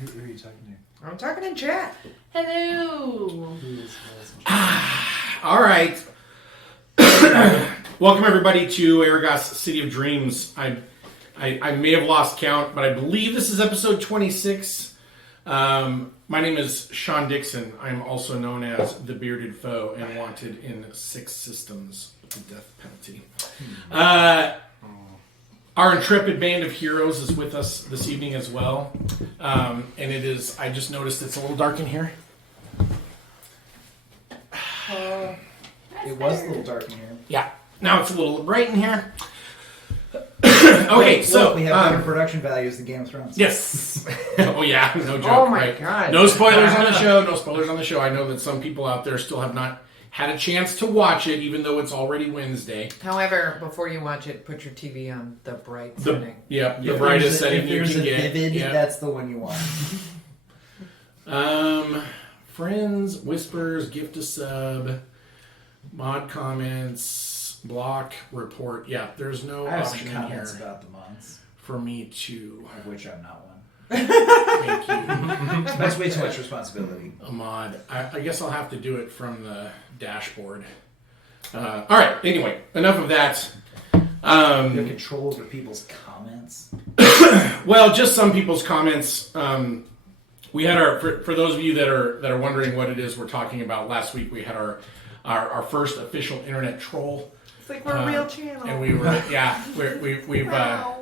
Who are you talking to? I'm talking in chat. Hello. All right. Welcome everybody to Arragas City of Dreams. I may have lost count, but I believe this is episode 26. My name is Sean Dixon. I'm also known as the Bearded Foe and wanted in 6 systems of death penalty. Our intrepid band of heroes is with us this evening as well. And it is, I just noticed it's a little dark in here. It was a little dark in here. Yeah. Now it's a little bright in here. Okay, so we have better production values than Game of Thrones. Yes. Oh yeah, no joke. Oh my right? God. No spoilers on the show. No spoilers on the show. I know that some people out there still have not had a chance to watch it, even though it's already Wednesday. However, before you watch it, put your TV on the bright setting. The brightest setting you can get. Vivid, that's the one you want. Friends, whispers, gift a sub, mod comments, block, report. Yeah, there's no I have option some in here comments about the mods, for me to of which I'm not one. make you That's way too much responsibility. a mod. I guess I'll have to do it from the dashboard. All right. Anyway, enough of that. You have control over people's comments. Well, just some people's comments. We had our for those of you that are wondering what it is we're talking about. Last week we had our first official internet troll. It's like we're a real channel. And we were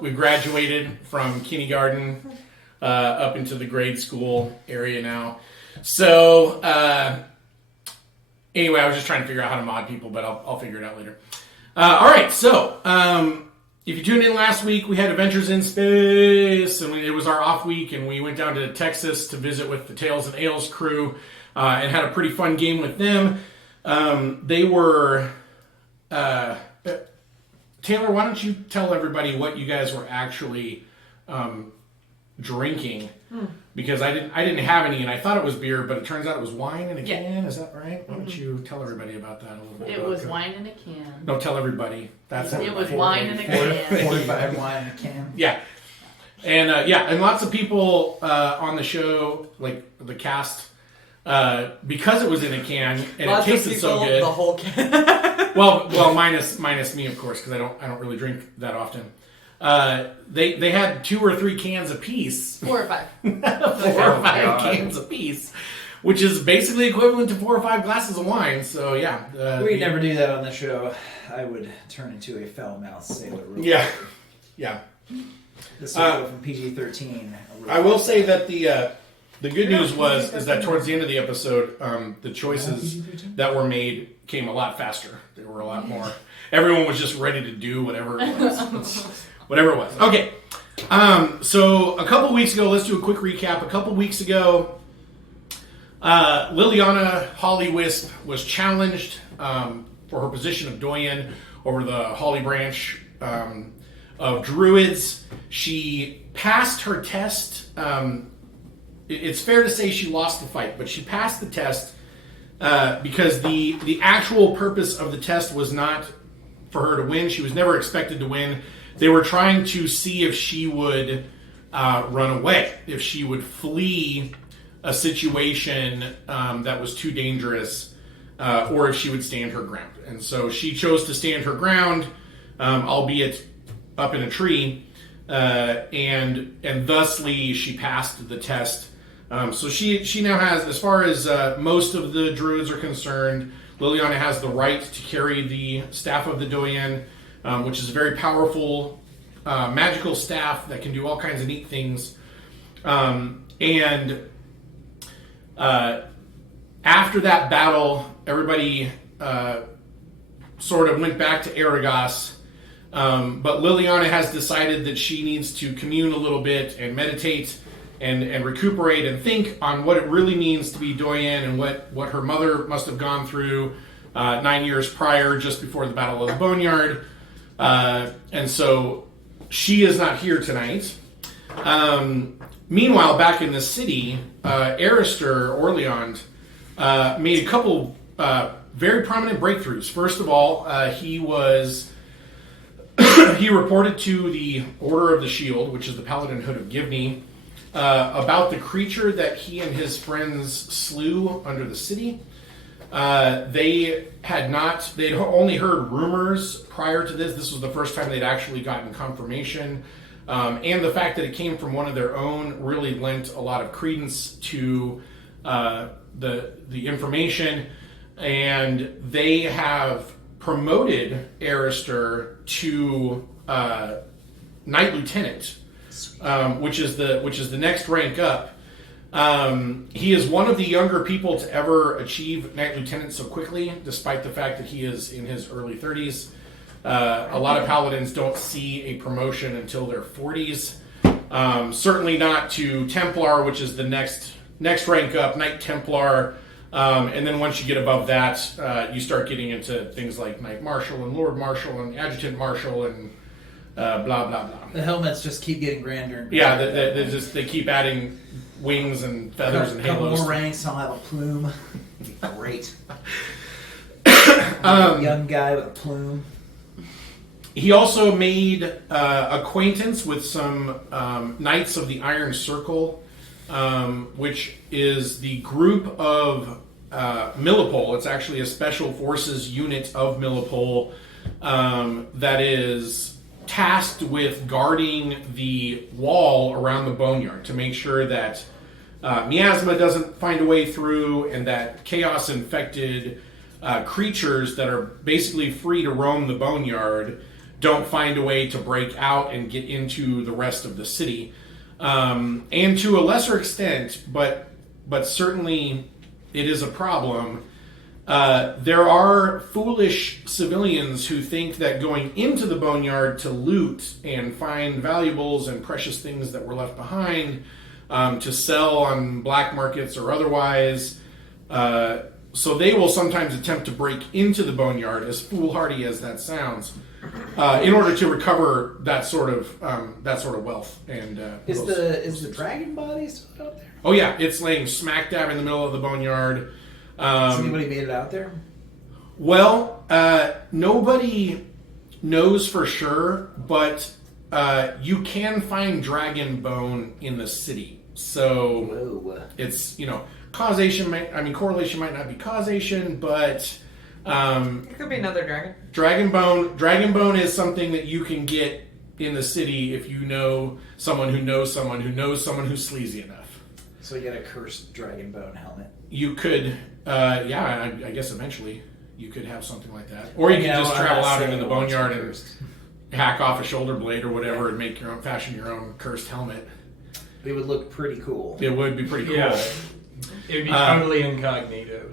we've graduated from kindergarten up into the grade school area now. So anyway, I was just trying to figure out how to mod people, but I'll figure it out later. All right, so if you tuned in last week, we had Adventures in Space, and it was our off week, and we went down to Texas to visit with the Tales and Ales crew and had a pretty fun game with them. They were... Taylor, why don't you tell everybody what you guys were actually drinking? Because I didn't have any, and I thought it was beer, but it turns out it was wine in a can. Is that right? Why don't you tell everybody about that a little bit? It was wine in a can. No, tell everybody. It was wine in a can. 45 wine in a can. Yeah. And lots of people on the show, like the cast, because it was in a can and Lots it tasted so good. The whole can. well, minus me, of course, because I don't really drink that often. They had 2 or 3 cans apiece. 4 or 5. 4 or 5 cans apiece, which is basically equivalent to 4 or 5 glasses of wine. So yeah, We'd never do that on the show. I would turn into a foul-mouthed sailor. Yeah. This will go from PG-13. I will say that the good news is that towards the end of the episode, the choices that were made came a lot faster. They were a lot more. Everyone was just ready to do whatever it was. Whatever it was. Okay. So a couple weeks ago, let's do a quick recap. A couple weeks ago, Liliana Holly Wisp was challenged for her position of Doyen over the Holly branch of Druids. She passed her test. It's fair to say she lost the fight, but she passed the test because the actual purpose of the test was not for her to win. She was never expected to win. They were trying to see if she would run away, if she would flee a situation that was too dangerous, or if she would stand her ground. And so she chose to stand her ground, albeit up in a tree, and thusly she passed the test. So she now has, as far as most of the druids are concerned, Liliana has the right to carry the Staff of the Doyen, which is a very powerful magical staff that can do all kinds of neat things. And after that battle, everybody sort of went back to Arragas. But Liliana has decided that she needs to commune a little bit and meditate and recuperate and think on what it really means to be Doyen and what her mother must have gone through 9 years prior, just before the Battle of the Boneyard. And so she is not here tonight. Meanwhile, back in the city, Arister Orleans made a couple very prominent breakthroughs. First of all, he reported to the Order of the Shield, which is the Paladin Hood of Givney, about the creature that he and his friends slew under the city. They'd only heard rumors prior to this. This was the first time they'd actually gotten confirmation. And the fact that it came from one of their own really lent a lot of credence to the information. And they have promoted Arister to Knight Lieutenant, which is the next rank up. He is one of the younger people to ever achieve Knight Lieutenant so quickly, despite the fact that he is in his early 30s. A lot of paladins don't see a promotion until their 40s. Certainly not to Templar, which is the next rank up, Knight Templar. And then once you get above that, you start getting into things like Knight Marshal and Lord Marshal and Adjutant Marshal and blah blah blah. The helmets just keep getting grander and Yeah, grander. they keep adding wings and feathers and a couple halos. more ranks, I'll have a plume. It'd be great. Young guy with a plume. He also made acquaintance with some Knights of the Iron Circle, which is the group of Millipole. It's actually a special forces unit of Millipole that is tasked with guarding the wall around the boneyard to make sure that miasma doesn't find a way through and that chaos-infected creatures that are basically free to roam the boneyard don't find a way to break out and get into the rest of the city. And to a lesser extent, but certainly it is a problem, there are foolish civilians who think that going into the boneyard to loot and find valuables and precious things that were left behind to sell on black markets or otherwise, so they will sometimes attempt to break into the boneyard, as foolhardy as that sounds, in order to recover that sort of wealth. And Is the dragon body still out there? oh yeah, it's laying smack dab in the middle of the boneyard. Has anybody made it out there? Well, nobody knows for sure, but you can find dragon bone in the city. So Whoa. it's, causation correlation might not be causation, but It could be another dragon. Dragon bone is something that you can get in the city if you know someone who knows someone who knows someone who's sleazy enough. So you get a cursed dragon bone helmet. You could, I guess eventually you could have something like that, or you could just I'm travel not out saying into the it won't be boneyard and cursed. hack off a shoulder blade or whatever and fashion your own cursed helmet. It would look pretty cool. It would be pretty cool. Yeah. It would be totally incognito.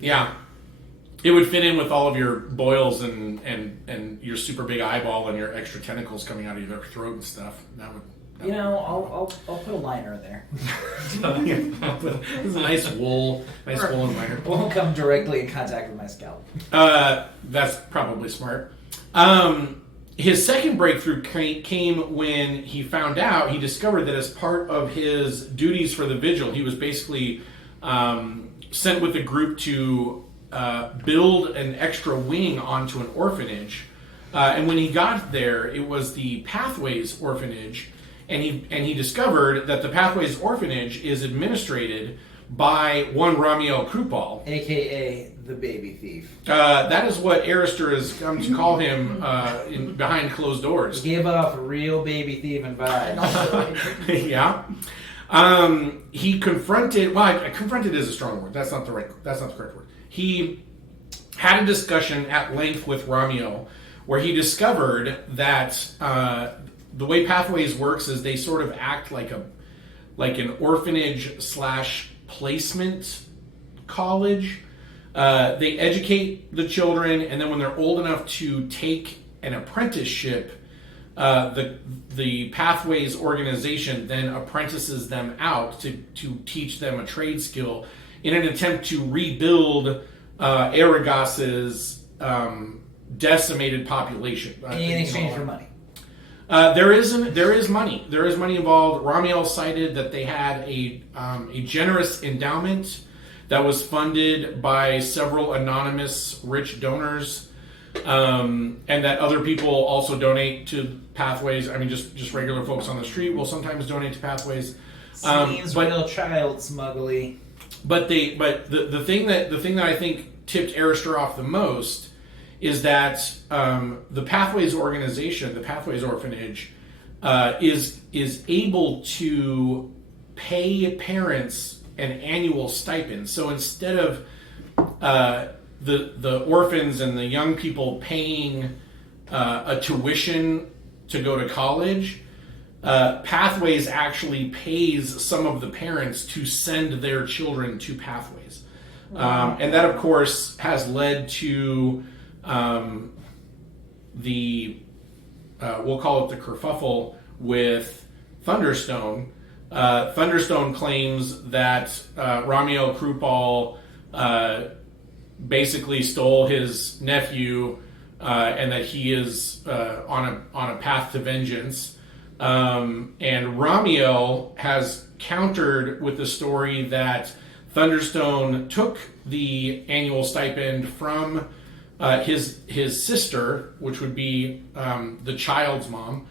Yeah. It would fit in with all of your boils and your super big eyeball and your extra tentacles coming out of your throat and stuff. I'll put a liner in there. It's a nice woolen liner. Won't come directly in contact with my scalp. That's probably smart. His second breakthrough came when he discovered that as part of his duties for the vigil, he was basically sent with a group to build an extra wing onto an orphanage. And when he got there, it was the Pathways Orphanage, and he discovered that the Pathways Orphanage is administrated by one Ramiel Krupal, AKA the baby thief. that is what Arister has come to call him behind closed doors. He gave off a real baby thieving vibe. Yeah. He confronted. Well, confronted is a strong word. That's not the correct word. He had a discussion at length with Ramiel, where he discovered that the way Pathways works is they sort of act like an orphanage / placement college. They educate the children, and then when they're old enough to take an apprenticeship, the Pathways organization then apprentices them out to teach them a trade skill in an attempt to rebuild Arragas's decimated population. In exchange for money. There is money. There is money involved. Ramiel cited that they had a generous endowment that was funded by several anonymous rich donors. and that other people also donate to Pathways. I mean, just regular folks on the street will sometimes donate to Pathways. Seems real child smuggly. But the thing that I think tipped Arister off the most is that the Pathways organization, the Pathways Orphanage, is able to pay parents an annual stipend. So instead of the orphans and the young people paying a tuition to go to college, Pathways actually pays some of the parents to send their children to Pathways. And that, of course, has led to we'll call it the kerfuffle with Thunderstone. Thunderstone claims that Ramiel Krupal basically stole his nephew and that he is on a path to vengeance. And Ramiel has countered with the story that Thunderstone took the annual stipend from his sister, which would be the child's mom,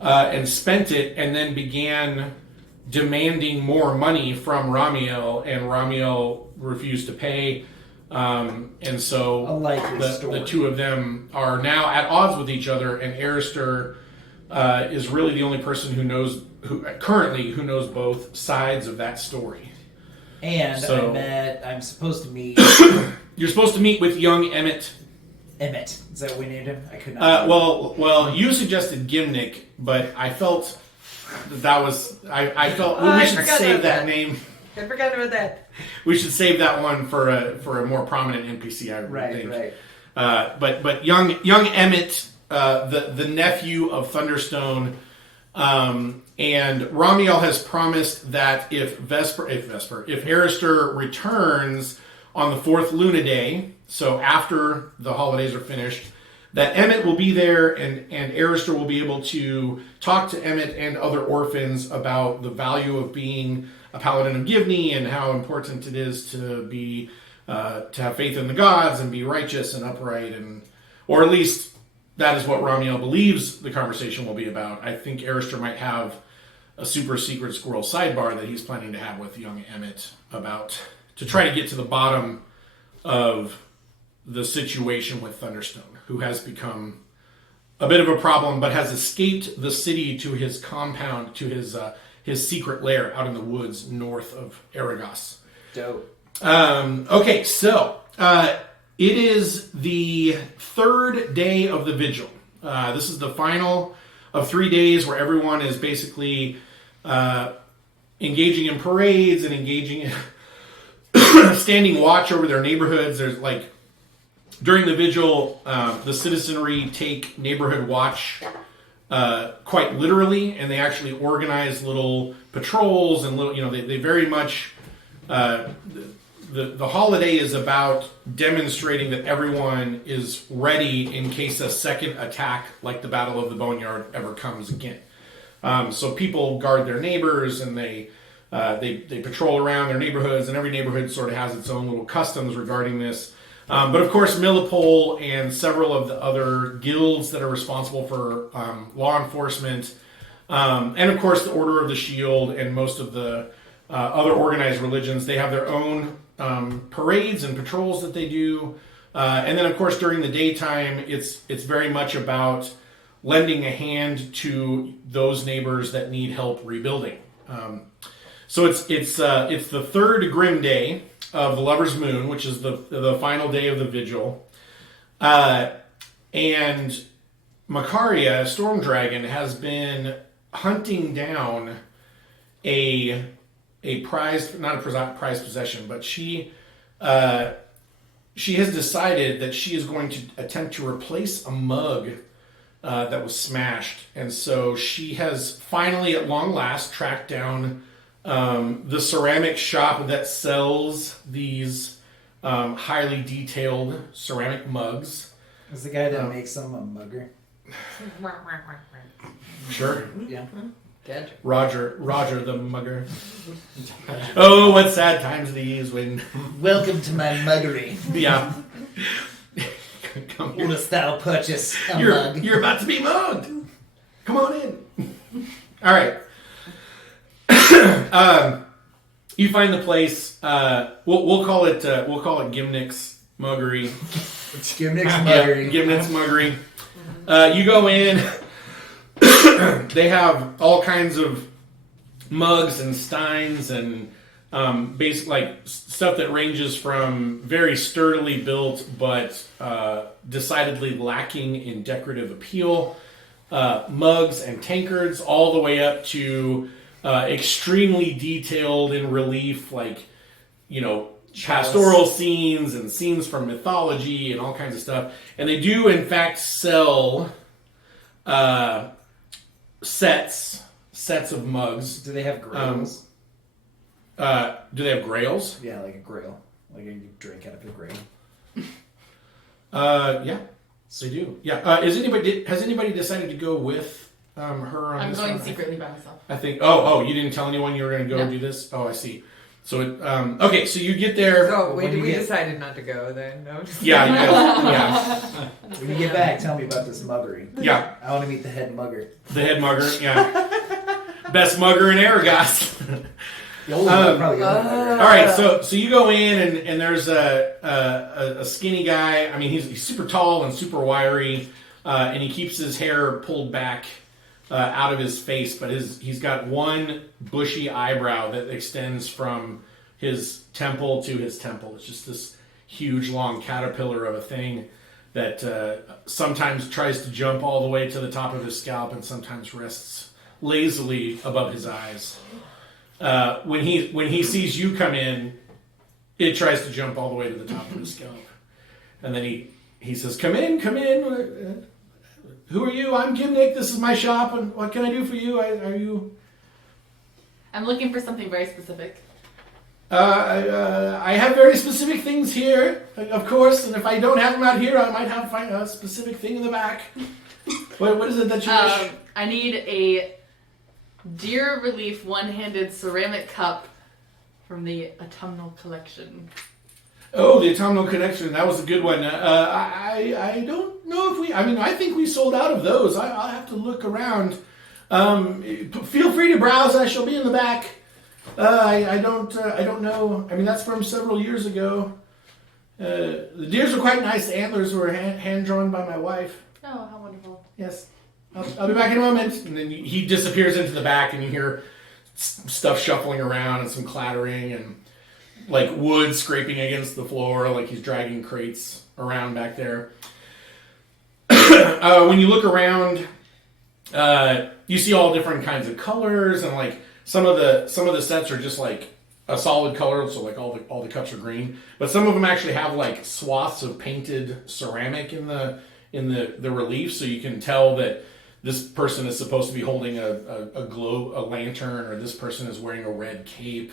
and spent it, and then began demanding more money from Ramiel, and Ramiel refused to pay. And so the two of them are now at odds with each other, and Arister is really the only person who knows both sides of that story. And I'm supposed to meet You're supposed to meet with young Emmett. Emmett. Is that what we named him? I could not. Well, you suggested Gimnick, but I felt that was I felt we should save that name. I forgot about that. We should save that one for a more prominent NPC. I would think. Right. But young Emmett, the nephew of Thunderstone, and Ramiel has promised that if Arister returns on the 4th Luna Day, so after the holidays are finished, that Emmett will be there, and Arister will be able to talk to Emmett and other orphans about the value of being a paladin of Givney and how important it is to be to have faith in the gods and be righteous and upright, or at least that is what Ramiel believes the conversation will be about. I think Arister might have a super secret squirrel sidebar that he's planning to have with young Emmett to try to get to the bottom of the situation with Thunderstone, who has become a bit of a problem, but has escaped the city to his compound, to his secret lair out in the woods north of Arragas. Dope. Okay, so it is the 3rd day of the vigil. This is the final of 3 days where everyone is basically engaging in parades and engaging in standing watch over their neighborhoods. There's during the vigil, the citizenry take neighborhood watch quite literally, and they actually organize little patrols and they very much the holiday is about demonstrating that everyone is ready in case a second attack like the Battle of the Boneyard ever comes again. So people guard their neighbors, and they patrol around their neighborhoods, and every neighborhood sort of has its own little customs regarding this. But of course, Millipole and several of the other guilds that are responsible for law enforcement, and of course the Order of the Shield and most of the other organized religions, they have their own parades and patrols that they do. And then of course during the daytime, it's very much about lending a hand to those neighbors that need help rebuilding. So it's the 3rd grim day of the Lover's Moon, which is the final day of the vigil. And Macaria, Storm Dragon, has been hunting down a prized, not a prized possession, but she has decided that she is going to attempt to replace a mug that was smashed. And so she has finally, at long last, tracked down the ceramic shop that sells these highly detailed ceramic mugs. Is the guy that makes them a mugger? Sure. Yeah. Gotcha. Roger the mugger. Oh, what sad times these when... Welcome to my muggery. Yeah. Come Will here. this thou purchase a mug? You're about to be mugged. Come on in. All right. You find the place. We'll call it Gimnick's Muggery. It's Gimnick's Yeah, muggery. Gimnick's Muggery. You go in. They have all kinds of mugs and steins and basic stuff that ranges from very sturdily built but decidedly lacking in decorative appeal, mugs and tankards, all the way up to extremely detailed in relief, pastoral scenes and scenes from mythology and all kinds of stuff. And they do in fact sell sets of mugs. Do they have grails? Do they have grails? Yeah, like a grail. Like you drink out of a grail. Yeah, they do. Yeah. Has anybody decided to go with her on I'm this going one? secretly by myself. I think. Oh, you didn't tell anyone you were going to go No. do this? Oh, I see. So okay. So you get there. So when you we get- decided not to go then. No. Yeah. You guys, When you get back, tell me about this muggery. yeah. I want to meet the head mugger. The head mugger. Yeah. Best mugger in Arragas. The only mugger, probably the only mugger. All right, so you go in and there's a skinny guy. I mean, he's super tall and super wiry, and he keeps his hair pulled back out of his face, but he's got one bushy eyebrow that extends from his temple to his temple. It's just this huge, long caterpillar of a thing that sometimes tries to jump all the way to the top of his scalp and sometimes rests lazily above his eyes. When he sees you come in, it tries to jump all the way to the top of his scalp. And then he says, come in. Who are you? I'm Gimnick. This is my shop. And what can I do for you? Are you... I'm looking for something very specific. I have very specific things here, of course. And if I don't have them out here, I might find a specific thing in the back. What is it that you wish? I need a deer relief one-handed ceramic cup from the autumnal collection. Oh, the autumnal connection. That was a good one. I don't know if we... I mean, I think we sold out of those. I'll have to look around. Feel free to browse. I shall be in the back. I don't know. I mean, that's from several years ago. The deers are quite nice. The antlers were hand-drawn by my wife. Oh, how wonderful. Yes. I'll be back in a moment. And then he disappears into the back, and you hear stuff shuffling around and some clattering and like wood scraping against the floor, like he's dragging crates around back there. When you look around, you see all different kinds of colors, and like some of the sets are just like a solid color, so like all the cups are green. But some of them actually have like swaths of painted ceramic in the relief, so you can tell that this person is supposed to be holding a globe, a lantern, or this person is wearing a red cape.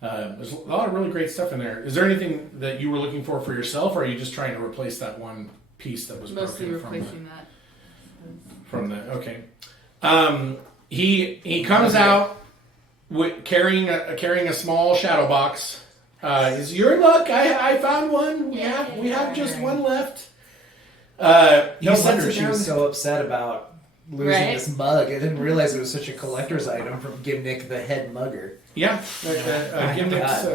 There's a lot of really great stuff in there. Is there anything that you were looking for yourself, or are you just trying to replace that one piece that was Mostly broken replacing that. from the okay? He comes out carrying a small shadow box. Is your luck? I found one. We have just one left. No sets wonder it she down. was so upset about losing Right? this mug. I didn't realize it was such a collector's item from Gimnick, the head mugger. Yeah, Gimnick's,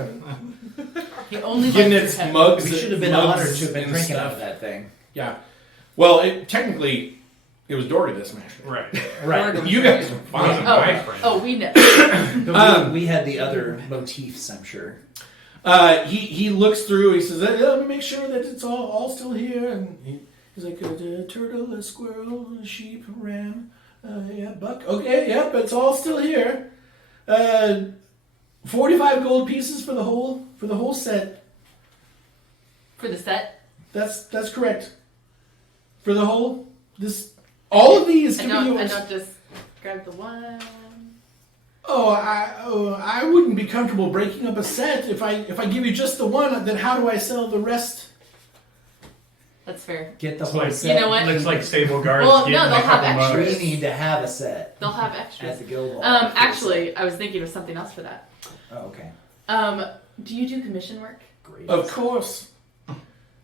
He only Gimnick's likes your head. mugs. We should have been mugs honored to have been and drinking out stuff. of that thing. Yeah. Well, technically, it was Dorga that smashed it. Right. Right. You guys are fine. My friend. Oh, we know. But we had the other motifs, I'm sure. He looks through. He says, "Let me make sure that it's all still here." And he's like, "A turtle, a squirrel, a sheep, a ram, yeah, buck. Okay, yep, it's all still here. 45 gold pieces for the whole set. For the set. That's correct. For the whole all of these I can be don't yours." just grab the one. I wouldn't be comfortable breaking up a set if I give you just the one. Then how do I sell the rest? That's fair. Get the It's whole like- set. You know what? Looks like stable guards Well, getting no, a they'll have couple extras. mugs. We need to have a set They'll have at extras. the guild hall. Actually, I was thinking of something else for that. Oh, okay. Do you do commission work? Great. Of course.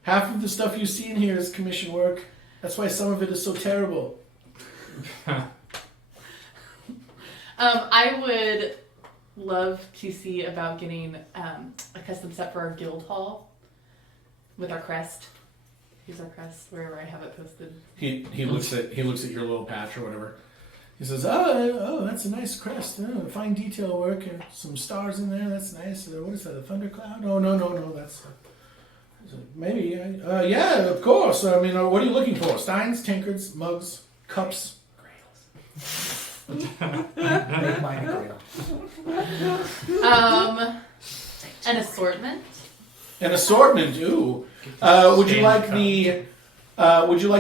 Half of the stuff you see in here is commission work. That's why some of it is so terrible. I would love to see about getting a custom set for our guild hall with our crest. Here's our crest wherever I have it posted. He looks at your little patch or whatever. He says, "Oh, that's a nice crest. Oh, fine detail work. Some stars in there. That's nice. What is that? A thundercloud? Oh no. That's maybe. Yeah, of course. I mean, what are you looking for? Steins, tankards, mugs, cups, Make mine a grail. An assortment. an assortment. Ooh, would you like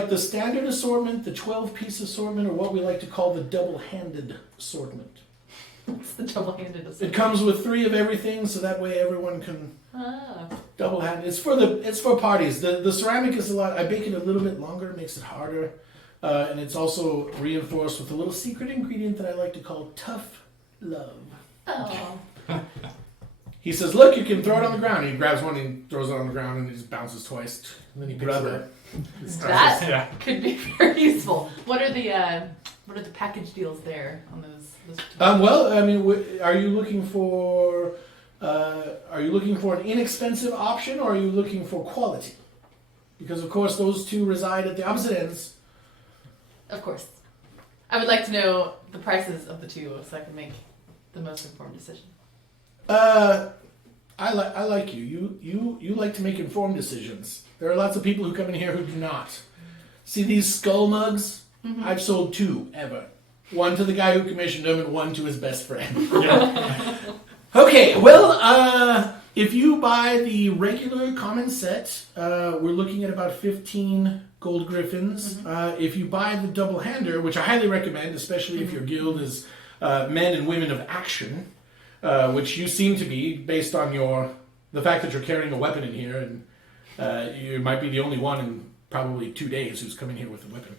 the standard assortment, the 12-piece assortment, or what we like to call the double-handed assortment? It's the double-handed assortment. It comes with 3 of everything, so that way everyone can Ah. double-handed. It's for parties. The ceramic is a lot. I bake it a little bit longer, it makes it harder, and it's also reinforced with a little secret ingredient that I like to call tough love. Oh. He says, "Look, you can throw it on the ground." And he grabs one and throws it on the ground, and he just bounces twice. And then he picks it up. That Yeah. could be very useful. What are the package deals there on those Well, I mean, are you looking for an inexpensive option, or are you looking for quality? Because of course those two reside at the opposite ends. Of course. I would like to know the prices of the two so I can make the most informed decision. I like you. You like to make informed decisions. There are lots of people who come in here who do not. See these skull mugs? Mm-hmm. I've sold 2 ever. One to the guy who commissioned them, and one to his best friend. Okay, well, if you buy the regular common set, we're looking at about 15 gold griffins. Mm-hmm. If you buy the double hander, which I highly recommend, especially if your guild is men and women of action, which you seem to be based on the fact that you're carrying a weapon in here, and you might be the only one in probably 2 days who's coming here with a weapon.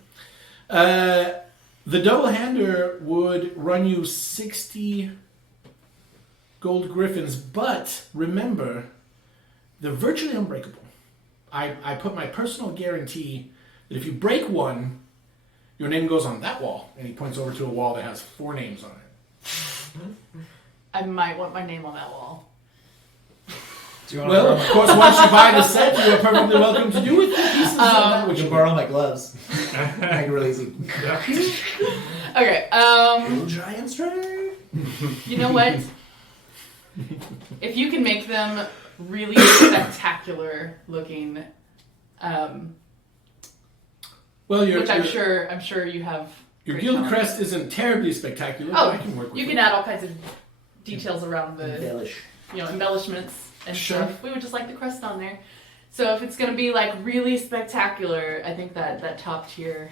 The double hander would run you 60 gold griffins, but remember, they're virtually unbreakable. I put my personal guarantee that if you break one, your name goes on that wall. And he points over to a wall that has 4 names on it. I might want my name on that wall. Do you want Well, of course, once you buy the set, you are perfectly welcome to do with the pieces of that which you you borrow my gloves? Make it real easy. Okay, Giant string. you know what? If you can make them really spectacular looking, Well, which I'm sure you have. Your great guild talent. crest isn't terribly spectacular, Oh, but I can work with you it. can add all kinds of details around the Embellish. embellishments and Sure. stuff. We would just like the crest on there. So if it's gonna be like really spectacular, I think that top tier.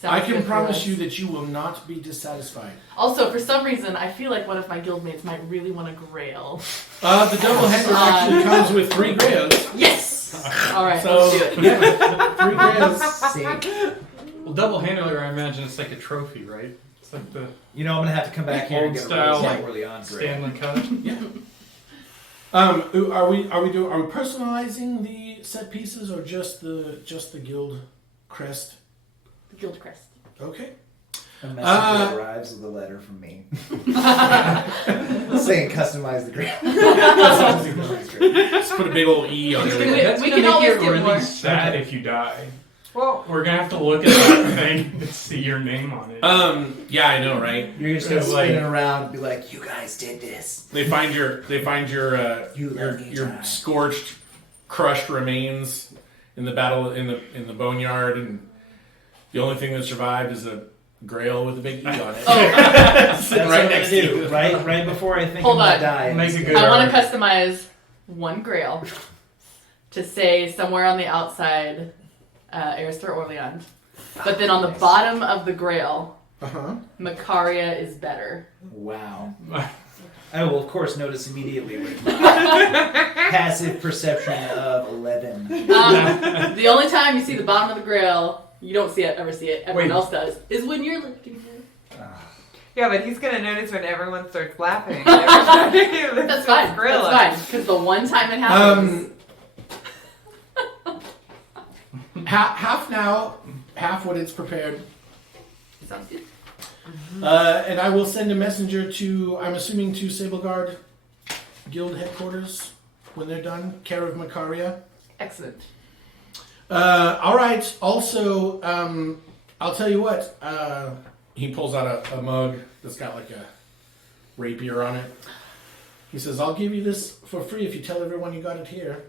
sounds I can good for promise us. you that you will not be dissatisfied. Also, for some reason, I feel like one of my guildmates might really want a grail. The double hander actually comes with 3 grails. Yes. All right, So, let's do it. yeah, 3 grails. See, Well, double handler, I imagine it's like a trophy, right? It's like the you know I'm gonna have to come back here and Old get style, a like, really on Stanley Cup. Are we personalizing the set pieces or just the guild crest? The guild crest. Okay. A messenger arrives with a letter from me saying customize the green. Just put a big old E on We it. can- That's we gonna can make always it get really more. sad if you die. Well, We're gonna have to look at that thing and see your name on it. Yeah, I know, right? You're just gonna It's spin like- it around and be like, "You guys did this." They find your You let me your die. scorched, crushed remains in the battle in the boneyard, and the only thing that survived is a grail with a big E on it. Oh, Sitting That's right what I'm next gonna to do. you. Right before I think Hold I'm on. gonna die. Make a good I want art. to customize one grail to say somewhere on the outside, Arister Orleans. But then on the bottom of the grail, Macaria is better. Wow. I will of course notice immediately with my passive perception of 11. The only time you see the bottom of the grail, you don't ever see it, everyone Wait. else does, is when you're lifting it. yeah, but he's gonna notice when everyone starts laughing. That's That's fine. That's fine. Because the one time it happens, half now, half when it's prepared. Sounds good. And I will send a messenger to, I'm assuming, to Sable Guard Guild headquarters when they're done. Care of Macaria. Excellent. All right. Also, I'll tell you what. He pulls out a mug that's got like a rapier on it. He says, "I'll give you this for free if you tell everyone you got it here."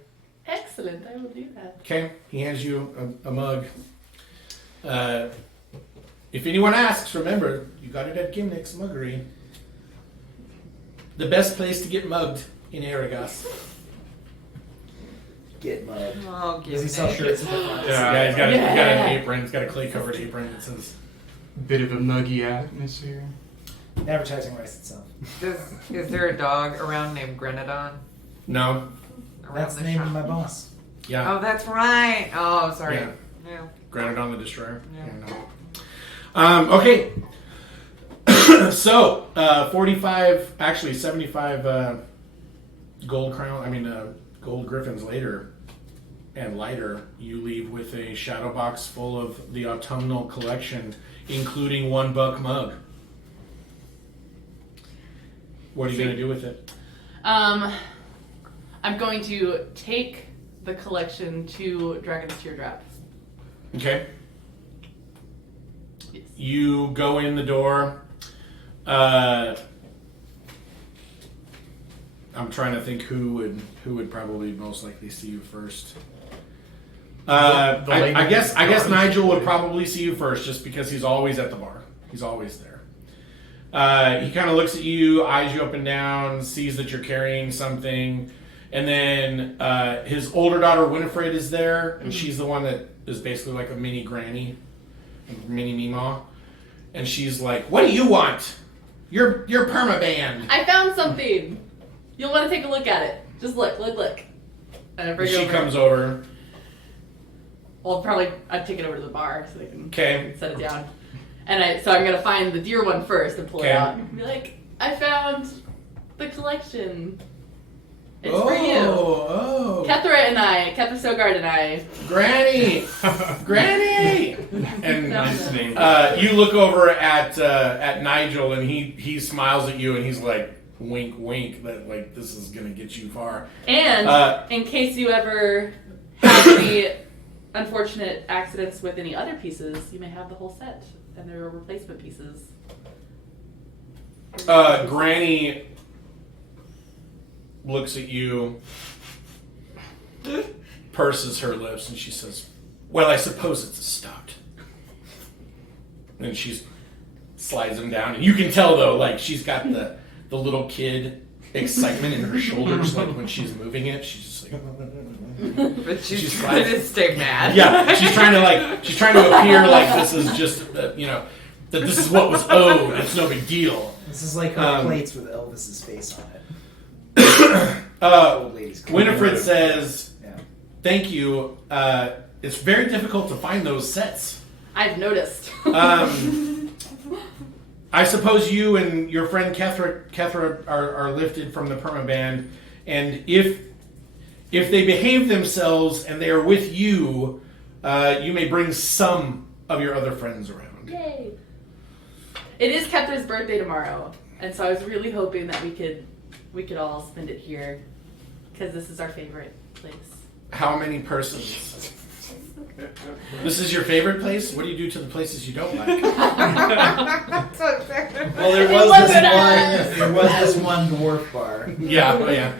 Excellent. I will do that. Okay. He hands you a mug. If anyone asks, remember you got it at Gimnick's Muggery. The best place to get mugged in Arragas. Get mugged. Oh, Does he sell shirts at the front? Yeah. He's got an apron. He's got a clay-covered apron that says... Bit of a muggy atmosphere. Advertising writes itself. Is there a dog around named Grenadon? No. Around That's the name shop? of my boss. Yeah. Oh, that's right. Oh, sorry. Yeah. Yeah. Granted on the Destroyer. Yeah. Okay. So, 45, actually 75 gold griffins later and lighter, you leave with a shadow box full of the autumnal collection, including one buck mug. What are you going to do with it? I'm going to take the collection to Dragon's Teardrop. Okay. Yes. You go in the door. I'm trying to think who would probably most likely see you first. The lady I guess guard. Nigel would probably see you first, just because he's always at the bar. He's always there. He kind of looks at you, eyes you up and down, sees that you're carrying something, and then his older daughter Winifred is there, and she's the one that is basically like a mini granny, a mini Meemaw, and she's like, "What do you want? You're permabanned." I found something. You'll want to take a look at it. Just look. And I bring it She over. comes over. Well, probably I'd take it over to the bar so they can Okay. set it down. And so I'm gonna find the deer one first and pull it Okay. out and be like, I found the collection. It's oh, for you. Oh, Kethra Sogard and I. Granny, Granny, and Nice name. you look over at Nigel, and he smiles at you, and he's like, wink, wink, that like this is gonna get you far. And in case you ever have any unfortunate accidents with any other pieces, you may have the whole set, and there are replacement pieces. Granny looks at you, purses her lips, and she says, "Well, I suppose it's a start." And she slides him down, and you can tell though, like she's got the little kid excitement in her shoulders, like when she's moving it, she's just like. But she's She's trying fine. to stay mad. Yeah, she's trying to appear like this is just that this is what was owed. It's no big deal. This is like her plates with Elvis's face on it. Old lady's Winifred says, Yeah. "Thank you. It's very difficult to find those sets. I've noticed. I suppose you and your friend Kethra are lifted from the permaband, and if they behave themselves and they are with you, you may bring some of your other friends around." Yay! It is Ketra's birthday tomorrow, and so I was really hoping that we could all spend it here because this is our favorite place. How many persons? This is your favorite place? What do you do to the places you don't like? Well, there It was wasn't us. this one dwarf bar. Yeah, oh yeah.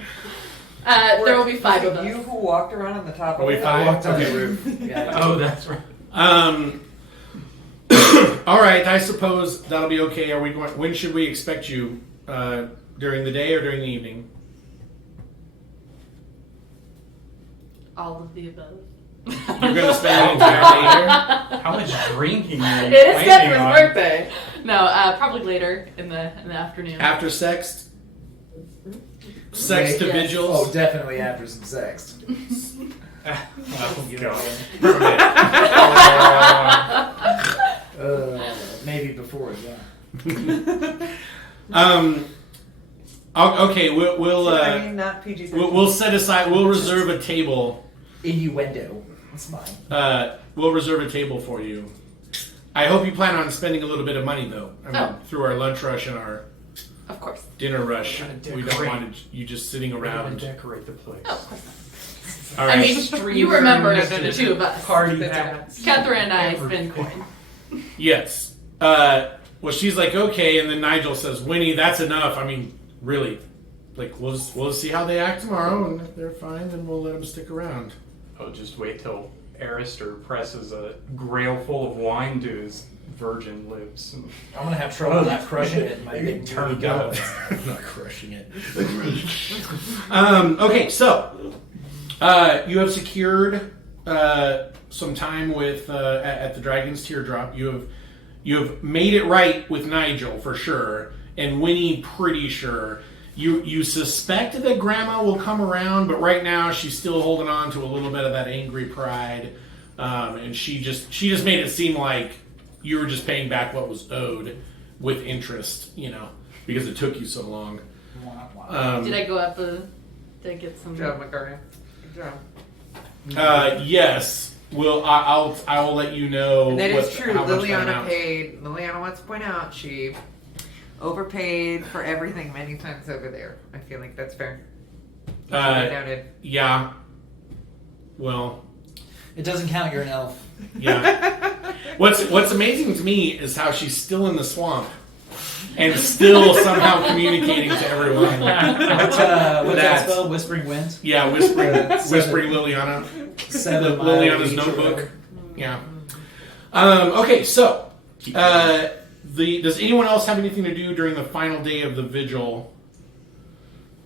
There will be 5 of Was it us. you who walked around on the top Are of we it? fine? I walked on Okay. the roof. Yeah, Oh, that's right. All right, I suppose that'll be okay. Are we going? When should we expect you? During the day or during the evening? All of the above. You're going to spend the entire day here? How much drinking are you It is planning Ketra's on? birthday. No, probably later in the afternoon. After sex? Sex to Yes. vigils? Oh, definitely after some sex. Oh, God. Maybe before, yeah. Okay, we'll not PG-13. we'll set aside. We'll reserve a table Innuendo. That's fine. we'll reserve a table for you. I hope you plan on spending a little bit of money, though. I mean, through our lunch rush and our Of course. dinner rush. Gotta We don't decorate. want you just sitting We're gonna around. decorate the place. Oh, of course not. All I right. mean, you remember the two of us. Party hats. Kethra and I spend coin. Yes. Well, she's like, okay, and then Nigel says, Winnie, that's enough. I mean, really. Like, we'll see how they act tomorrow, and if they're fine, then we'll let them stick around. Oh, just wait till Arister presses a grail full of wine to his virgin lips. I'm gonna have trouble not crushing it in my big Turned turn up. I'm not crushing it. Okay, so you have secured some time with at the Dragon's Teardrop. You have made it right with Nigel for sure, and Winnie pretty sure. You suspect that Grandma will come around, but right now she's still holding on to a little bit of that angry pride, and she just made it seem like you were just paying back what was owed with interest, because it took you so long. Did I go up did I get some? Good job, McCartney. Good job. Yes. I will let you know. And that is true. How much that Liliana amounts. paid. Liliana wants to point out she overpaid for everything many times over there. I feel like that's fair. Noted. Yeah. Well, It doesn't count. You're an elf. yeah. What's amazing to me is how she's still in the swamp and still somehow communicating to everyone. What's that That's- spell? Whispering Wind? Yeah, whispering Seven- Liliana. 7 mile Liliana's reach or notebook. whatever. Yeah. Okay, so does anyone else have anything to do during the final day of the vigil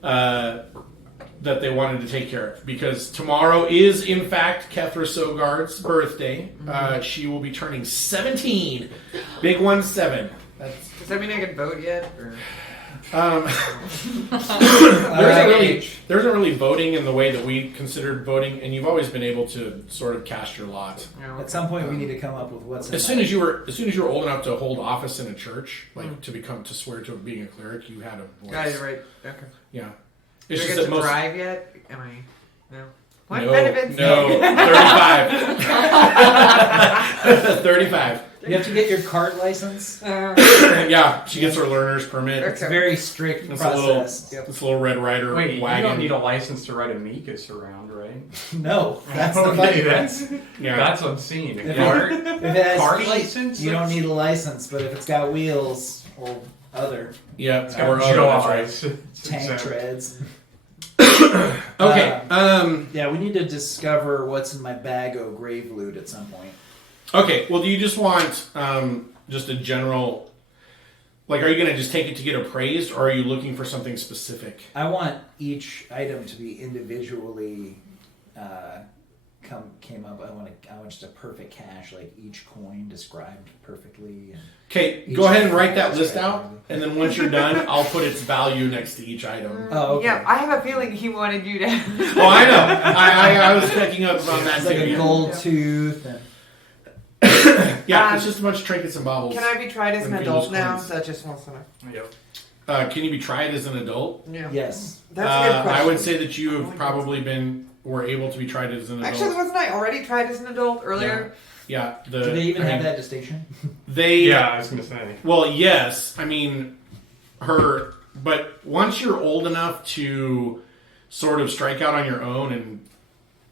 that they wanted to take care of? Because tomorrow is, in fact, Kethra Sogard's birthday. She will be turning 17. Big 1-7. Does that mean I can vote yet? Or? There isn't really voting in the way that we considered voting, and you've always been able to sort of cast your lot. No. At some point, we need to come up with what's in As soon as you were old enough to hold office in a church, like to swear to being a cleric, you had a voice. Got it right. Okay. Yeah. Do It's I just get that to most. drive yet? Am I? No. What No, benefits? no, 35. 35. You have to get your cart license. Yeah, she gets her learner's permit. It's a very strict It's a little, process. it's a little Red Rider Wait, you wagon. don't need a license to ride a Mikas around, right? No, that's the Okay, funny Yeah. that's obscene. If Cart, If it has cart feet, license? you don't need a license, but if it's got wheels or other Yeah, It's or got other, that's jaws. right. It's tank exempt. treads. Okay. Yeah, we need to discover what's in my bag of grave loot at some point. Okay. Well, do you just want just a general? Like, are you gonna just take it to get appraised, or are you looking for something specific? I want each item to be individually came up. I want just a perfect cache, like each coin described perfectly. Okay, Each go ahead and write item that list described out, perfectly. and then once you're done, I'll put its value next to each item. Oh, okay. Yeah, I have a feeling he wanted you to. Oh, I know. I was picking up on that It's like too. a gold tooth. And Yeah, it's just a bunch of trinkets and baubles. Can I be tried as an When adult Venus now? comes. That just wants to know. Yep. Can you be tried as an adult? Yeah. yes. That's a good question. I would say that you have probably were able to be tried as an adult. Actually, wasn't I already tried as an adult earlier? Yeah. Do they even have that distinction? They. Yeah, I was gonna say. Well, yes. I mean, but once you're old enough to sort of strike out on your own and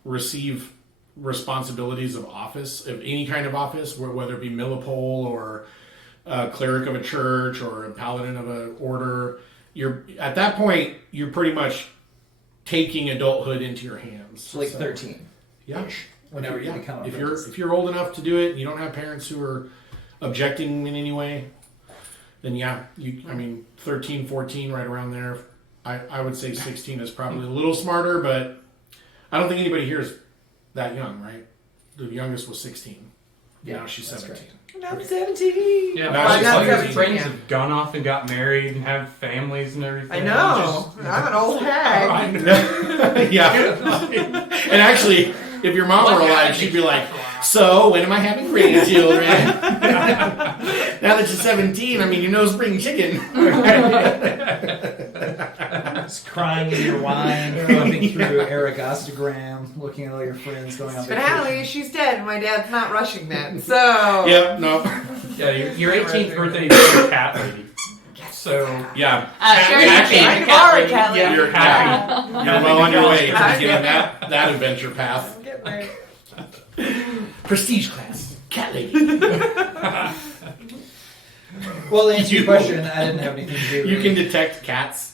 receive responsibilities of office, of any kind of office, whether it be millipole or a cleric of a church or a paladin of an order, at that point you're pretty much taking adulthood into your hands. So like 13. Yeah. Whenever you become a if you're old enough to do it, and you don't have parents who are objecting in any way, then yeah, 13, 14, right around there. I would say 16 is probably a little smarter, but I don't think anybody here is that young, right? The youngest was 16. Yeah, Now she's that's 17. And I'm 17. Yeah, Now my she's other 17, friends yeah. have gone off and got married and have families and everything. I know. I'm an old hag. Yeah. And actually, if your mom were alive, she'd be like, so, when am I having grandchildren? Now that you're 17, you know spring chicken. Just crying in your wine, flipping through Arragastagram, looking at all your friends going on But vacation. Hallie, she's dead. My dad's not rushing that. So. Yep, no. Yeah, your 18th birthday is a cat lady. So Yeah. Sherry Actually, became a I cat are a lady. cat lady. You're happy. You're well on your way to beginning that adventure path. I'm getting there. Prestige class. Cat lady. Well, to answer your You- question, I didn't have anything to do. You can detect cats.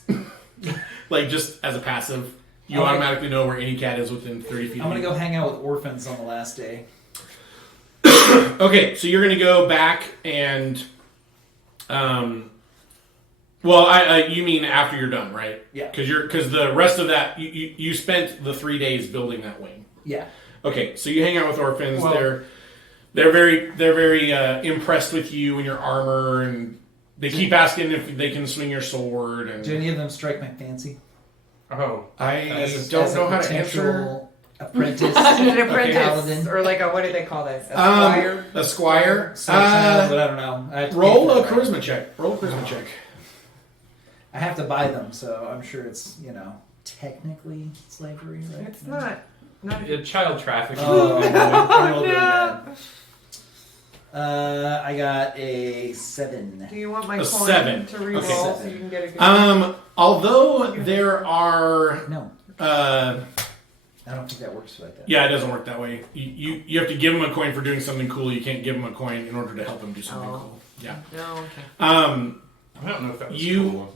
Like, just as a passive. You Okay. automatically know where any cat is within 30 feet I'm of gonna you. go hang out with orphans on the last day. Okay, so you're gonna go back and, well, you mean after you're done, right? Yeah. Because the rest of that, you spent the 3 days building that wing. Yeah. Okay, so you hang out with orphans. Well- They're very impressed with you and your armor, and they keep asking if they can swing your sword. And Do any of them strike my fancy? oh, I don't know how to answer. potential apprentice. Is it an paladin. apprentice? Or like a, what do they call this? A squire? A squire. Sometimes, but I don't know. I have to Roll pay a for that. charisma check. Roll a charisma check. I have to buy them, so I'm sure it's, technically slavery, right? It's not. child trafficking. Oh, I rolled really no. bad. I got a 7. Do you want my A coin 7. to re-roll Okay. so you can get a good Although there are, No, uh, I don't think that works like that. yeah, it doesn't work that way. You have to give him a coin for doing something cool. You can't give him a coin in order to help him do something Oh. cool. Yeah. No, okay. I don't know if that was You- cool.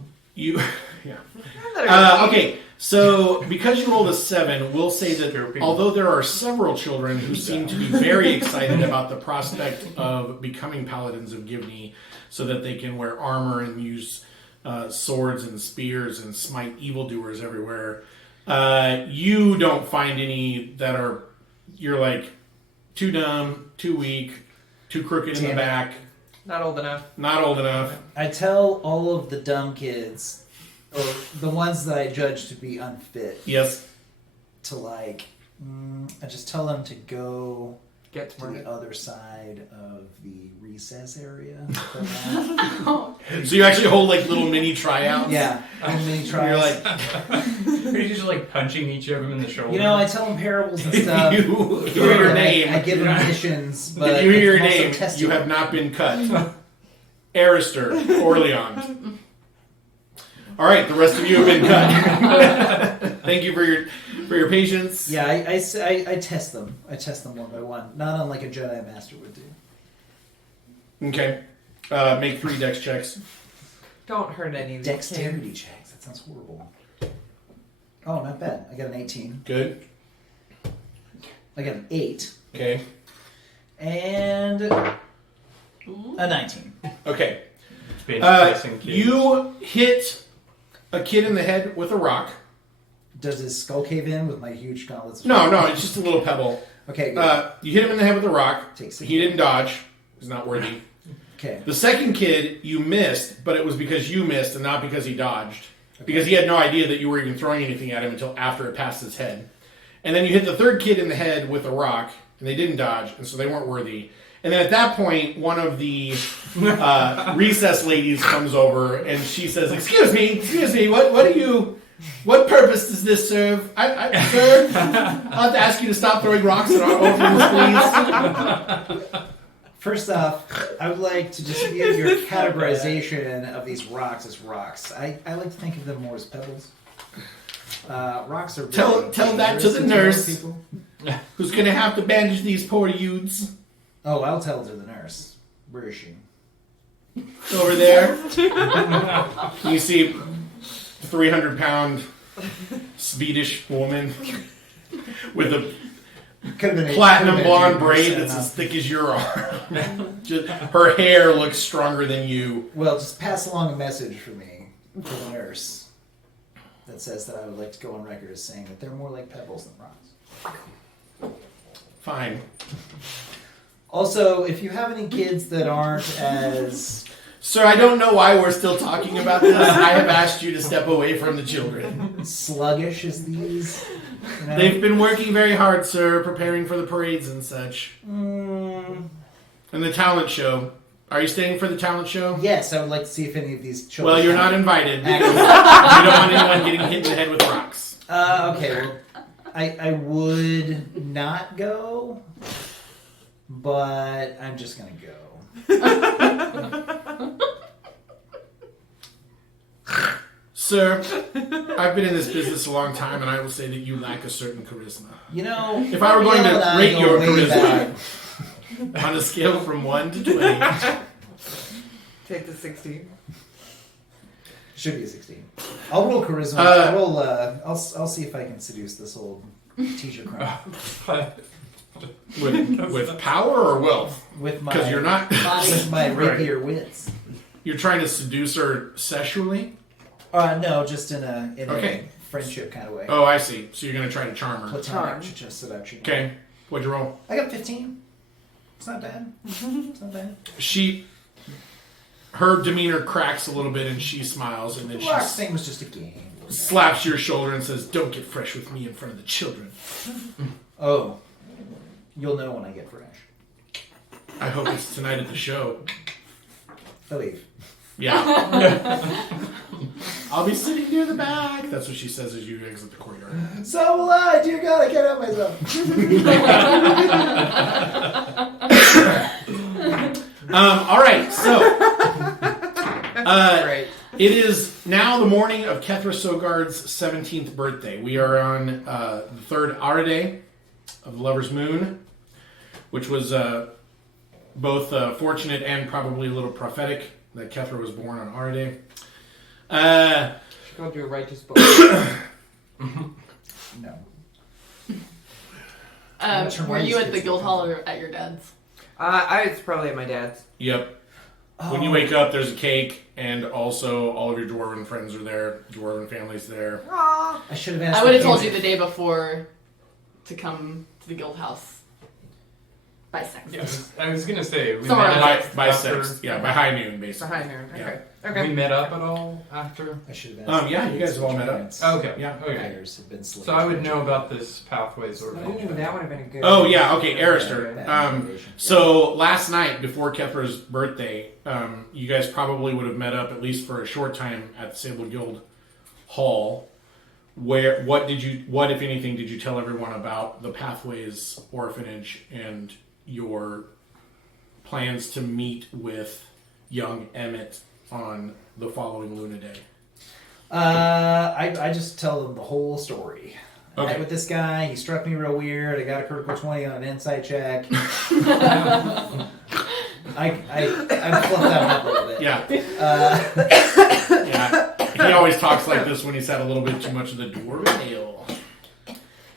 Okay, so because you rolled a 7, we'll say that although there are several children who seem to be very excited about the prospect of becoming paladins of Givney so that they can wear armor and use swords and spears and smite evildoers everywhere, you don't find any that are, you're like, too dumb, too weak, too crooked in the Damn it. back, Not old enough. not old enough. I tell all of the dumb kids, or the ones that I judge to be unfit, Yes. to I just tell them to go Get to smart. the other side of the recess area. So you actually hold like little mini tryouts? Yeah, little mini You're trials. like, Are you just like punching each of them in the shoulder? I tell them parables and stuff. you hear your And name. I give them missions, but If you hear your I'm also name, testing you have them. not been cut. Arister, Orleans. All right, the rest of you have been cut. Thank you for your patience. Yeah, I test them. I test them one by one, not unlike a Jedi Master would do. Okay. Make 3 dex checks. Don't hurt any of these Dexterity checks. That sounds horrible. Oh, not bad. I got an 18. Good. I got an 8. Okay. And a 19. Okay. Bench pressing kids. You hit a kid in the head with a rock. Does his skull cave in with my huge gauntlets? No, it's just a little pebble. Okay, good. You hit him in the head with a rock. Takes it. He didn't dodge. He's not worthy. Okay. The second kid, you missed, but it was because you missed and not because he dodged. Because he had no idea that you were even throwing anything at him until after it passed his head. And then you hit the third kid in the head with a rock, and they didn't dodge, and so they weren't worthy. And then at that point, one of the recess ladies comes over, and she says, excuse me, what purpose does this serve? Sir, I'll have to ask you to stop throwing rocks at our orphans, please. First off, I would like to dispute your categorization of these rocks as rocks. I like to think of them more as pebbles. Rocks are Tell really that to dangerous the most nurse. people. Who's going to have to bandage these poor youths? Oh, I'll tell to the nurse. Where is she? Over there. You see 300-pound Swedish woman with a Could have been platinum blonde a braid percent that's as off. thick as your arm. Her hair looks stronger than you. Well, just pass along a message for me to the nurse that says that I would like to go on record as saying that they're more like pebbles than rocks. Fine. Also, if you have any kids that aren't as Sir, I don't know why we're still talking about this. I have asked you to step away from the children. sluggish as these, They've been working very hard, sir, preparing for the parades and such. Mm, And the talent show. Are you staying for the talent show? Yes, I would like to see if any of these children. Well, you're not invited because you don't want anyone getting hit in the head with rocks. Okay, well, I would not go, but I'm just gonna go. Sir, I've been in this business a long time, and I will say that you lack a certain charisma. You know, If I were going Miguel and to I rate go your way back. charisma on a scale from 1 to 20, Take the 16. Should be a 16. I'll roll charisma. I'll see if I can seduce this old teacher crowd with power or wealth? with my Because you're not. with my rapier wits. You're trying to seduce her sexually? No, just in a Okay. friendship kind of way. Oh, I see. So you're going to try to charm her. Platonic seduction. Okay. What'd you roll? I got 15. It's not bad. It's not bad. Her demeanor cracks a little bit and she smiles and then The she last thing was just a game. slaps your shoulder and says, "Don't get fresh with me in front of the children." Oh, you'll know when I get fresh. I hope it's tonight at the show. I leave. Yeah. I'll be sitting near the back. That's what she says as you exit the courtyard. So will I. Dear God, I can't help myself. All right, so Right. it is now the morning of Kethra Sogard's 17th birthday. We are on the third Ara day of the Lover's Moon, which was both fortunate and probably a little prophetic that Kethra was born on Ara day. She called you a righteous book. No. Were you at the guild hall or at your dad's? It's probably at my dad's. Yep. When you wake up, there's a cake, and also all of your dwarven friends are there. Dwarven family's there. Aww. I should have asked. I would have the told kid. you the day before to come to the guild house. By sex. Yeah, I was gonna say we Somewhere met around up By after- 6, yeah, by high noon, basically. Behind her. Yeah. Okay. We Okay. met up at all after. I should have asked. Yeah, the you kids guys have all which met up. parents Okay. Yeah. Okay. hires have been slated So I would for know children. about this Pathways Orphanage. Ooh, that would have been a good. Oh, yeah, okay, Arister. Bad recommendation. So last night, before Kethra's birthday, you guys probably would have met up at least for a short time at the Sable Guild Hall. What if anything, did you tell everyone about the Pathways Orphanage and your plans to meet with young Emmett on the following Luna Day? I just tell them the whole story. I Okay. met with this guy. He struck me real weird. I got a critical 20 on an insight check. I fluffed that up a little bit. Yeah. Yeah. He always talks like this when he's had a little bit too much of the dwarven ale.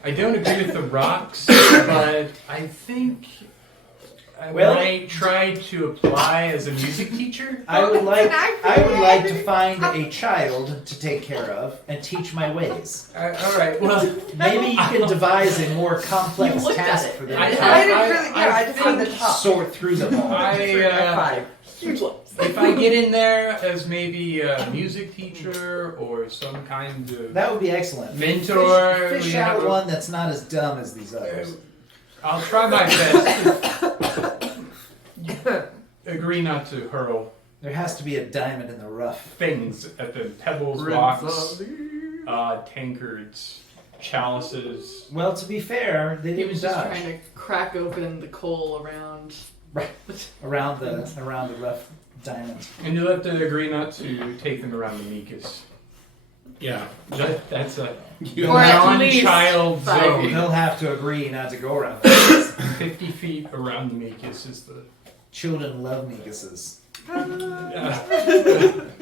I don't agree with the rocks, but I think I Well- might try to apply as a music teacher. I would like Can I I would like to find a child to take care of and teach my ways. All right. Well, Maybe you can devise a more You complex looked at task it. for them. I to didn't really. Yeah, I just had the think top. sort through them all. Five. if I get in there as maybe a music teacher or some kind of That would be excellent. mentor, Fish we out have a- one that's not as dumb as these others. I'll try my best. Agree not to hurl There has to be a diamond in the rough. things at the pebbles, rocks, tankards, chalices. Well, to be fair, they He didn't was just dodge trying to crack open the coal around. around the rough diamond. And you'll have to agree not to take them around the Mikas. Yeah. That's a Or at least non-child 5 zone. feet. They'll have to agree not to go around. Things. 50 feet around the Mikas is the. Children love Neguses.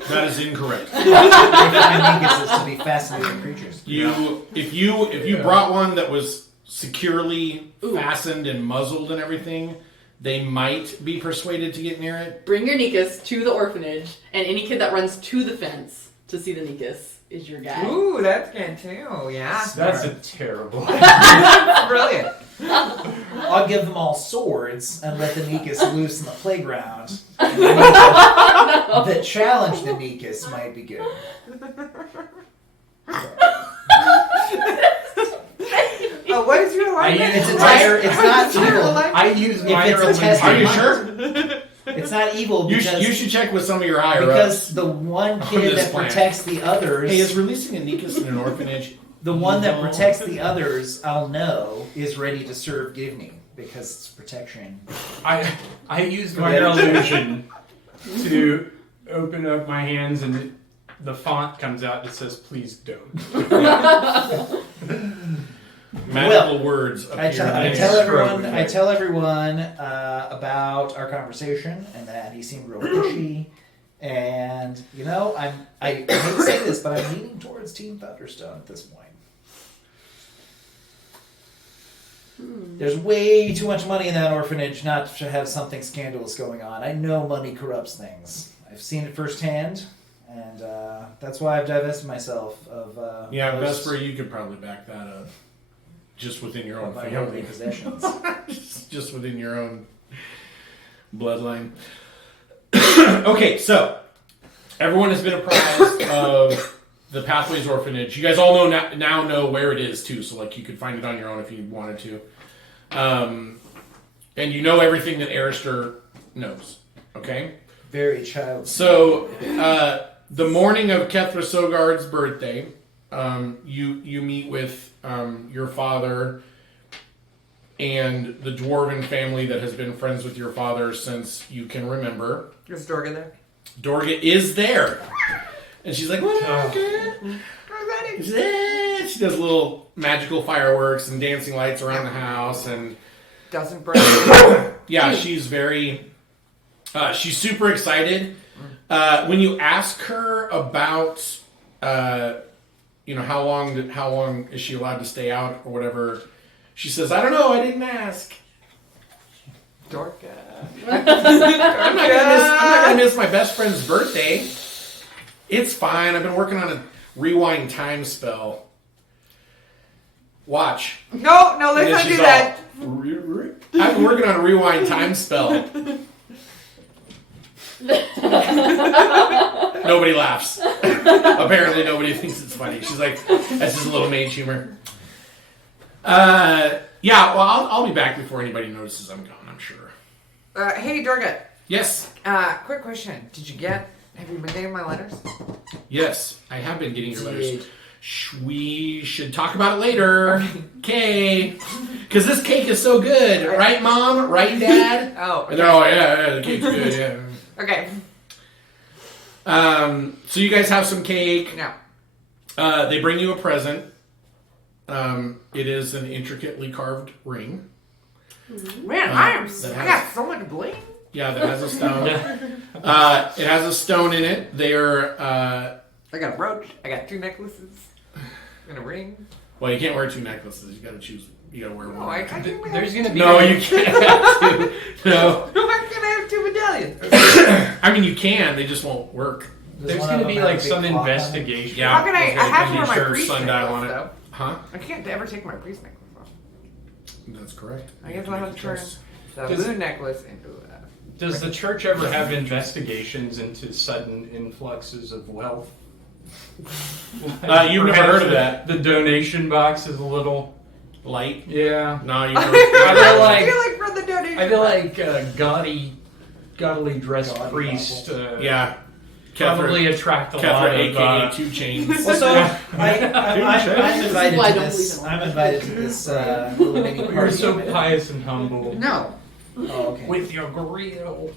That is incorrect. They find Neguses to be fascinating creatures. If you brought one that was securely Ooh. fastened and muzzled and everything, they might be persuaded to get near it. Bring your Nikas to the orphanage, and any kid that runs to the fence to see the Nikas is your guy. Ooh, that's good too. Yeah. That's a terrible. Brilliant. I'll give them all swords and let the Negus loose in the playground. And the challenge the Negus might be good. Oh, what is your line? I use It's a minor- test. It's not evil. I use If minor it's a test, Are you might. sure? It's not evil You because, should check with some of your higher because the one kid this that plan. protects the others, Hey, is releasing a Nikas in an orphanage? the one that No. protects the others, I'll know, is ready to serve Givney because it's protection. I used my illusion to open up my hands and the font comes out that says "Please don't." Magical words appear. I tell everyone about our conversation and that he seemed real pushy. And you know, I hate to say this, but I'm leaning towards Team Thunderstone at this point. There's way too much money in that orphanage not to have something scandalous going on. I know money corrupts things. I've seen it firsthand, and that's why I've divested myself of. Yeah, most Vesper, you could probably back that up. Just within your own of my worldly family. possessions. Just within your own bloodline. Okay, so everyone has been apprised of the Pathways Orphanage. You guys all now know where it is too, so like you could find it on your own if you wanted to. And you know everything that Arister knows. Okay? Very child. So the morning of Kethra Sogard's birthday, you meet with your father and the dwarven family that has been friends with your father since you can remember. Is Dorga there? Dorga is there. And she's like, what up, kid? She does little magical fireworks and dancing lights around the house. And Doesn't burn. yeah, she's very... she's super excited. When you ask her about... how long is she allowed to stay out or whatever? She says, I don't know, I didn't ask. Dorga. I'm not gonna miss my best friend's birthday. It's fine. I've been working on a rewind time spell. Watch. No, And let's then not do she's that. all, I've been working on a rewind time spell. Nobody laughs. Apparently nobody thinks it's funny. She's like, that's just a little mage humor. Yeah, well, I'll be back before anybody notices I'm gone, I'm sure. Hey, Dorga. Yes. Quick question. Have you been getting my letters? Yes, I have been getting your letters. We should talk about it later. Okay. Because this cake is so good. Right, Mom? Right, Dad? Oh. And they're all, yeah, the cake's good, yeah. Okay. So you guys have some cake. No. They bring you a present. It is an intricately carved ring. Man, I got so much bling. Yeah, that has a stone. It has a stone in it. They're... I got a brooch. I got 2 necklaces. And a ring. well, you can't wear 2 necklaces. You gotta choose. You gotta wear one. No, I can't. There's gonna be No, you can't have 2. No. I'm not gonna have 2 medallions. I mean, you can. They just won't work. There's gonna be like some investigation. Yeah. How can I have to wear my Sure, priest sundial necklace, on it. though? Huh? I can't ever take my priest necklace off. That's correct. I guess I'll have to turn the Does- blue necklace into Does the church ever have investigations into sudden influxes of wealth? You've never heard of that. The donation box is a little Light? yeah. No, you've never. I I feel like for the donation. I feel like gaudily dressed Gaudy priest. Yeah. Probably Kethra, attract a lot Kethra, of. aka 2 Chains. Well, so I'm invited Why to don't this. we know? I'm invited to this little mini You're party. so pious and humble. No. Oh, okay. With your grill.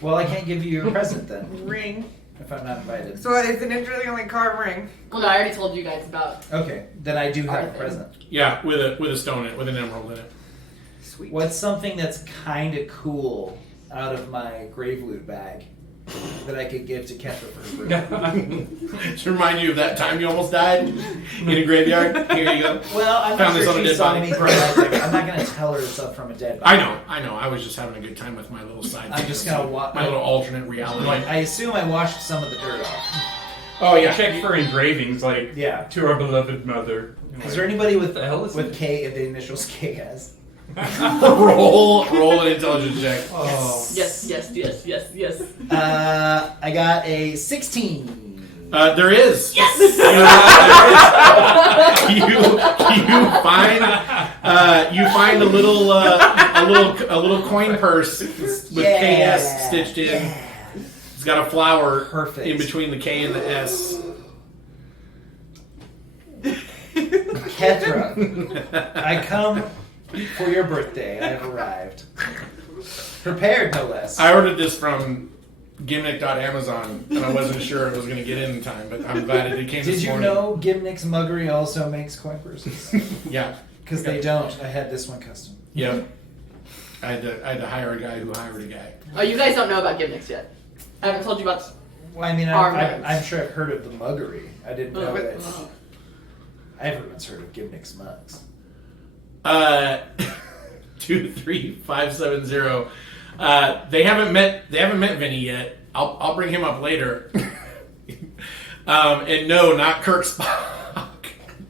Well, I can't give you a present then Ring. if I'm not invited. So it's an intricately carved ring. Well, no, I already told you guys about. Okay, then I do have a present. Yeah, with a stone in it, with an emerald in it. Sweet. What's something that's kind of cool out of my grave loot bag that I could give to Kethra for her birthday? To remind you of that time you almost died in a graveyard. Here you go. Well, I'm Found not this sure on a she dead saw body. me from that. I'm not going to tell her stuff from a dead body. I know. I was just having a good time with my little side. I'm just going to watch. my little alternate reality. I assume I washed some of the dirt off. Oh yeah. Check for engravings, like Yeah. to our beloved mother. Is there anybody with the hell is with it? K if the initials K has? roll an intelligence check. Oh. Yes. I got a 16. There is. Yes. You find a little coin purse with KS stitched in. Yeah. It's got a flower Perfect. in between the K and the S. Kethra, I come for your birthday. I have arrived. Prepared, no less. I ordered this from gimmick.amazon, and I wasn't sure it was going to get in time, but I'm glad it came Did this you morning. know Gimnick's Muggery also makes coin purses? Yeah. Because they don't. I had this one custom. Yep. I had to hire a guy who hired a guy. Oh, you guys don't know about Gimnick's yet. I haven't told you about. Well, I mean, Arm I'm mugs. sure I've heard of the Muggery. I didn't know but- that. Everyone's heard of Gimnick's mugs. 23570. They haven't met Vinny yet. I'll bring him up later. And no, not Kirk Spock.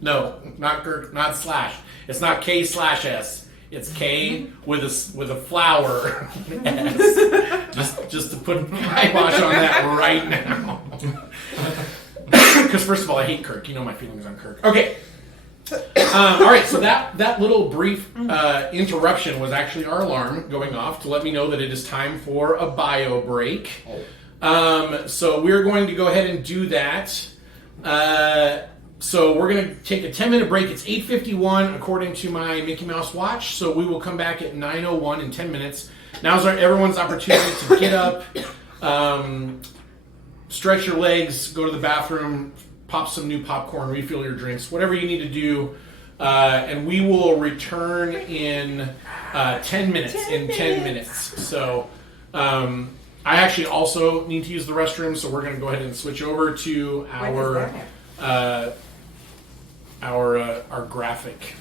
No, not Kirk, not Slash. It's not K/S. It's K with a flower. S. Just to put kibosh on that right now. Because first of all, I hate Kirk. You know my feelings on Kirk. Okay. All right. So that little brief interruption was actually our alarm going off to let me know that it is time for a bio break. So we're going to go ahead and do that. So we're going to take a 10-minute break. It's 8:51 according to my Mickey Mouse watch. So we will come back at 9:01 in 10 minutes. Now's everyone's opportunity to get up, stretch your legs, go to the bathroom, pop some new popcorn, refill your drinks, whatever you need to do. And we will return in 10 minutes. 10 minutes. So I actually also need to use the restroom, so we're going to go ahead and switch over to our graphic.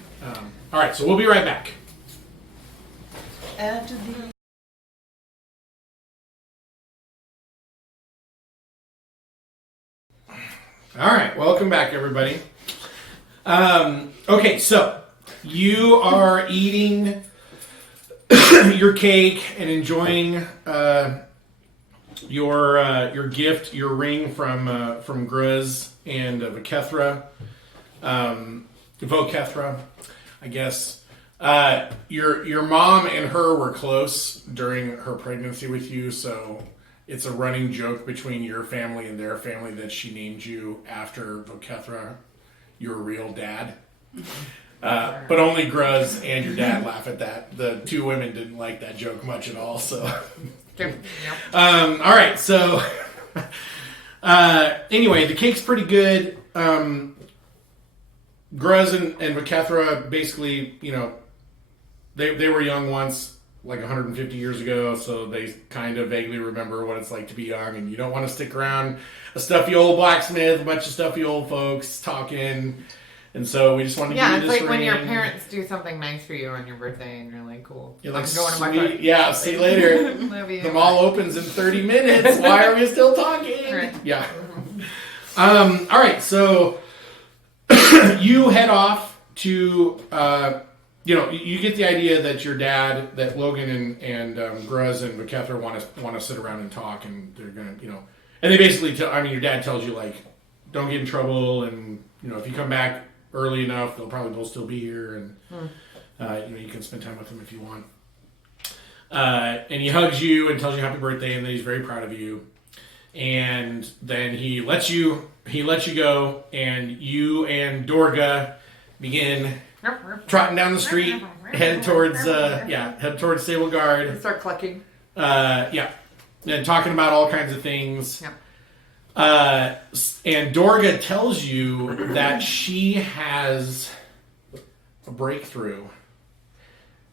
All right, so we'll be right back. After the All right, welcome back, everybody. Okay, so you are eating your cake and enjoying your gift, your ring from Gruz and Kethra, Kethra, I guess. Your mom and her were close during her pregnancy with you, so it's a running joke between your family and their family that she named you after Kethra, your real dad. But only Gruz and your dad laugh at that. The two women didn't like that joke much at all. So, all right. So, anyway, the cake's pretty good. Gruz and Kethra basically, they were young once, like 150 years ago, so they kind of vaguely remember what it's like to be young, and you don't want to stick around a stuffy old blacksmith, a bunch of stuffy old folks talking, and so we just wanted to give you this it's like when ring. your parents do something nice for you on your birthday, and you're like, cool. You're like, I'm going to my sweet, party. yeah, see you later. Love you. The mall opens in 30 minutes. Why are we still talking? Right. Yeah. All right, so you head off to... you get the idea that your dad, that Logan and Gruz and Kethra want to sit around and talk, and they're gonna, and they basically your dad tells you, like, don't get in trouble, and if you come back early enough, they'll probably both still be here, and you can spend time with them if you want. And he hugs you and tells you happy birthday, and that he's very proud of you, and then he lets you go, and you and Dorga begin trotting down the street, headed towards Stable Guard. Start clucking. And talking about all kinds of things. Yep. And Dorga tells you that she has a breakthrough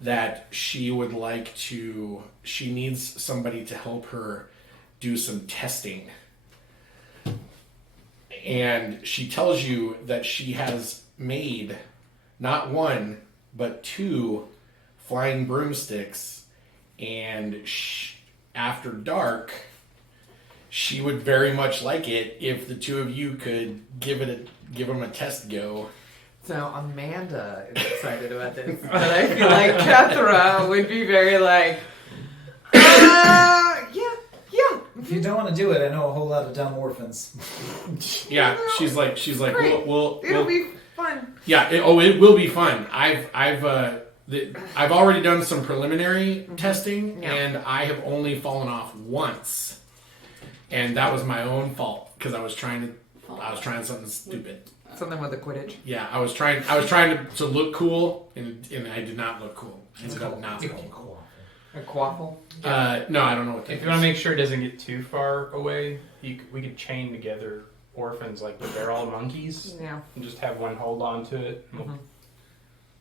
that she needs somebody to help her do some testing. And she tells you that she has made not one, but 2 flying broomsticks, and after dark, she would very much like it if the 2 of you could give them a test go. So Amanda is excited about this, but I feel like Kethra would be very like, yeah. If you don't want to do it, I know a whole lot of dumb orphans. Yeah, she's like, Great. we'll It'll be fun. Yeah, it will be fun. I've I've already done some preliminary testing, Yeah. and I have only fallen off once, and that was my own fault because I was trying something stupid. Something with the Quidditch. Yeah, I was trying to look cool, and I did not look cool. I ended up not looking cool. A quaffle. No, I don't know what that If you want to make sure it doesn't get too far away, we could chain together orphans like the barrel monkeys Yeah. and just have one hold on to it. And we'll Mm-hmm.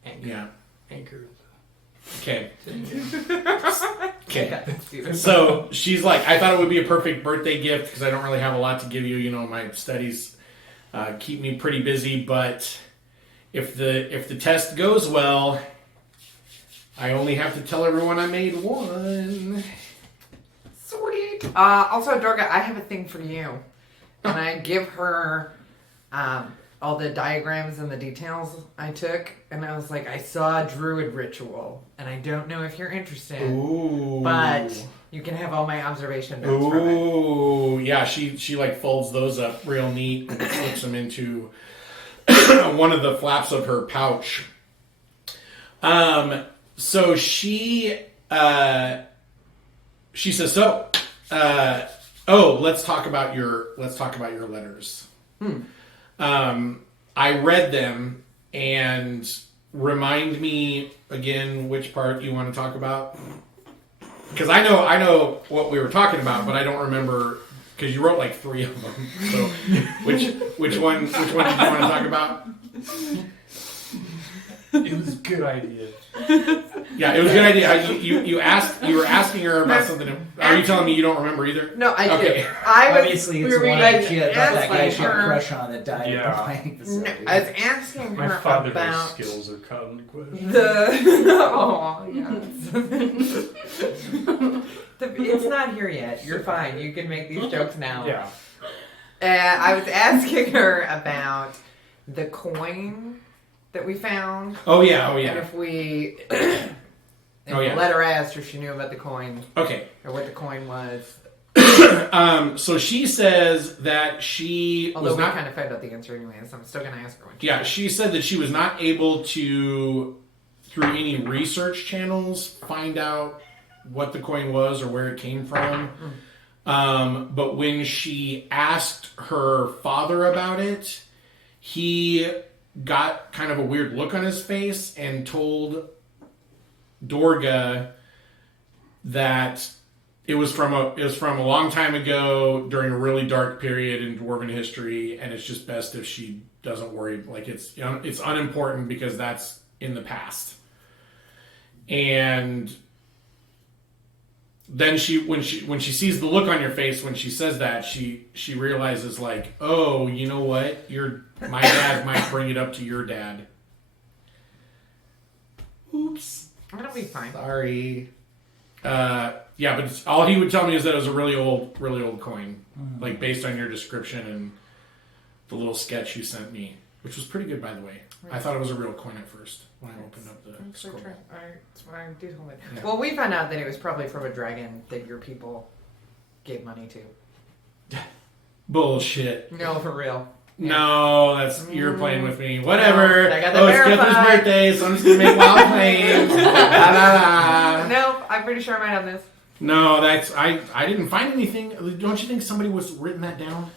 anchor, Yeah. anchor. Okay. Okay. Okay. So she's like, I thought it would be a perfect birthday gift because I don't really have a lot to give you. You know, my studies keep me pretty busy. But if the test goes well, I only have to tell everyone I made one. Sweet. Also, Dorga, I have a thing for you. And I give her all the diagrams and the details I took. And I was like, I saw a druid ritual. And I don't know if you're interested. Ooh. But you can have all my observation notes from it. Ooh. Yeah, she like folds those up real neat and slips them into one of the flaps of her pouch. So she says, let's talk about your letters. I read them, and remind me again which part you want to talk about, because I know what we were talking about, but I don't remember because you wrote like 3 of them. So which one did you want to talk about? It was a good idea. Yeah, it was a good idea. You were asking her about something. Are you telling me you don't remember either? No, I Okay. do. I was, Obviously, it's we were one like she had about that guy she had a asking crush on that died Yeah. at the mining No, facility. I was asking My her father's about skills are calling the question. It's not here yet. You're fine. You can make these jokes now. Yeah. I was asking her about the coin that we found. Oh yeah. And if we... Oh, yeah. The letter asked her if she knew about the coin Okay. or what the coin was. So she says that she Although was we not. kind of found out the answer anyway, so I'm still going to ask her when she Yeah, she said that she was not able to, through any research channels, find out what the coin was or where it came from. But when she asked her father about it, he got kind of a weird look on his face and told Dorga that it was from a long time ago during a really dark period in dwarven history, and it's just best if she doesn't worry. Like it's unimportant because that's in the past. And then when she sees the look on your face when she says that, she realizes like, oh, you know what? My dad might bring it up to your dad. Oops. I'm going to be fine. Sorry. Yeah, but all he would tell me is that it was a really old coin, like based on your description and the little sketch you sent me, which was pretty good, by the way. I thought it was a real coin at first when I opened up the scroll. I did hold it. Yeah. Well, we found out that it was probably from a dragon that your people gave money to. Bullshit. No, for real. No, you're playing with me. Whatever. I got that Oh, it's verified. Kethra's birthday, so I'm just gonna make wild claims. La, la, la. No, I'm pretty sure I'm right on this. No, I didn't find anything. Don't you think somebody was written that down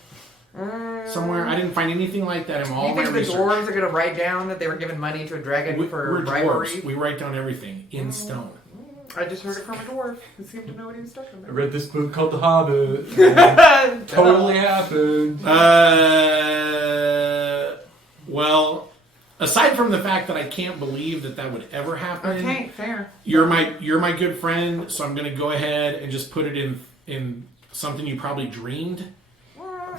somewhere? I didn't find anything like that in all You my think the research. dwarves are going to write down that they were giving money to a dragon for We're bribery? dwarves. We write down everything in stone. I just heard it from a dwarf who seemed to know what he was talking I about. read this book called The Hobbit. Totally happened. Well, aside from the fact that I can't believe that would ever happen. Okay, fair. You're my good friend, so I'm going to go ahead and just put it in something you probably dreamed.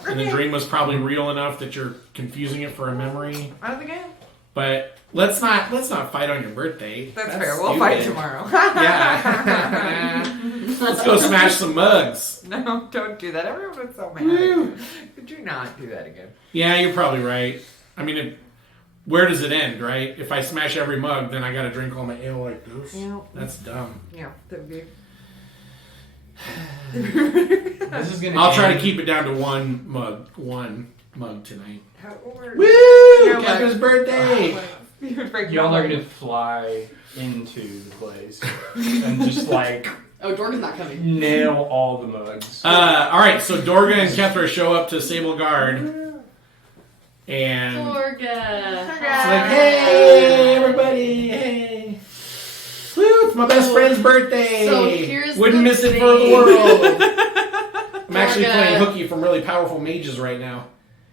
And the dream was probably real enough that you're confusing it for a memory. I don't think I am. But let's not fight on your birthday. That's fair. We'll fight stupid. tomorrow. Yeah. Let's go smash some mugs. No, don't do that. Everyone was so mad. Woo. Could you not do that again? Yeah, you're probably right. I mean, where does it end, right? If I smash every mug, then I got to drink all my ale like this. Yeah. That's dumb. Yeah, that would be. This is gonna I'll try to end- keep it down to one mug tonight. How old are Woo! You know Kevin's what? birthday! You would break Y'all my are leg. gonna fly into the place and just like Oh, Dorga's not coming. nail all the mugs. All right, so Dorga and Kethra show up to Sable Guard, and Dorga. It's like, hey, everybody, hey. Woo, it's my best friend's birthday. So here's Wouldn't the miss it for the thing. world. I'm actually Dorga. playing hooky from really powerful mages right now.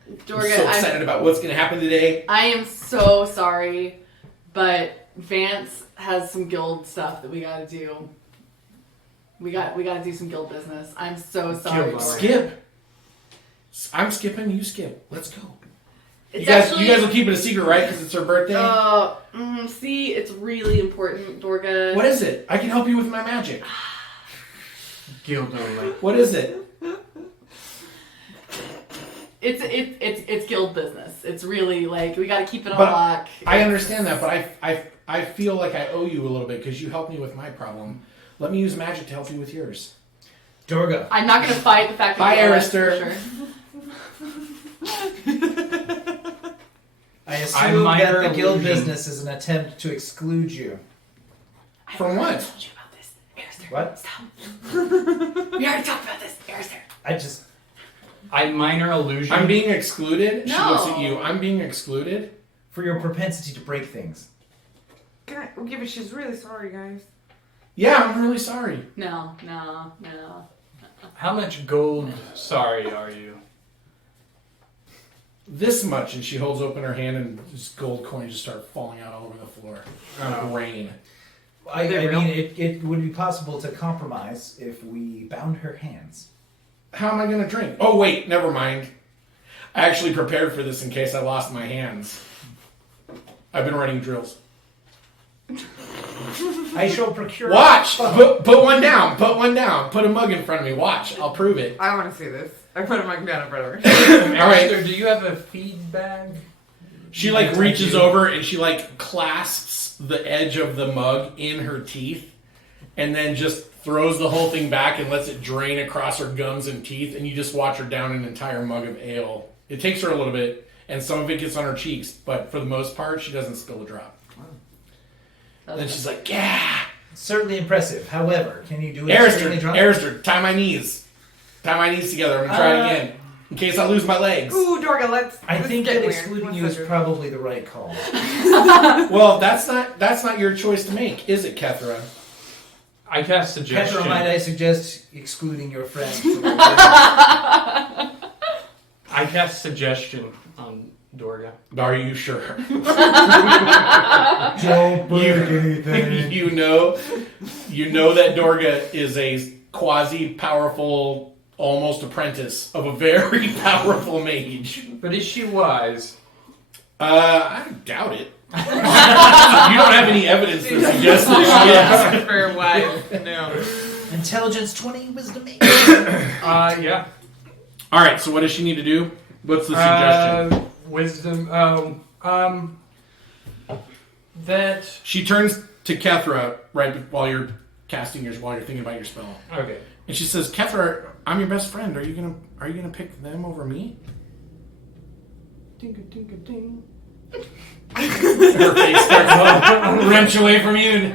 I'm Dorga, so excited about what's going to happen today. I am so sorry, but Vance has some guild stuff that we gotta do. We gotta do some guild business. I'm so sorry. Guild. Skip. I'm skipping, you skip. Let's go. It's You guys actually, will keep it a secret, right? Because it's her birthday? see, it's really important, Dorga. What is it? I can help you with my magic. Guild only. What is it? It's guild business. It's really like we gotta keep it on But lock. I understand that, but I feel like I owe you a little bit because you helped me with my problem. Let me use magic to help you with yours. Dorga. I'm not gonna fight the fact that Hi, you're Arister. for sure. I assume minor that the guild illusion. business is an attempt to exclude you. From what? I told you about this. Arister, What? stop. We already talked about this. Arister. I minor illusion. I'm being excluded? She No. looks at you. I'm being excluded? For your propensity to break things. She's really sorry, guys. Yeah, I'm really sorry. No. How much gold sorry are you? This much, and she holds open her hand, and just gold coins just start falling out all over the floor. Like rain. I they real? mean, it would be possible to compromise if we bound her hands. How am I going to drink? Oh, wait, never mind. I actually prepared for this in case I lost my hands. I've been writing drills. I shall procure. Watch! Put one down. Put one down. Put a mug in front of me. Watch. I'll prove it. I want to see this. I put a mug down in front of her. All right. Esther, do you have a feed bag? She like reaches over and she like clasps the edge of the mug in her teeth and then just throws the whole thing back and lets it drain across her gums and teeth, and you just watch her down an entire mug of ale. It takes her a little bit, and some of it gets on her cheeks, but for the most part, she doesn't spill a drop. And then she's like, yeah! Certainly impressive. However, can you do it extremely drunk? Arister, tie my knees. Tie my knees together. I'm going to try it again. In case I lose my legs. Ooh, Dorga, let's. I this think is that getting excluding weird. you is probably the right call. Well, that's not your choice to make, is it, Kethra? I cast suggestion. Kethra, might I suggest excluding your friend? From the I cast suggestion on Dorga. Are you sure? Don't break anything. You know that Dorga is a quasi-powerful, almost apprentice of a very powerful mage. But is she wise? I doubt it. You don't have any evidence to suggest that she is. For wife. No. Intelligence 20, wisdom 8. Yeah. All right, so what does she need to do? What's the suggestion? Wisdom. That. She turns to Kethra right while you're thinking about your spell, Okay. and she says, "Kethra, I'm your best friend. Are you gonna pick them over me?" Ding ding ding. Her face starts to wrench away from you,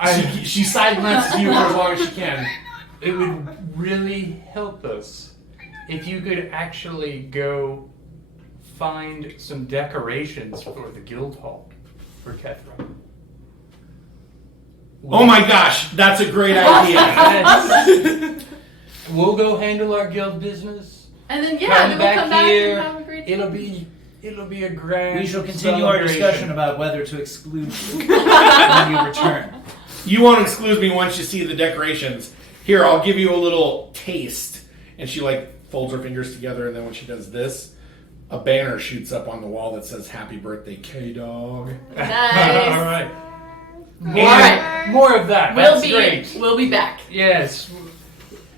and she side glances you for as long as she can. It would really help us if you could actually go find some decorations for the guild hall for Kethra. Oh my gosh, that's a great idea. Yes. We'll go handle our guild business. And then Come then we'll back come back here. and have a great time. It'll be a grand. We shall continue our celebration. discussion about whether to exclude you when you return. You won't exclude me once you see the decorations. Here, I'll give you a little taste. And she like folds her fingers together, and then when she does this, a banner shoots up on the wall that says "Happy Birthday, K-Dog." Nice. All right. More of that. We'll That's great. be back. Yes.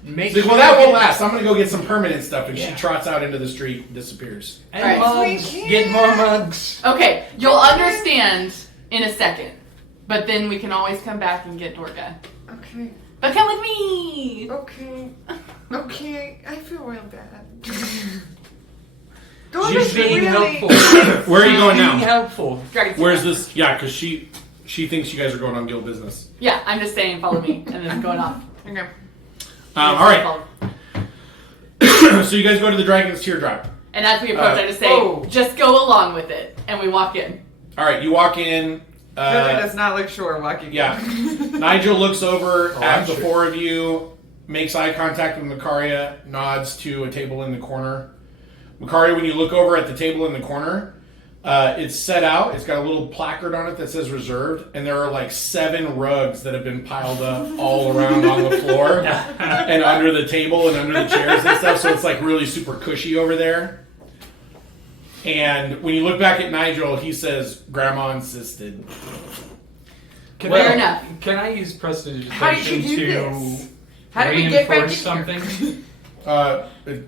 Make She's like, well, that won't last. I'm gonna go get some permanent stuff. And she trots out into the street and disappears. And All right. mugs. Get more mugs. Okay, you'll understand in a second, but then we can always come back and get Dorga. Okay. But come with me. Okay. Okay. I feel real bad. She's Dorga's being really. helpful. Where are you going Being now? helpful. Dragon's Where's this? Yeah, because she She thinks you guys are going on guild business. Yeah, I'm just saying, follow me, and then going off. Okay. All right. So you guys go to the Dragon's Teardrop. And as we approach, I just say, just go along with it, and we walk in. All right, you walk in. Really does not look sure walking. Yeah. Nigel looks over at the sure. four of you, makes eye contact with Makaria, nods to a table in the corner. Makaria, when you look over at the table in the corner, it's set out. It's got a little placard on it that says reserved, and there are like 7 rugs that have been piled up all around on the floor and under the table and under the chairs and stuff. So it's like really super cushy over there. And when you look back at Nigel, he says, "Grandma insisted." Fair enough. Can I use prestidigitation How did you do to this? How did we get back in reinforce something?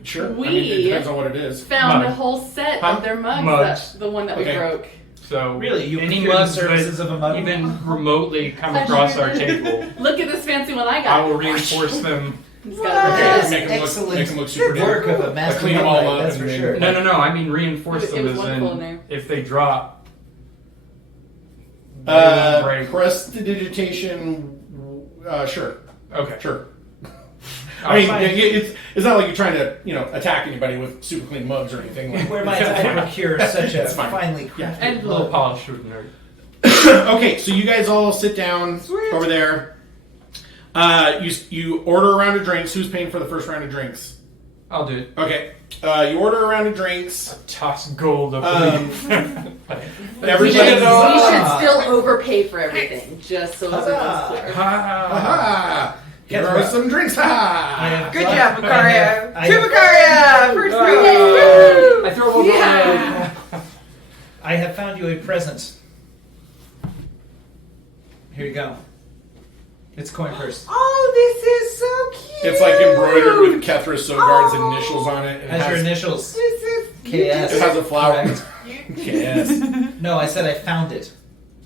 Sure. We I mean, it depends on what it is. Found Mug. a whole set Huh? of their mugs. Mugs. The one that we Okay. broke. So Really? You any procured the mugs that services of a mug? even remotely come I across sure our did. table, Look at this fancy one I I got. will reinforce them. It's That got is Make 'em look excellent super work duper. of a master Clean 'em all midnight, up that's and for then- sure. No. I mean reinforce It them was as wonderful in in there. if they drop. they won't break. Prestidigitation. Sure. Okay. Sure. I'll I mean, find- it's not like you're trying to, attack anybody with super clean mugs or anything. Like Where might I procure such a It's fine. finely Yeah. crafted and a little mug? polish wouldn't hurt. Okay, so you guys all sit down Sweet. over there. You order a round of drinks. Who's paying for the first round of drinks? I'll do it. Okay. You order a round of drinks. Toss gold up. Everybody. We should still overpay for everything, just so Huzzah. everyone's clear. Aha! Here Kethra. are some drinks. I Ha! have Good brought- job, Makaria. I To have- Makaria! First Woo! round. I throw one Yeah. I have found you a present. Here you go. It's a coin purse. Oh, this is so cute. It's like embroidered with Kethra Sogard's initials on it. It Has your has, initials. This is KS. it has a flower. Correct. Yes. No, I said I found it.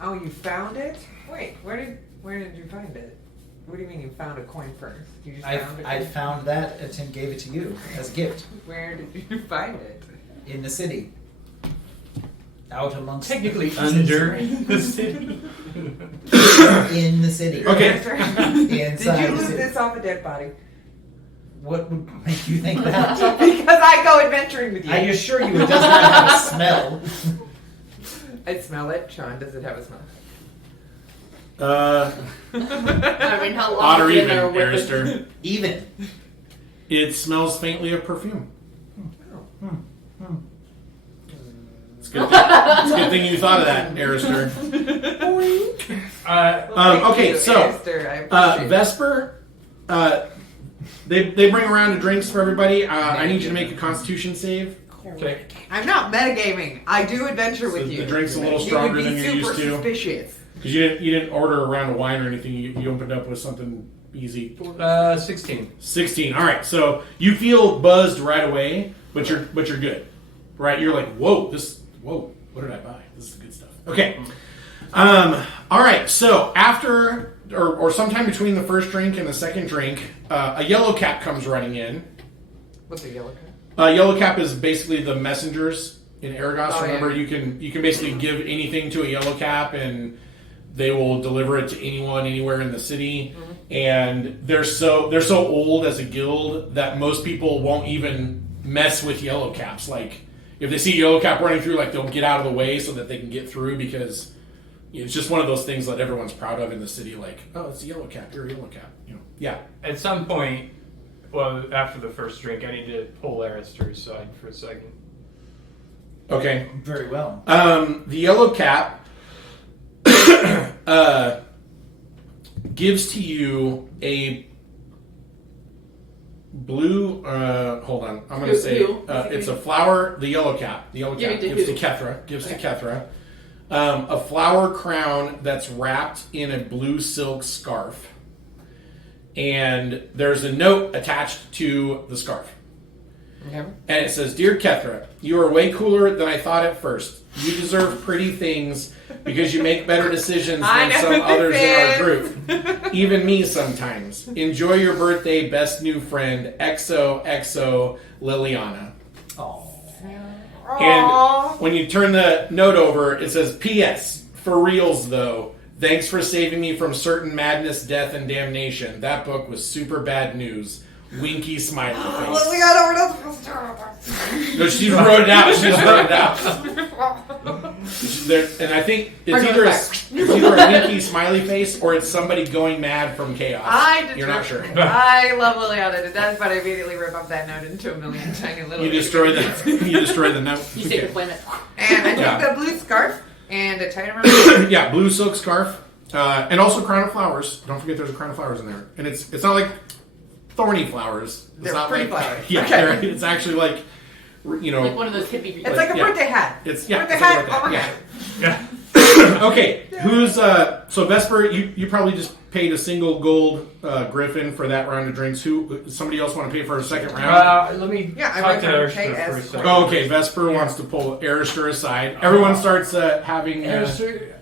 Oh, you found it? Wait, where did you find it? What do you mean you found a coin purse? You just found it? I found that and Tim gave it to you as a gift Where did you find it? in the city. Out amongst Technically the under citizens. the city. In the city. Okay. Did Inside you the lose city. this off a dead body? What would make you think that? Because I go adventuring with you. I assure you it does not have a smell. I smell it. Sean, does it have a smell? I mean, how long Odd or have you been even, there with Arister. Even. It smells faintly of perfume. It's a good thing you thought of that, Arister. Okay, Thank you, so, Esther. I appreciate it. Vesper, they bring around the drinks for everybody. I need you to make a Constitution save. Okay. I'm not metagaming. I do adventure with you. The drink's a little You stronger would than be you're super used to. suspicious. Because you didn't order a round of wine or anything. You opened up with something easy. 16. 16. All right. So you feel buzzed right away, but you're good, right? You're like, whoa, what did I buy? This is the good stuff. Okay. All right. So after or sometime between the first drink and the second drink, a yellow cap comes running in. What's a yellow card? Yellow cap is basically the messengers in Arragas. Oh, Remember, yeah. you can basically give anything to a yellow cap and they will deliver it to anyone anywhere in the city. Mm-hmm. And they're so old as a guild that most people won't even mess with yellow caps. Like if they see yellow cap running through, like they'll get out of the way so that they can get through because it's just one of those things that everyone's proud of in the city. Like, oh, it's a yellow cap. You're a yellow cap. Yeah. At some point, well, after the first drink, I need to pull Arister aside for a second. Okay. Very well. The yellow cap gives to you a blue. Hold on, I'm going to say Who? it's a flower. The yellow cap. The yellow Give cap it to gives who? to Kethra. Gives Okay. to Kethra a flower crown that's wrapped in a blue silk scarf, and there's a note attached to the scarf. Okay. And it says, "Dear Kethra, you are way cooler than I thought at first. You deserve pretty things because you make better decisions I than know some this others in our is. group. Even me sometimes. Enjoy your birthday, best new friend, XOXO Liliana." Oh. And when you turn the note over, it says, "P.S. For reals though, Thanks for saving me from certain madness, death, and damnation. That book was super bad news. Winky smiley face. No, she wrote it out. She just wrote it out. And I think it's either a winky smiley face or it's somebody going mad from chaos. You're not sure. I love Liliana to death, but I immediately rip up that note into a million tiny little. You destroy the note. You say deployment. And I took the blue scarf and I tied it around. Yeah, blue silk scarf, and also crown of flowers. Don't forget, there's a crown of flowers in there, and it's not like thorny flowers. It's They're not pretty like flowers. yeah, Okay. it's actually like Like one of those hippie. It's like a birthday hat. It's birthday it's hat. like that, Oh my yeah. god. Yeah. Okay, who's so Vesper? You probably just paid a single gold griffin for that round of drinks. Who? Somebody else want to pay for a second round? Let me Yeah, I talk to remember Arshka KS. for a second. Oh, okay. Vesper wants to pull Arister aside. Everyone starts having Arshka,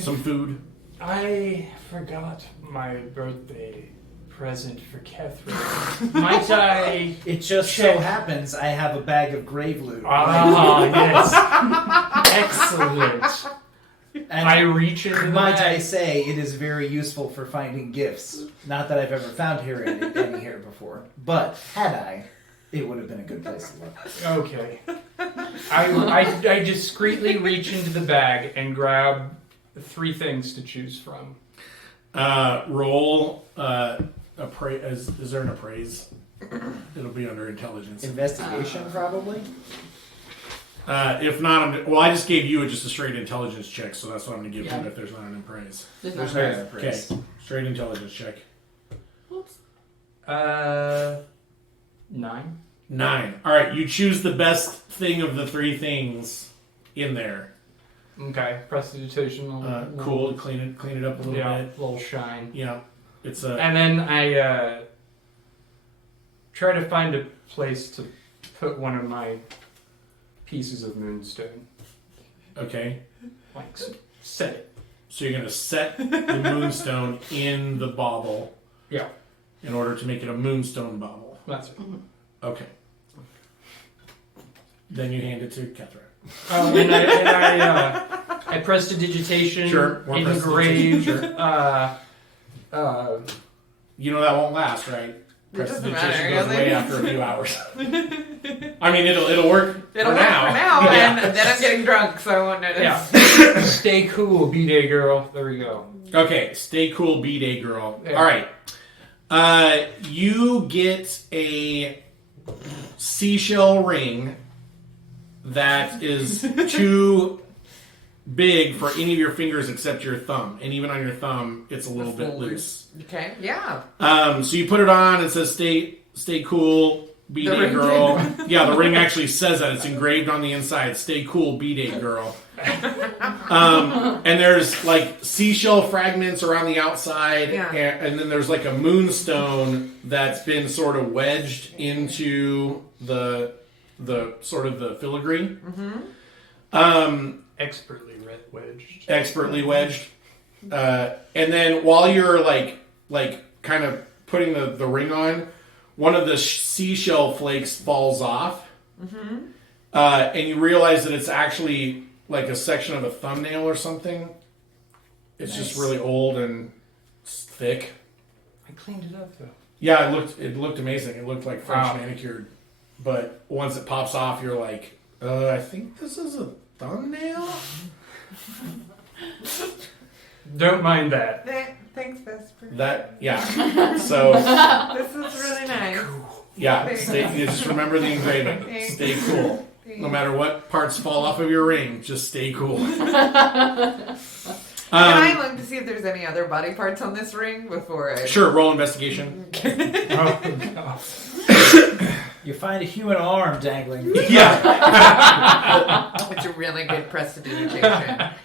some food. I forgot my birthday present for Kethra. Might I? It just Check. so happens I have a bag of grave loot. Ah, yes. Excellent. And I reach into the might I bag. say, it is very useful for finding gifts. Not that I've ever found any here before, but had I, it would have been a good place to look. Okay. I discreetly reach into the bag and grab 3 things to choose from. Roll appraise. Is there an appraise? It'll be under intelligence. Investigation, probably? If not, I just gave you just a straight intelligence check, so that's what I'm going to give him if there's not an appraise. There's There's not. no Okay, appraise. straight intelligence check. Oops. 9. 9. All right, you choose the best thing of the 3 things in there. Okay. Prestidigitation. Cool. Clean it up a little Yeah, bit. a little shine. Yeah, it's a. And then I try to find a place to put one of my pieces of moonstone. Okay, Like, set it. so you're gonna set the moonstone in the bauble. Yeah. In order to make it a moonstone bauble. That's it. Okay. Then you hand it to Kethra. And I prestidigitation, Sure, more engrave. prestidigitation, You know that won't last, right? It doesn't Prestidigitation matter, goes away after a few hours. I mean, it'll work. It'll for work now. for now, Yeah. and then I'm getting drunk, so I won't notice. Yeah. Stay cool, B-Day girl. There we go. Okay, stay cool, B-Day girl. Yeah. All right. You get a seashell ring that is too big for any of your fingers except your thumb, and even on your thumb, it's a little bit loose. Okay, yeah. So you put it on. It says "Stay cool, The B-Day ring girl." Yeah, the ring actually says that. It's engraved on the inside. "Stay cool, B-Day girl." And there's like seashell fragments around the outside, Yeah. and then there's like a moonstone that's been sort of wedged into the sort of the filigree. Expertly wedged. Expertly wedged. And then while you're like kind of putting the ring on, one of the seashell flakes falls off. And you realize that it's actually like a section of a thumbnail or something. It's just Nice. really old and thick. I cleaned it up though. Yeah, it looked amazing. It looked like French Wow. manicured. But once it pops off, you're like, I think this is a thumbnail? Don't mind that. Thanks, Vesper. Yeah. So, This is really nice. yeah, you just remember the engraving. Thanks. Stay cool. No matter what parts fall off of your ring, just stay cool. Can I look to see if there's any other body parts on this ring before I... Sure, roll investigation. Oh, God. You find a human arm dangling. Yeah. It's a really good prestidigitation.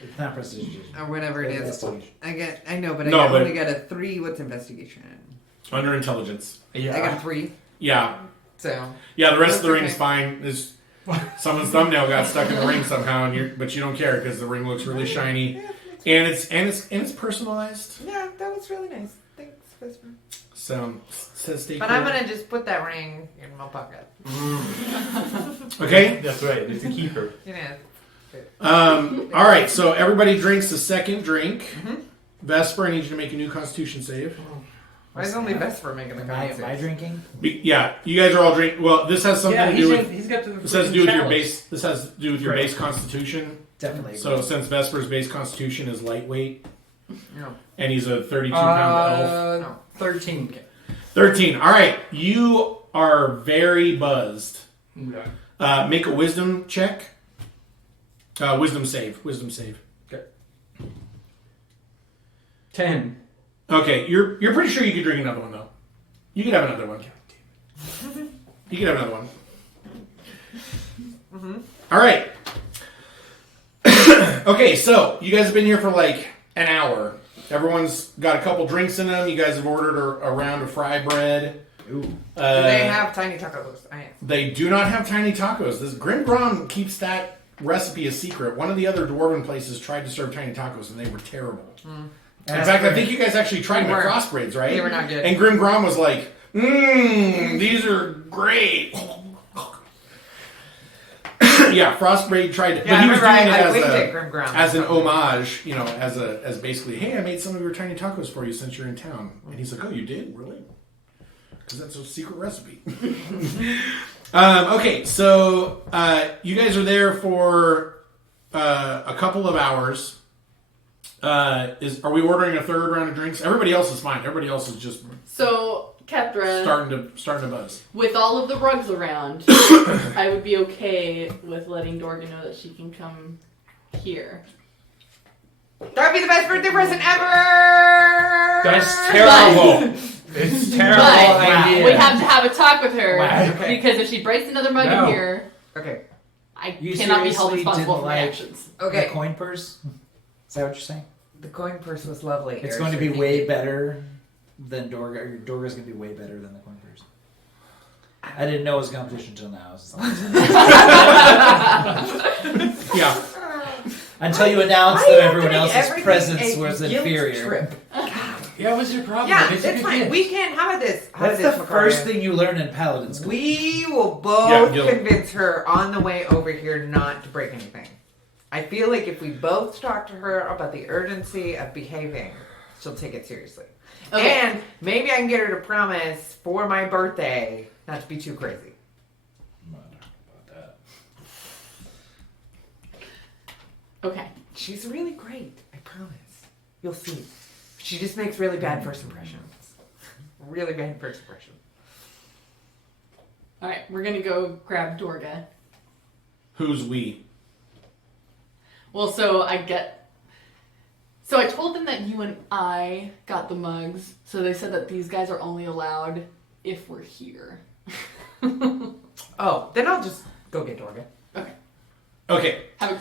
It's not prestidigitation. Or whatever it is. Investigation. I know, but I No, but- only got a 3. What's investigation? Under intelligence. I got a Yeah. 3. Yeah. So... Yeah, the rest of the That's ring's okay. fine. Is someone's thumbnail got stuck in the ring somehow, but you don't care because the ring looks really shiny, and it's personalized. Yeah, that was really nice. Thanks, Vesper. So says stay But cool. I'm gonna just put that ring in my pocket. Okay. That's right. It's a keeper. You know. All right, so everybody drinks a second drink. Vesper, I need you to make a new Constitution save. Why is only Vesper making the Am I conversation? drinking? Yeah, you guys are all drink. Well, this has something to do with. he's got the This has to do with your chalice. base. This has to do with your Right. base Constitution. Definitely. So since Vesper's base Constitution is lightweight, No. and he's a 32-pound elf. No. 13. 13. All right, you are very buzzed. Okay. Make a wisdom check. Wisdom save. Wisdom save. 10. Okay, you're pretty sure you could drink another one though. You could have another one. You could have another one. All right. Okay, so you guys have been here for like an hour. Everyone's got a couple drinks in them. You guys have ordered a round of fry bread. Ooh. Do they have tiny tacos? I asked. They do not have tiny tacos. This Grim Grom keeps that recipe a secret. One of the other dwarven places tried to serve tiny tacos and they were terrible. In fact, I think you guys actually tried them at were. Crossbraids, right? They were not good. And Grim Grom was like, these are great. Yeah, Frostbraid tried it. Yeah, But he was doing I winked at it Grim Grom. as an homage, you know, as basically, hey, I made some of your tiny tacos for you since you're in town. And he's like, oh, you did? Really? Because that's a secret recipe. Okay, so you guys are there for a couple of hours. Are we ordering a third round of drinks? Everybody else is fine. Everybody else is just So, Kethra, starting to buzz. with all of the rugs around, I would be okay with letting Dorga know that she can come here. That would be the best birthday present ever! That's terrible. It's terrible But idea. we have to have a talk with her Wow. Okay. because if she breaks another mug No. in here, Okay. I You cannot be held seriously responsible didn't for my like- actions. Okay. The coin purse? Is that what you're saying? The coin purse was lovely. It's Eric, going to be so way thank better than Dorga. Dorga's going to be way better than the coin purse. I didn't know it was a competition until now. Yeah. Until you announced Why that do you have everyone to make else's everything presence a was guilt inferior. trip? Yeah, what's your problem? Yeah, It's a that's good fine. gift. We can't have this. That's the first thing you learn in Paladin school. We will both Yeah, guilt. convince her on the way over here not to break anything. I feel like if we both talk to her about the urgency of behaving, she'll take it seriously. Okay. And maybe I can get her to promise for my birthday not to be too crazy. Okay. She's really great, I promise. You'll see. She just makes really bad first impressions. Really bad first impressions. All right, we're gonna go grab Dorga. Who's we? Well, so I told them that you and I got the mugs. So they said that these guys are only allowed if we're here. Oh, then I'll just go get Dorga. Okay. Have a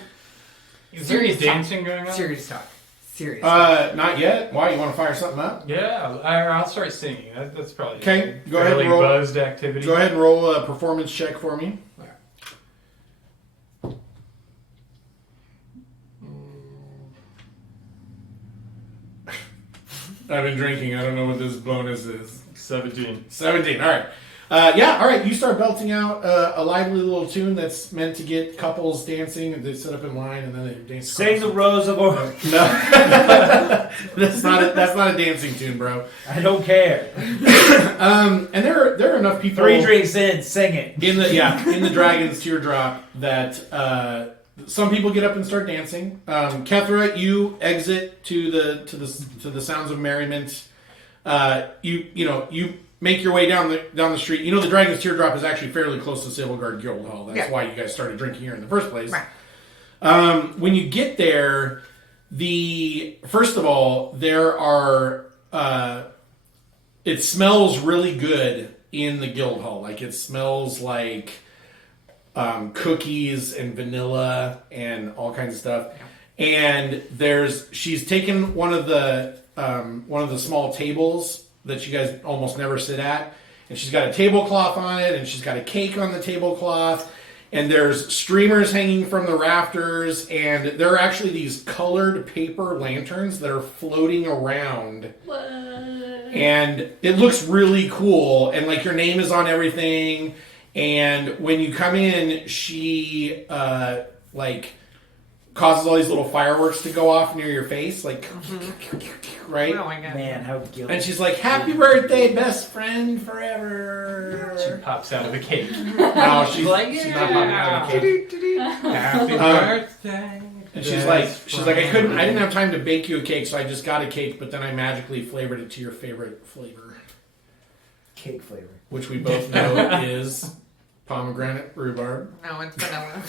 Is there any serious talk. dancing going on? Serious talk. Serious. Not yet. Why? You want to fire something up? Yeah, I'll start singing. That's probably Okay, a go ahead and fairly roll. buzzed activity. Go ahead and roll a performance check for me. I've been drinking. I don't know what this bonus is. 17. 17. All right. Yeah. All right. You start belting out a lively little tune that's meant to get couples dancing. They sit up in line and then they dance. Sing the Rose of Or. No, that's not a dancing tune, bro. I don't care. And there are enough people. 3 drinks in, sing it. In the Dragon's Teardrop that some people get up and start dancing. Kethra, you exit to the sounds of merriment. You make your way down the street. You know the Dragon's Teardrop is actually fairly close to Sableguard Guildhall. That's why you guys started drinking here in the first place. Right. When you get there, first of all, there are it smells really good in the Guildhall. Like it smells like cookies and vanilla and all kinds of stuff. And she's taken one of the small tables that you guys almost never sit at, and she's got a tablecloth on it, and she's got a cake on the tablecloth, and there's streamers hanging from the rafters, and there are actually these colored paper lanterns that are floating around. What? And it looks really cool, and like your name is on everything. And when you come in, she causes all these little fireworks to go off near your face, like, right? Oh my god. Man, how guilty. And she's like, "Happy birthday, best friend forever." She pops out of the cake. No, she's Like, she's not popping out of the cake. Happy birthday. And she's like, I didn't have time to bake you a cake, so I just got a cake, but then I magically flavored it to your favorite flavor, Cake flavor. which we both know is pomegranate rhubarb. No, it's vanilla.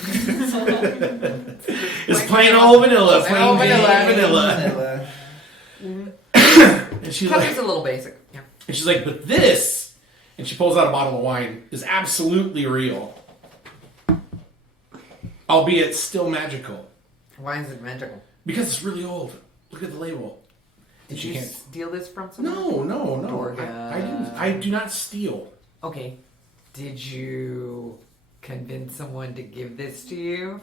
It's plain old vanilla, Plain plain old vanilla. Vanilla. And she's Color's like, a little basic. Yeah. but this, and she pulls out a bottle of wine, is absolutely real, albeit still magical. Why is it magical? Because it's really old. Look at the label. Did She you can't- steal this from someone? No. Dorga. I do not steal. Okay. Did you convince someone to give this to you?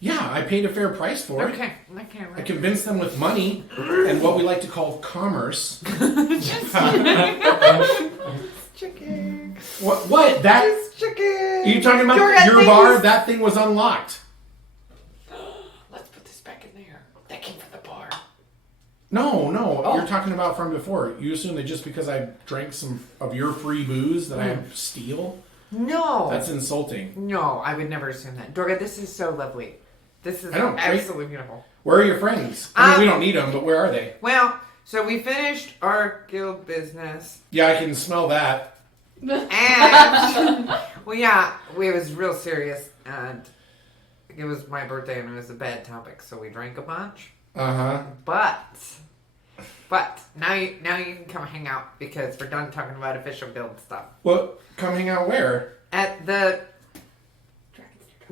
Yeah, I paid a fair price for it. Okay. I Right. convinced them with money and what we like to call commerce. Chicken. What? That? It's chicken. Are you talking about Dorga, your things- bar? That thing was unlocked. Let's put this back in there. That came from the bar. No. Oh. You're talking about from before. You assume that just because I drank some of your free booze that I steal? No. That's insulting. No, I would never assume that. Dorga, this is so lovely. This is I don't drink- absolutely beautiful. Where are your friends? I mean, we don't need them, but where are they? Well, so we finished our guild business. Yeah, I can smell that. And, well, yeah, it was real serious. And it was my birthday and it was a bad topic. So we drank a bunch. Uh-huh. But now you can come hang out because we're done talking about official guild stuff. Well, come hang out where? At the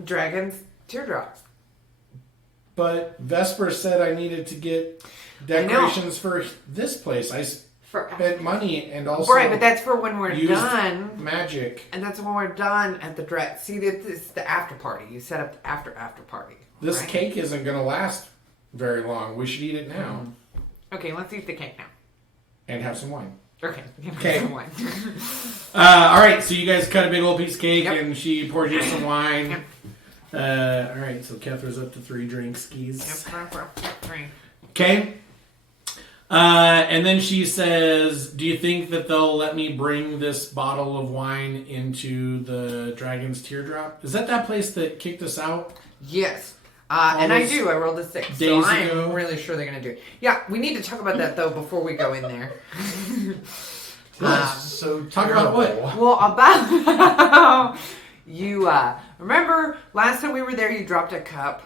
Dragon's Teardrop. But Vesper said I needed to get decorations for this place. I For spent money and also Right, but that's for when we're used done. magic. And that's when we're done at the dress. See, this is the after party. You set up the after party. This right? cake isn't going to last very long. We should eat it now Okay, let's eat the cake now. and have some wine. Okay. Okay. Some wine. All right, so you guys cut a big old piece of cake Yep. and she poured you some wine. Yep. All right, so Kethra's up to 3 drink skis. Three. Okay. And then she says, "Do you think that they'll let me bring this bottle of wine into the Dragon's Teardrop? Is that place that kicked us out?" Yes. And I those do. I rolled a 6. So days I'm ago? really sure they're going to do it. Yeah, we need to talk about that, though, before we go in there. That's so Talk about what? terrible. Well, about... you, remember last time we were there, you dropped a cup?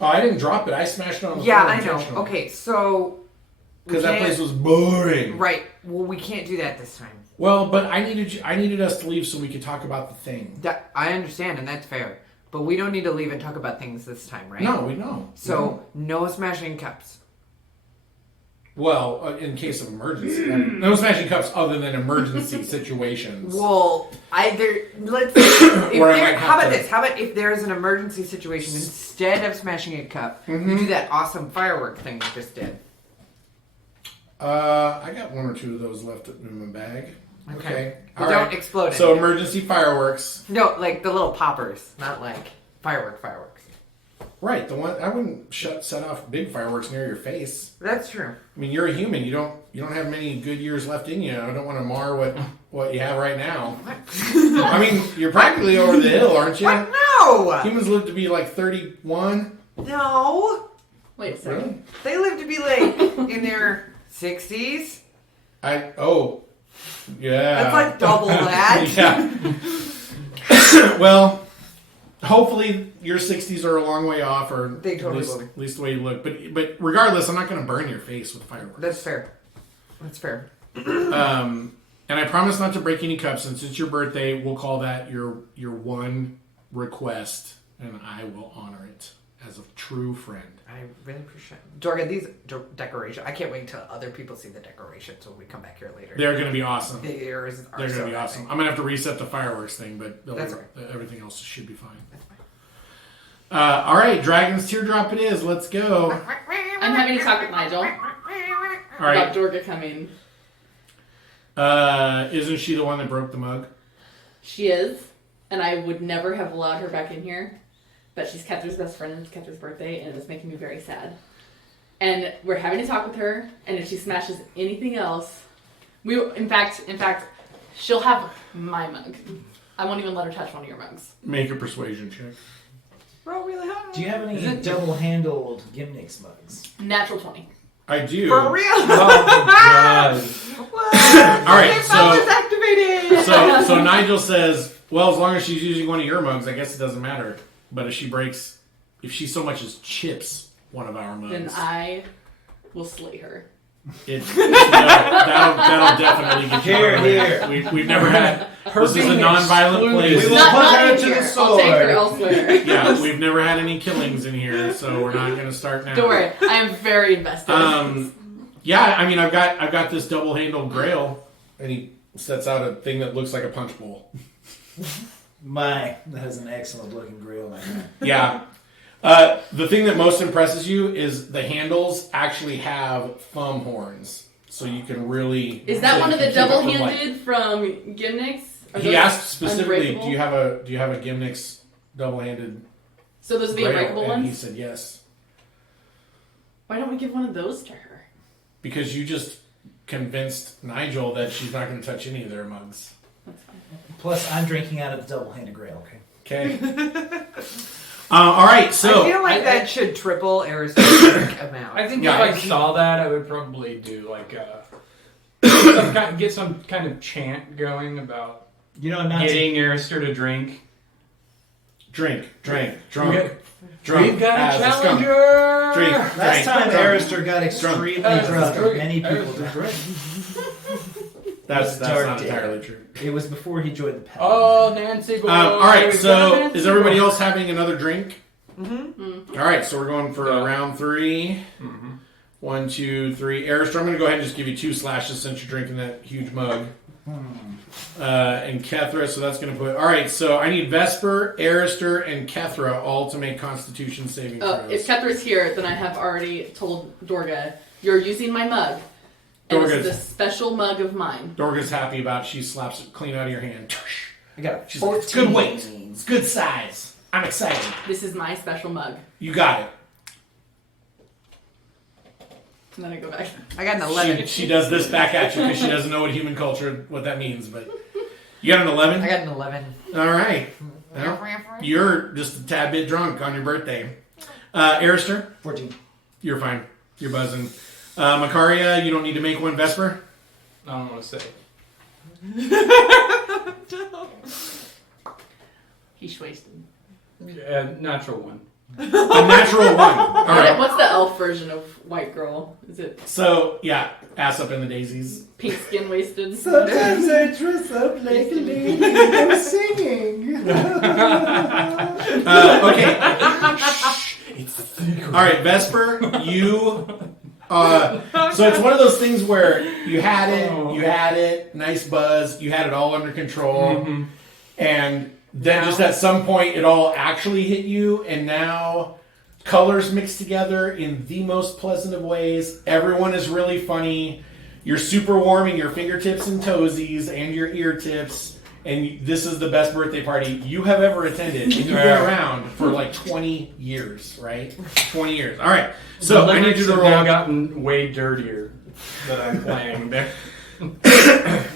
Oh, I didn't drop it. I smashed it on the Yeah, floor I know. intentionally. Okay, so... we Because that can't- place was boring. Right. Well, we can't do that this time. Well, but I needed us to leave so we could talk about the thing. That, I understand, and that's fair. But we don't need to leave and talk about things this time, right? No, we know. So, no smashing cups. Well, in case of emergency, no smashing cups other than emergency situations. Well, let's. Or I might have How about to- this? How about if there's an emergency situation, instead of smashing a cup, you do that awesome firework thing you just did. I got 1 or 2 of those left in my bag. Okay. But All don't right. explode it. So emergency fireworks. No, like the little poppers, not like fireworks. Right. The one I wouldn't set off big fireworks near your face. That's true. I mean, you're a human. You don't have many good years left in you. I don't want to mar what you have right now. What? I mean, you're practically over the hill, aren't you? What? No! Humans live to be like 31. No! Wait a second. Really? They live to be like in their 60s. Yeah. That's like double that. Yeah. Well, hopefully your 60s are a long way off, or They totally at will be. least the way you look. But regardless, I'm not going to burn your face with fireworks. That's fair. That's fair. And I promise not to break any cups. And since it's your birthday, we'll call that your one request, and I will honor it as a true friend. I really appreciate it. Dorga, these decorations, I can't wait till other people see the decorations when we come back here later. They're going to be awesome. They're They're going to be awesome. I'm going to have to reset the fireworks thing, but That's okay. everything else should be fine. That's fine. All right, Dragon's Teardrop it is. Let's go. I'm having to talk with Nigel All right. about Dorga coming. Isn't she the one that broke the mug? She is, and I would never have allowed her back in here. but she's Kethra's best friend and it's Kethra's birthday, and it's making me very sad. And we're having to talk with her, and if she smashes anything else, in fact, she'll have my mug. I won't even let her touch one of your mugs. Make a persuasion check. Roll really high. Do you have any double-handled Gimnix mugs? Natural 20. I do. For real? Oh, God. What? All right, Powers activated. So Nigel says, well, as long as she's using one of your mugs, I guess it doesn't matter. But if she so much as chips one of our mugs, Then I will slay her. That'll definitely get you Here, out. here. We've never had. This is a being non-violent excluded. place. We will Not put her in to here. the I'll take her sword. elsewhere. Yeah, we've never had any killings in here, so we're not going to start now. Don't worry, I am very invested. Yeah, I mean, I've got this double-handled grail, and he sets out a thing that looks like a punch bowl. That is an excellent looking grill. Like that. Yeah. The thing that most impresses you is the handles actually have thumb horns, so you can really. Is that so one you of the can keep it from, double-handed from Gimnix? Are He those asked specifically, unbreakable? do you have a Gimnix double-handed So those are the grail? unbreakable And he ones? said yes, Why don't we give one of those to her? because you just convinced Nigel that she's not going to touch any of their mugs. That's fine. Plus, I'm drinking out of the double-handed grail. Okay. Okay. All right. So I feel like that should triple Aristo's amount. I think Yeah, if I I- saw that, I would probably do like get some kind of chant going about You know, not getting Arister to drink. drink, drunk, We've got as a skunk. challenger. Drink. Last time drunk. Arister got extremely drunk, many people died. That's Dark not day. entirely true. It was before he joined the pack. Oh, Nancy boy. All right. We've got So Nancy is everybody boy. else having another drink? Mm-hmm. All right. So we're going for Yeah. round 3. Mm-hmm. 1, 2, 3. Arister, I'm going to go ahead and just give you 2 slashes since you're drinking that huge mug. And Kethra, so that's going to put. All right. So I need Vesper, Arister, and Kethra all to make Constitution saving throws. Oh, if Kethra's here, then I have already told Dorga, you're using my mug. And this is a Dorga's- special mug of mine. Dorga's happy about it. She slaps it clean out of your hand. I got She's like, it's good weight. It's good size. I'm excited. This is my special mug. You got it. And then I go back. I got an 11. She does this back at you because she doesn't know what human culture, what that means. But you got an 11? I got an 11. All right. Well, you're just a tad bit drunk on your birthday. Arister, 14. you're fine. You're buzzing. Makaria, you don't need to make one. Vesper? I don't want to say. He's wasted. Natural one. A natural 1. All right. What's the elf version of white girl? Is it So, yeah, ass up in the daisies. pink skin wasted? Sometimes I dress up like a lady and I'm singing. Okay. All right, Vesper, you. So it's one of those things where you had it, nice buzz, you had it all under control, Mm-hmm. and then just at some point it all actually hit you, and now colors mixed together in the most pleasant of ways. Everyone is really funny. You're super warming your fingertips and toesies and your ear tips. And this is the best birthday party you have ever attended. And you've been around for like 20 years, right? 20 years. All right. So the I need you lyrics to have roll. now gotten way dirtier that I'm playing there. All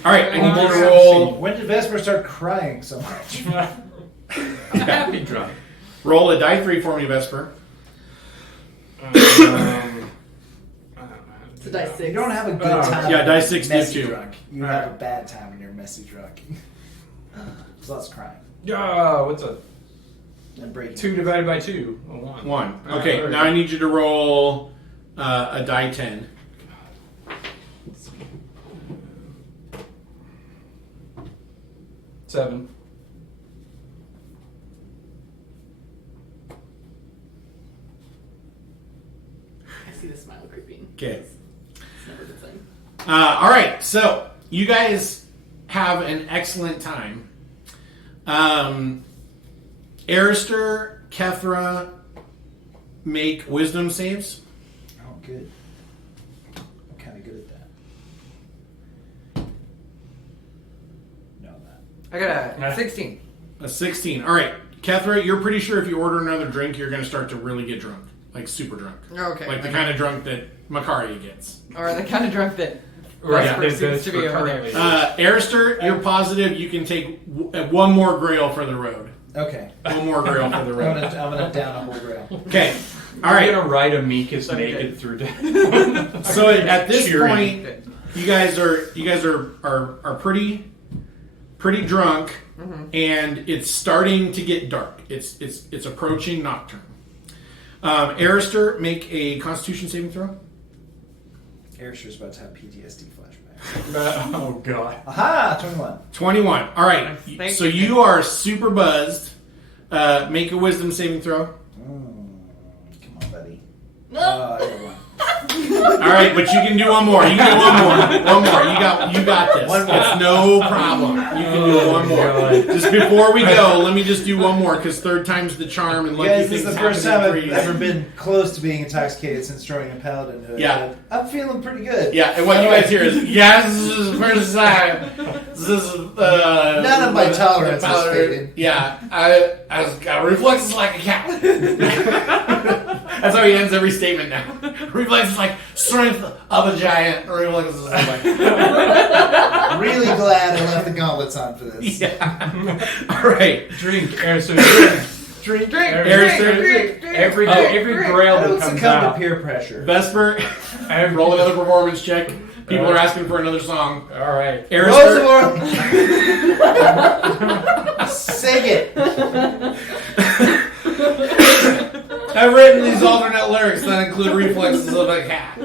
right. I need you to Oh, roll. When did Vesper start crying so much? I'm happy drunk. Roll a die 3 for me, Vesper. It's a dice 6. You don't have a good time. Yeah, when die you're 6 messy gives you. drunk. You have a bad time when you're messy drunk. So that's crying. Oh, what's a And breaking. 2 divided by 2? A 1. 1. Oh, Okay. there Now we I need you to roll a die 10. go. 7. I see the smile creeping. Okay. It's never a good thing. All right, so you guys have an excellent time. Arister, Kethra, make wisdom saves. Oh, good. I'm kind of good at that. No, I'm not. I got a 16. A 16. All right, Kethra, you're pretty sure if you order another drink, you're going to start to really get drunk. Like super drunk. Okay. Like the kind of drunk that Makaria gets. Or the kind of drunk that Right, Vesper that- seems that's to be over there. currently- Arister, you're positive you can take one more grail for the road. Okay. One more grail for the I'm road. gonna down a whole grail. Okay. All I'm right. gonna ride Amicus naked through death. So at this Cheering. point, you guys are pretty drunk, and it's starting to get dark. It's approaching nocturne. Arister, make a Constitution saving throw. Airshow's about to have PTSD flashback. Oh god. Aha! 21. 21. All right. Thank So you. you are super buzzed. Make a Wisdom saving throw. Come on, buddy. No. I got one. All right, but you can do one more. You can do one more. One more. You got this. One more. It's no problem. You can do one more. God. Just before we go, let me just do one more because third time's the charm and lucky Guys, this things is the first happen time in I've threes. ever been close to being intoxicated since joining a paladinhood. Yeah. I'm feeling pretty good. Yeah, and what you guys hear is, yes, this is the first time. This is, None of my tolerance has faded. Yeah, I got reflexes like a cat. That's how he ends every statement now. Reflexes like strength of a giant. Reflexes like. Really glad I left the gauntlets on for this. Yeah. All right. Drink, Arister. Drink. Every grail I that don't comes succumb to out. peer pressure. Vesper, roll another performance check. People are asking for another song. All right. Arister, Roosevelt! Sing it! I've written these alternate lyrics that include reflexes of a cat.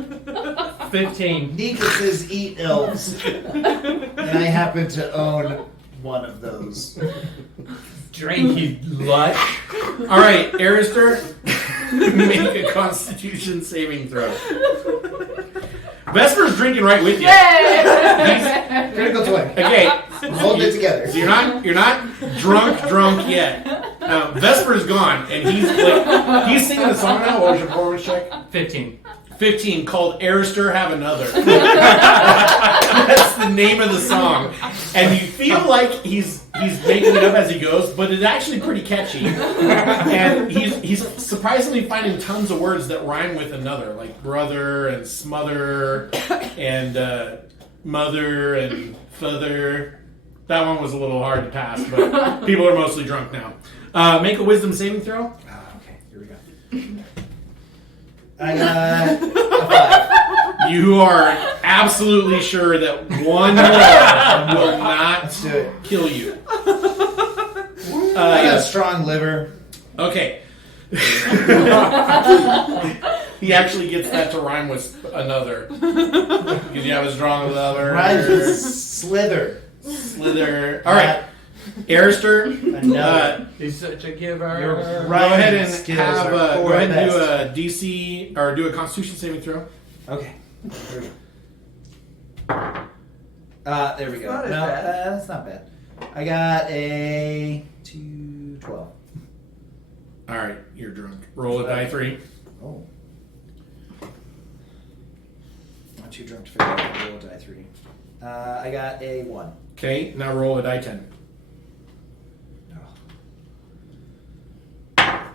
15. Nika says eat elves. And I happen to own one of those. Drink, you lush. All right, Arister, make a Constitution saving throw. Vesper's drinking right with you. Yay! Critical 20. Okay, Hold it together. so you're not drunk yet. Vesper's gone, and he's singing the song now. What was your performance check? 15. 15, called Arister Have Another. That's the name of the song. And you feel like he's making it up as he goes, but it's actually pretty catchy. And he's surprisingly finding tons of words that rhyme with another, like brother and smother and mother and father. That one was a little hard to pass, but people are mostly drunk now. Make a wisdom saving throw. Okay, here we go. I got a 5. You are absolutely sure that one more will not Let's do it. kill you. I got a Yes. strong liver. Okay. He actually gets that to rhyme with another. Because you have a strong liver. Rhymes with slither. Slither. All right. Arister, Another. He's such a giver. Your go ahead rhyming and skills have are go ahead and do best. a DC or do a Constitution saving throw. Okay. There we go. There we go. Not as No, bad. that's not bad. I got a 12. All right, you're drunk. Roll a die 3. Oh. Not too drunk to figure out how to roll a die 3. I got a 1. Okay, now roll a die 10. Oh. I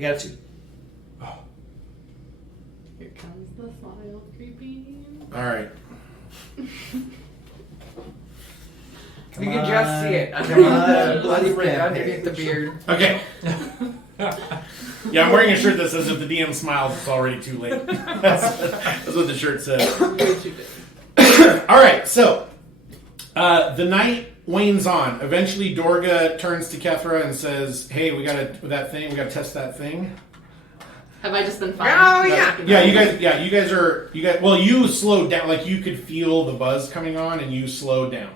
got a 2. Here comes the smile creeping. All right. Come You can just on. see it Come on, underneath bloody underneath the rampage. beard. Okay. Yeah, I'm wearing a shirt that says if the DM smiles, it's already too late. That's what the shirt says. All right, so the night wanes on. Eventually, Dorga turns to Kethra and says, "Hey, we gotta test that thing." Have I just been fine? Oh, yeah. You guys. Well, you slowed down. Like you could feel the buzz coming on, and you slowed down,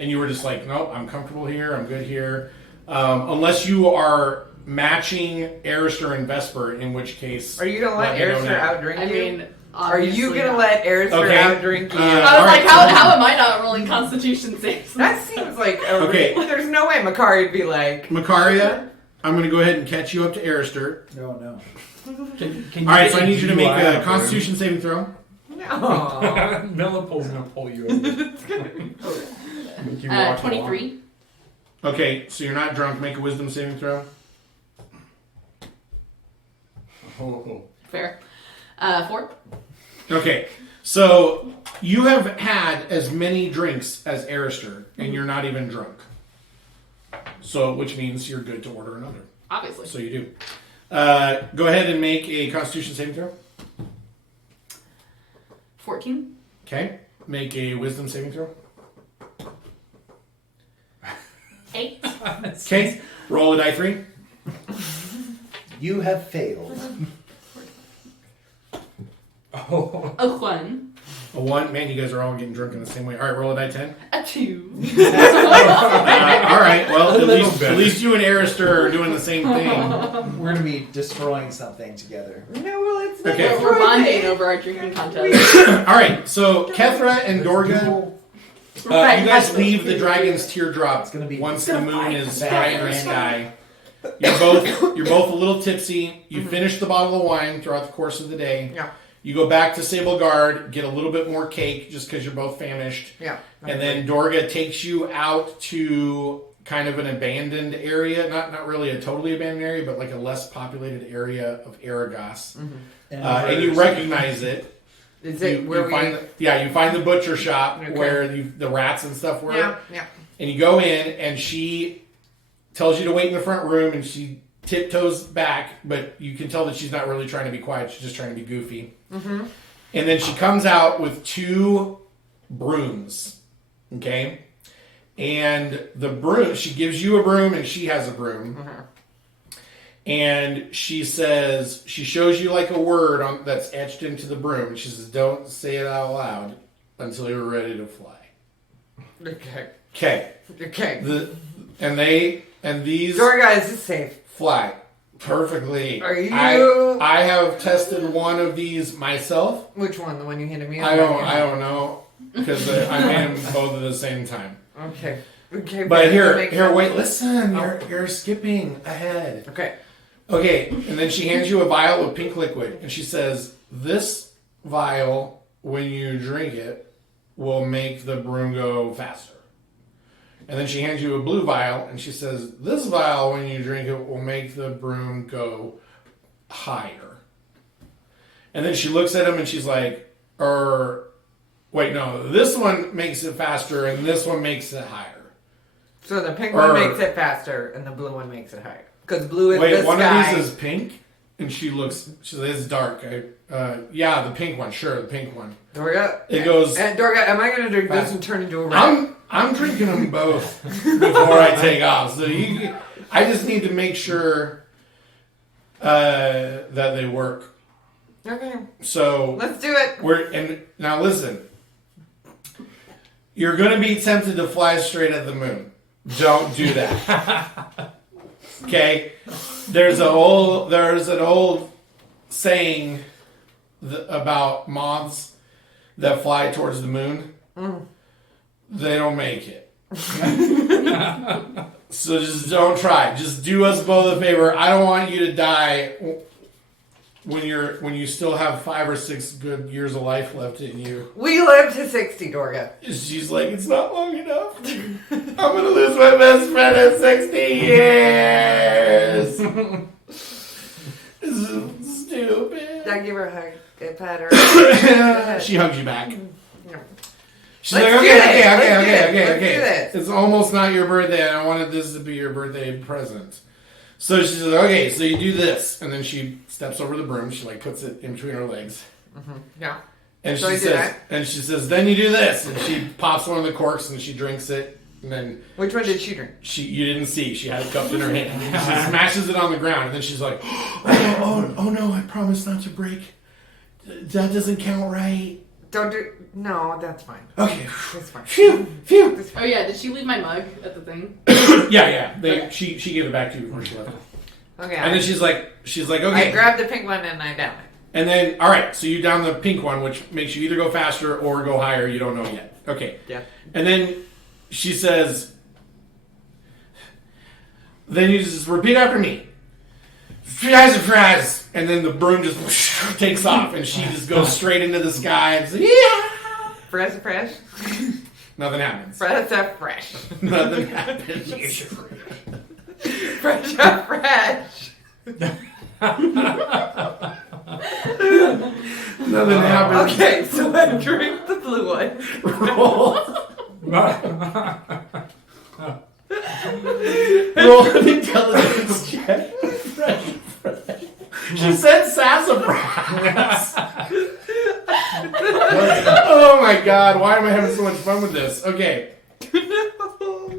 and you were just like, "Nope, I'm comfortable here. I'm good here." Unless you are matching Arister and Vesper, in which case, Are you gonna let me know Arister now. outdrink I you? mean, Are you obviously gonna not. let Arister Okay. outdrink you? Uh, I was Alright, like, how am I not rolling Constitution saves? That seems like a Okay. there's no way Makari would be like. Makaria, I'm going to go ahead and catch you up to Arister. No. Can All right, so I get need you to make DUI a on Constitution saving throw. No. Broom? Millipul's gonna pull you over. Make you walk 23. Okay, so you're not drunk. Make a wisdom saving throw. Oh. Fair. 4. Okay, so you have had as many drinks as Arister, and you're not even drunk. So, which means you're good to order another. Obviously. So you do. Go ahead and make a Constitution saving throw. 14. Okay. Make a Wisdom saving throw. 8. Okay. Roll a die 3. You have failed. Oh. A 1. A 1. Man, you guys are all getting drunk in the same way. All right, roll a die 10. A 2. All right. Well, A little at better. least you and Arister are doing the same thing. We're gonna be destroying something together. No, well, it's not. Okay. We're bonding over our drinking contest. All right. So Kethra and Dorga, you guys leave the dragon's teardrop It's gonna be once the moon is bad high in the random. sky. You're both a little tipsy. You finish the bottle of wine throughout the course of the day. Yeah. You go back to Sable Guard, get a little bit more cake just because you're both famished. Yeah. And then Dorga takes you out to kind of an abandoned area. Not really a totally abandoned area, but like a less populated area of Arragas. And you recognize it. Is it where we... You find the butcher shop Okay. where the rats and stuff were. Yeah. And you go in, and she tells you to wait in the front room, and she tiptoes back, but you can tell that she's not really trying to be quiet. She's just trying to be goofy. Mm-hmm. And then she comes out with 2 brooms. Okay? And the broom, she gives you a broom, and she has a broom. Mm-hmm. And she says, she shows you like a word that's etched into the broom. She says, don't say it out loud until you're ready to fly. Okay. Okay. And these Dorga, is this safe? fly perfectly. Are you... I have tested one of these myself. Which one? The one you handed me? I don't know because I made them both at the same time. Okay. But here, wait, listen. You're skipping ahead. Okay. And then she hands you a vial of pink liquid, and she says, "This vial, when you drink it, will make the broom go faster." And then she hands you a blue vial, and she says, "This vial, when you drink it, will make the broom go higher." And then she looks at him, and she's like, wait, no, this one makes it faster, and this one makes it higher." So the pink one makes it faster, and the blue one makes it higher. Because blue is the Wait, one sky. of these is pink? And she says, it's dark. Yeah, the pink one, sure, the pink one. Dorga? It goes... And Dorga, am I going to drink this and turn into a rat? I'm drinking them both before I take off. So I just need to make sure that they work. Okay. So Let's do it. Now listen. You're going to be tempted to fly straight at the moon. Don't do that. Okay? There's an old saying about moths that fly towards the moon. They don't make it. So just don't try. Just do us both a favor. I don't want you to die when you still have 5 or 6 good years of life left in you. We live to 60, Dorga. She's like, it's not long enough. I'm gonna lose my best friend in 60 years. This is stupid. I give her a hug. I pat her. She hugs you back. She's Let's like, do this. Let's do okay. this. It's almost not your birthday, and I wanted this to be your birthday present. So she says, okay, so you do this. And then she steps over the broom. She like puts it in between her legs. Yeah. And So I she do says, that. and she says, then you do this. And she pops one of the corks and she drinks it. And then Which one did she drink? you didn't see. She had it cupped in her hand. She smashes it on the ground. And then she's like, oh no, I promise not to break. That doesn't count right. Don't do... No, that's fine. Okay. That's fine. Phew. Oh yeah, did she leave my mug at the thing? Yeah. She gave it back to you before she left. Okay. And then she's like, okay. I grabbed the pink one and I down it. And then, all right, so you down the pink one, which makes you either go faster or go higher. You don't know yet. Okay. Yeah. And then she says, then you just repeat after me. Surprise. And then the broom just takes off and she just goes straight into the sky. And says, yeah. Fresh. Nothing happens. Fresh up fresh. Nothing happens. Fresh up fresh. Nothing happens. Okay, so I drink the blue one. Roll. Roll an intelligence check. Fresh. She said sassafras. Oh my god, why am I having so much fun with this? Okay. No.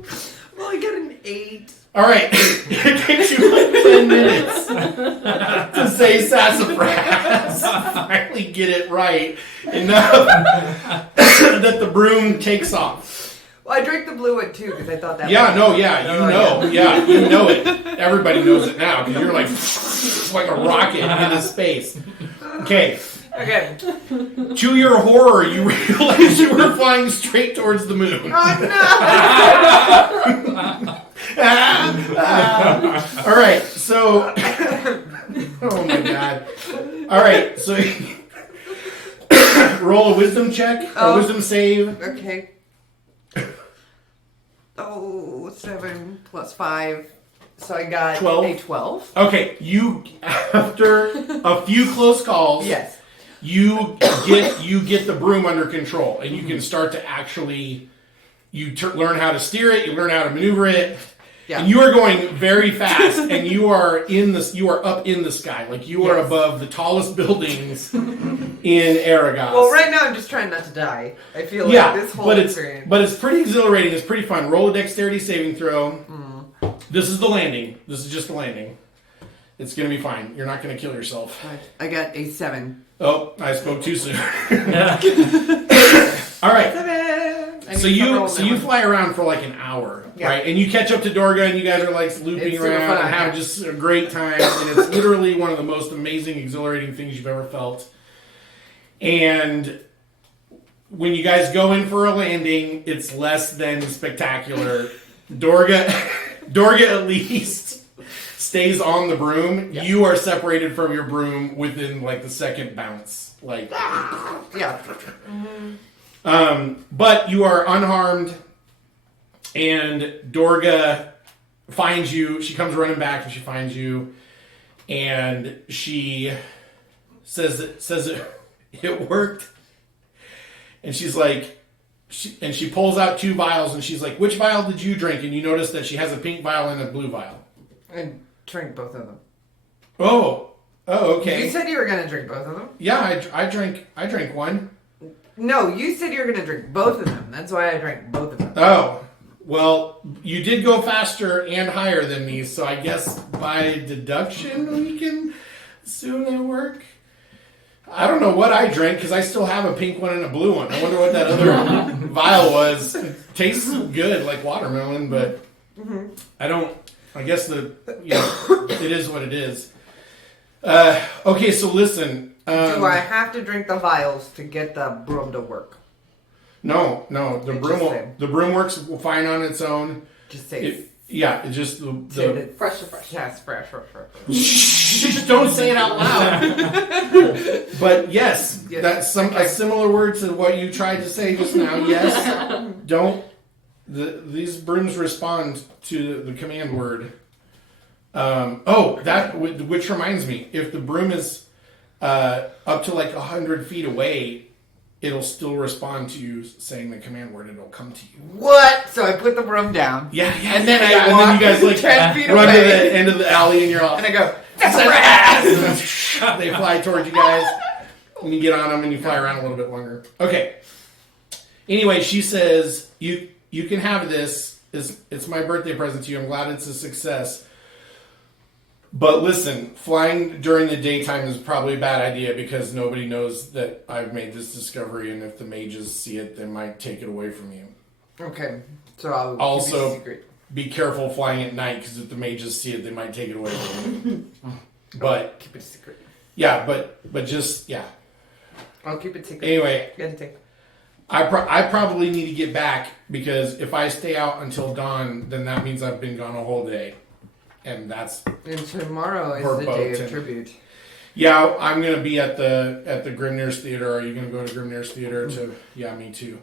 Well, I got an 8. Alright. It takes you like 10 minutes to say sassafras. Finally get it right enough that the broom takes off. Well, I drank the blue one too because I thought that. Yeah, was no, yeah, you know. Yeah, you know it. Everybody knows it now because you're like a rocket into space. Okay. Okay. To your horror, you realize you were flying straight towards the moon. Oh All right, so. Oh my god. All right, so roll a wisdom check, a wisdom save. no! Okay. Oh, 7 plus 5. So I got 12. a 12. Okay, you after a few close calls. Yes. You get the broom under control, and you can start to actually learn how to steer it. You learn how to maneuver it. Yeah. And you are going very fast, and you are up in the sky, like you are above the tallest buildings in Arragas. Well, right now I'm just trying not to die. I feel like this whole experience. But it's pretty exhilarating. It's pretty fun. Roll a dexterity saving throw. This is the landing. This is just the landing. It's gonna be fine. You're not gonna kill yourself. I got a 7. Oh, I spoke too soon. All right. 7. So you fly around for like an hour, right? And you catch up to Dorga, and you guys are like looping It's super around fun, and have just a great time. And it's literally one of the most amazing, exhilarating things you've ever felt. And when you guys go in for a landing, it's less than spectacular. Dorga at least stays on the broom. Yeah. You are separated from your broom within like the second bounce. Like Yeah. But you are unharmed, and Dorga finds you. She comes running back and she finds you, and she says it worked. And she's like, she pulls out 2 vials, and she's like, "Which vial did you drink?" And you notice that she has a pink vial and a blue vial. I drank both of them. Oh, okay. You said you were gonna drink both of them. Yeah, I drank one. No, you said you were gonna drink both of them. That's why I drank both of them. Oh, well, you did go faster and higher than me, so I guess by deduction we can assume that work. I don't know what I drank because I still have a pink one and a blue one. I wonder what that other vial was. It tastes good, like watermelon, but I don't. I guess it is what it is. Okay, so listen. Do I have to drink the vials to get the broom to work? No. The broom works fine on its own. Just say It's just the Fresh to fresh. yes, fresh. Just don't say it out loud. But yes, that's a similar word to what you tried to say just now. Yes, don't. These brooms respond to the command word. Which reminds me, if the broom is up to like 100 feet away, it'll still respond to you saying the command word. It'll come to you. What? So I put the broom down. Yeah. And then and then you guys like 10 feet run away. to the end of the alley, and you're all. And I go, They fly towards you guys, and you get on them, and you fly around a little bit longer. Okay. Anyway, she says, you can have this. It's my birthday present to you. I'm glad it's a success. But listen, flying during the daytime is probably a bad idea because nobody knows that I've made this discovery, and if the mages see it, they might take it away from you. okay, so I'll Also, keep it secret. be careful flying at night because if the mages see it, they might take it away from you. But Keep it secret. yeah, but just yeah. I'll keep it secret. Anyway, Good thing. I probably need to get back because if I stay out until dawn, then that means I've been gone a whole day, and that's And tomorrow is For the day boat of tribute. yeah. I'm gonna be at the Grimnir's Theater. Are you gonna go to Grimnir's Theater to? Yeah, me too.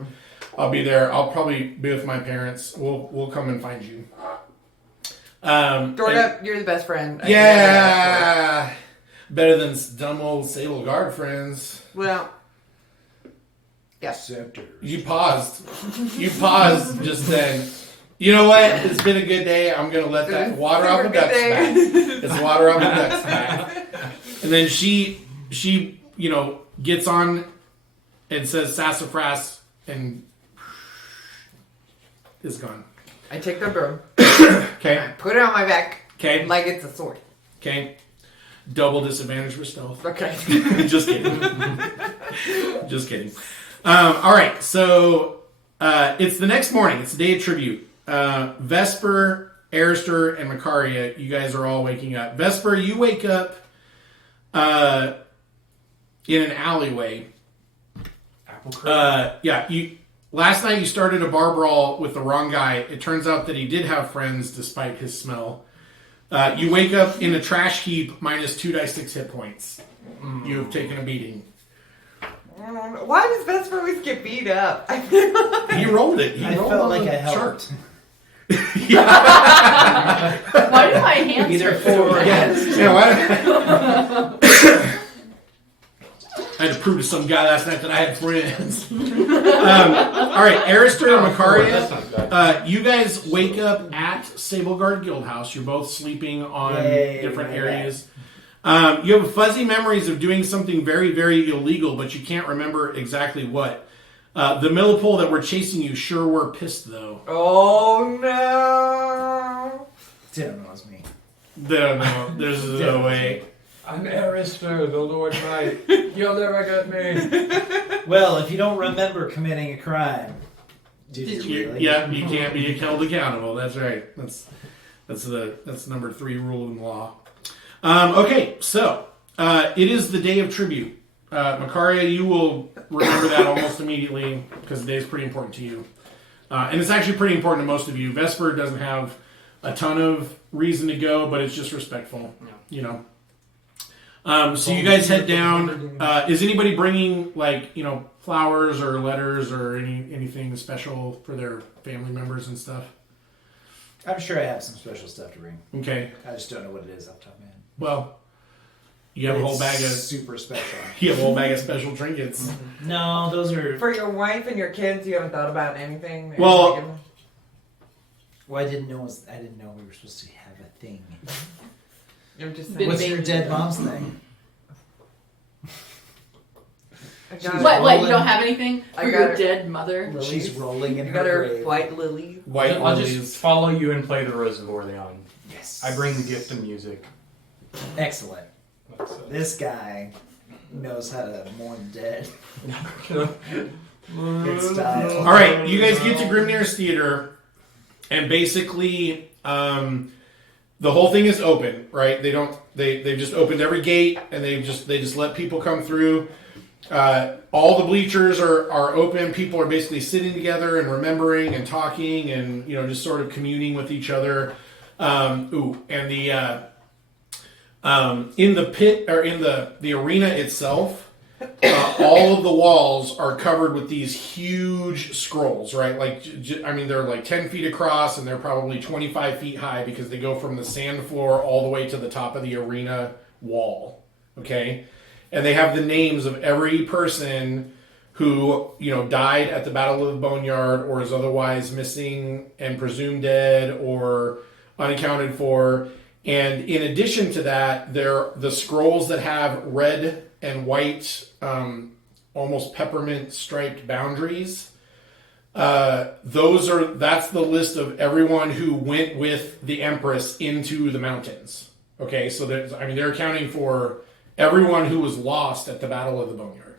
I'll be there. I'll probably be with my parents. We'll come and find you. Dorga, you're the best friend. Yeah. Better than dumb old Sable Guard friends. Well, yeah. Scepter. You paused. You paused just then. You know what? It's been a good day. I'm going to let that water off the duck's back. It's water off the duck's back. And then she gets on and says sassafras and is gone. I take the broom. Okay. I put it on my back. Okay. Like it's a sword. Okay. Double disadvantage for stealth. Okay. Just kidding. Just kidding. All right. So it's the next morning. It's the day of tribute. Vesper, Arister, and Macaria, you guys are all waking up. Vesper, you wake up in an alleyway. Apple crate. Last night you started a bar brawl with the wrong guy. It turns out that he did have friends despite his smell. You wake up in a trash heap minus 2d6 hit points. You have taken a beating. Why does Vesper always get beat up? He rolled it. I felt like I helped. Why do my hands Either hurt for so or bad? against. Yeah, I had to prove to some guy last night that I had friends. All right, Arister and That's not Macaria, bad. you guys wake up at Sableguard Guildhouse. You're both sleeping on different areas. You have fuzzy memories of doing something very, very illegal, but you can't remember exactly what. The Millipole that were chasing you sure were pissed, though. Oh no! Didn't know it was me. No, there's no way. I'm Arister, the Lord Knight. You'll never get me. Well, if you don't remember committing a crime, did you really? Yeah, you can't be held accountable. That's right. That's number 3 rule in law. Okay, so it is the day of tribute. Macaria, you will remember that almost immediately because the day is pretty important to you. And it's actually pretty important to most of you. Vesper doesn't have a ton of reason to go, but it's just respectful, you know. So you guys head down. Is anybody bringing flowers or letters or anything special for their family members and stuff? I'm sure I have some special stuff to bring. Okay. I just don't know what it is off the top of my head. Well, you have a whole bag of super special. you have a whole bag of special trinkets. No, those are. For your wife and your kids, you haven't thought about anything? that Well- you're thinking? Well, I didn't know we were supposed to have a thing. I'm just saying. Been What's your baby. dead mom's thing? I got What? her- What? You don't have anything I for got your her. dead mother? Lilies. She's rolling in You her got her grave. white lilies. White I'll lilies. just follow you and play the Rose of Orleans. Yes. I bring the gift of music. Excellent. That's This guy knows how to mourn dead. it. Good style. All right, you guys get to Grimnir's Theater, and basically, the whole thing is open, right? They've just opened every gate, and they just let people come through. All the bleachers are open. People are basically sitting together and remembering and talking, and just sort of communing with each other. And the in the pit or in the arena itself. All of the walls are covered with these huge scrolls, right? They're like 10 feet across and they're probably 25 feet high because they go from the sand floor all the way to the top of the arena wall. Okay? And they have the names of every person who, died at the Battle of the Boneyard or is otherwise missing and presumed dead or unaccounted for. And in addition to that, they're the scrolls that have red and white, almost peppermint striped boundaries. That's the list of everyone who went with the Empress into the mountains. Okay, so they're accounting for everyone who was lost at the Battle of the Boneyard.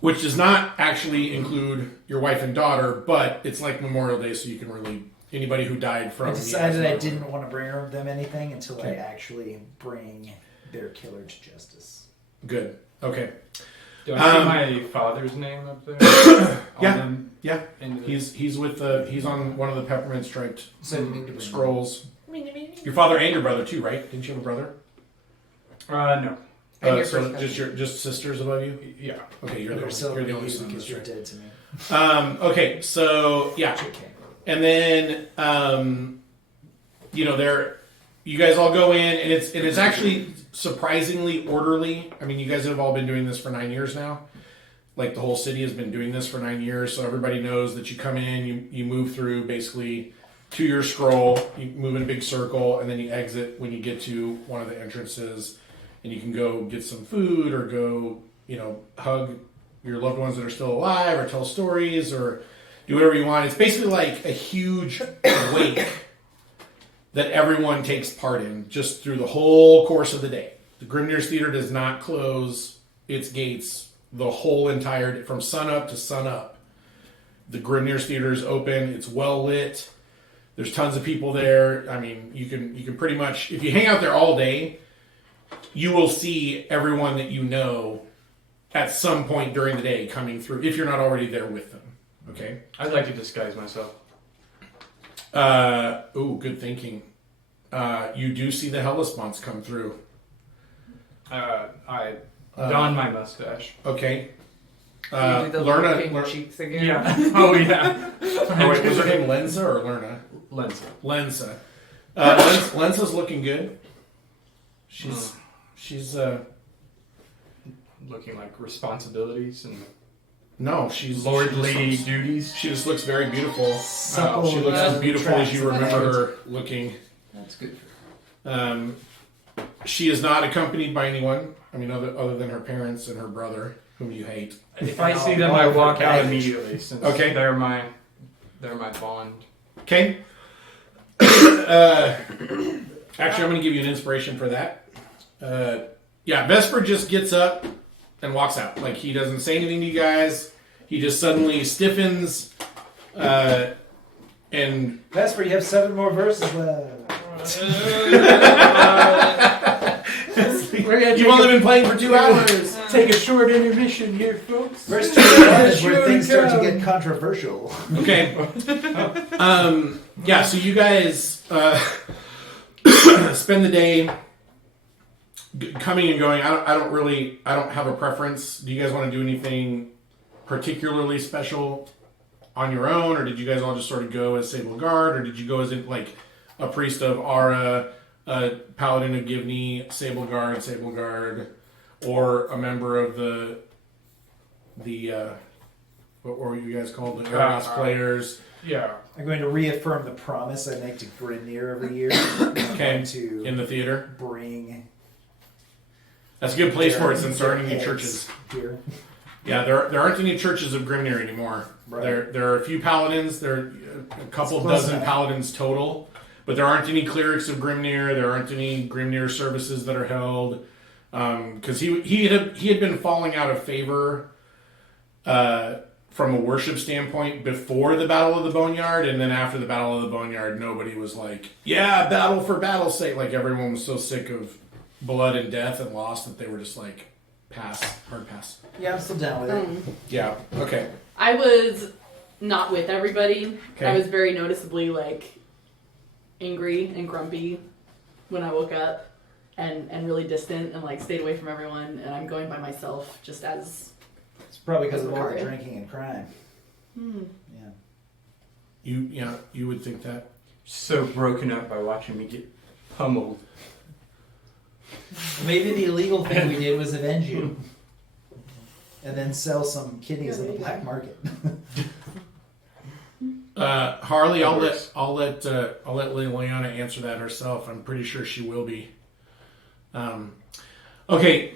Which does not actually include your wife and daughter, but it's like Memorial Day, so you can really anybody who died from. I decided I didn't want to bring them anything until I actually bring their killer to justice. Good. Okay. Do I see my father's name up there? Yeah. On them? Yeah. And He's on one of the peppermint striped So I need to bring scrolls. Your father and your brother too, right? Didn't you have a brother? No. And your So first just sisters above you? Yeah. Okay, you're They're the so only you son. because That's you're right. dead to me. Okay, so yeah, Okay. and then you guys all go in, and it's actually surprisingly orderly. I mean, you guys have all been doing this for 9 years now. Like the whole city has been doing this for 9 years, so everybody knows that you come in, you move through basically to your scroll, you move in a big circle, and then you exit when you get to one of the entrances, and you can go get some food or go, hug your loved ones that are still alive, or tell stories, or do whatever you want. It's basically like a huge wake that everyone takes part in just through the whole course of the day. The Grimnir's Theater does not close its gates the whole entire, from sun up to sun up. The Grimnir's Theater is open. It's well lit. There's tons of people there. I mean, you can pretty much, if you hang out there all day, you will see everyone that you know at some point during the day coming through, if you're not already there with them. Okay? I'd like to disguise myself. Good thinking. You do see the Hellesponts come through. I don my mustache. Okay. You do the little pink cheeks again. Yeah. Oh, yeah. Oh, wait, was her name Lenza or Lerna? Lensa. Lenza. Lenza's looking good. She's Looking like responsibilities and she's lordly she duties. just looks very beautiful. Supple, She looks as beautiful as you remember her looking. That's good. She is not accompanied by anyone. I mean, other than her parents and her brother, whom you hate. If I see them, I walk out baggage. immediately. Since Okay. they're my bond. Okay. Actually, I'm going to give you an inspiration for that. Vesper just gets up and walks out. Like, he doesn't say anything to you guys. He just suddenly stiffens. And Vesper, you have 7 more verses left. you've only been playing for 2 hours. Take a short intermission here, folks. Verse 2 is where things start to get controversial. Okay. So you guys spend the day coming and going. I don't have a preference. Do you guys want to do anything particularly special on your own, or did you guys all just sort of go as Sable Guard, or did you go as like a priest of Ara, a paladin of Givney, Sable Guard, or a member of the what were you guys called, the Arragas players? Yeah. I'm going to reaffirm the promise I make to Grimnir every year. Okay. To In the theater. bring. That's a good place for it, since there aren't any heads churches. here. Yeah, there aren't any churches of Grimnir anymore. Right. There are a few paladins. There are a couple It's close dozen enough. paladins total, but there aren't any clerics of Grimnir. There aren't any Grimnir services that are held, because he had been falling out of favor from a worship standpoint before the Battle of the Boneyard, and then after the Battle of the Boneyard, nobody was like, "Yeah, battle for battle's sake." Like, everyone was so sick of blood and death and loss that they were just like, hard pass. Yeah, I'm still down with it. Yeah. Okay. I was not with everybody. Okay. I was very noticeably angry and grumpy when I woke up, and really distant and stayed away from everyone. And I'm going by myself, just as. It's probably because of all the Victoria. drinking and crime. Yeah. You would think that. So broken up by watching me get pummeled. Maybe the illegal thing we did was avenge you. And then sell some kidneys on the black market. Harley, I'll let Liliana answer that herself. I'm pretty sure she will be. Okay,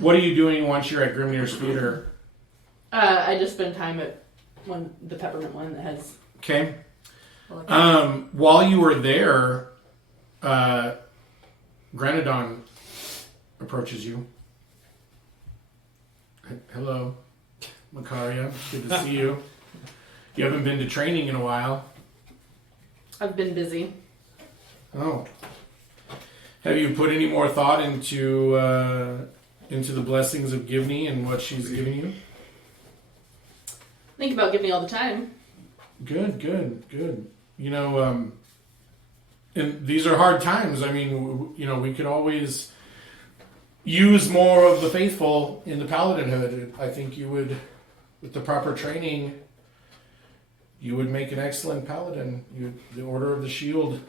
what are you doing once you're at Grimnir's Theater? I just spend time at the peppermint one that has. Okay. While you were there, Granadon approaches you. Hello, Makaria. Good to see you. You haven't been to training in a while. I've been busy. Oh. Have you put any more thought into the blessings of Givney and what she's given you? Think about giving me all the time. Good. And these are hard times. I mean, we could always, use more of the faithful in the paladinhood. I think you would, with the proper training, you would make an excellent paladin. The Order of the Shield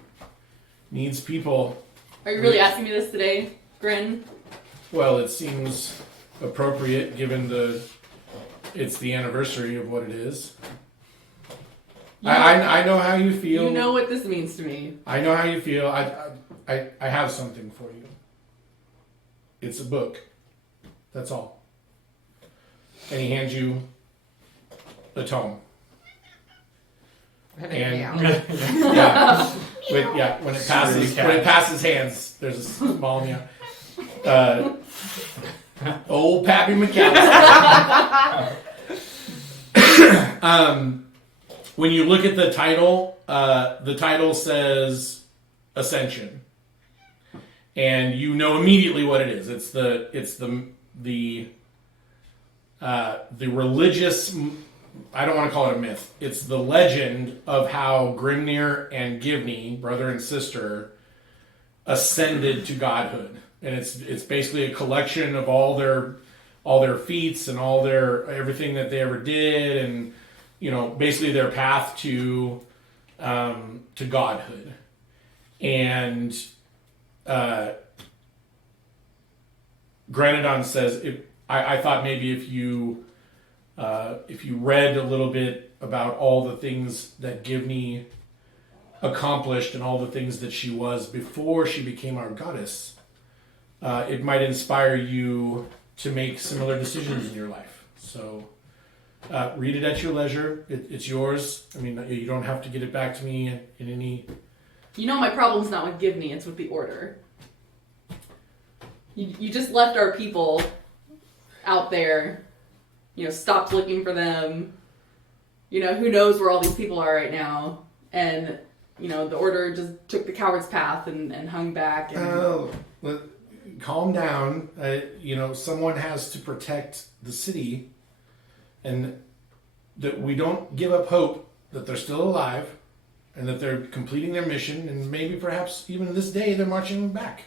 needs people. Are you really asking me this today, Grin? Well, it seems appropriate given it's the anniversary of what it is. I know how you feel. You know what this means to me. I know how you feel. I have something for you. It's a book. That's all. And he hands you a tome. And yeah, when it passes hands, there's a small meow. Old Pappy McAllister. When you look at the title says Ascension, and you know immediately what it is. It's the religious. I don't want to call it a myth. It's the legend of how Grimnir and Givney, brother and sister, ascended to godhood, and it's basically a collection of all their feats and all their everything that they ever did, and basically their path to godhood. And Granadon says, I thought maybe if you read a little bit about all the things that Givney accomplished and all the things that she was before she became our goddess, it might inspire you to make similar decisions in your life. So read it at your leisure. It's yours. I mean, you don't have to get it back to me in any... My problem's not with Givney, it's with the Order. You just left our people out there, stopped looking for them. Who knows where all these people are right now. And, the Order just took the coward's path and hung back. And... calm down. Someone has to protect the city, and that we don't give up hope that they're still alive and that they're completing their mission, and maybe perhaps even this day they're marching back.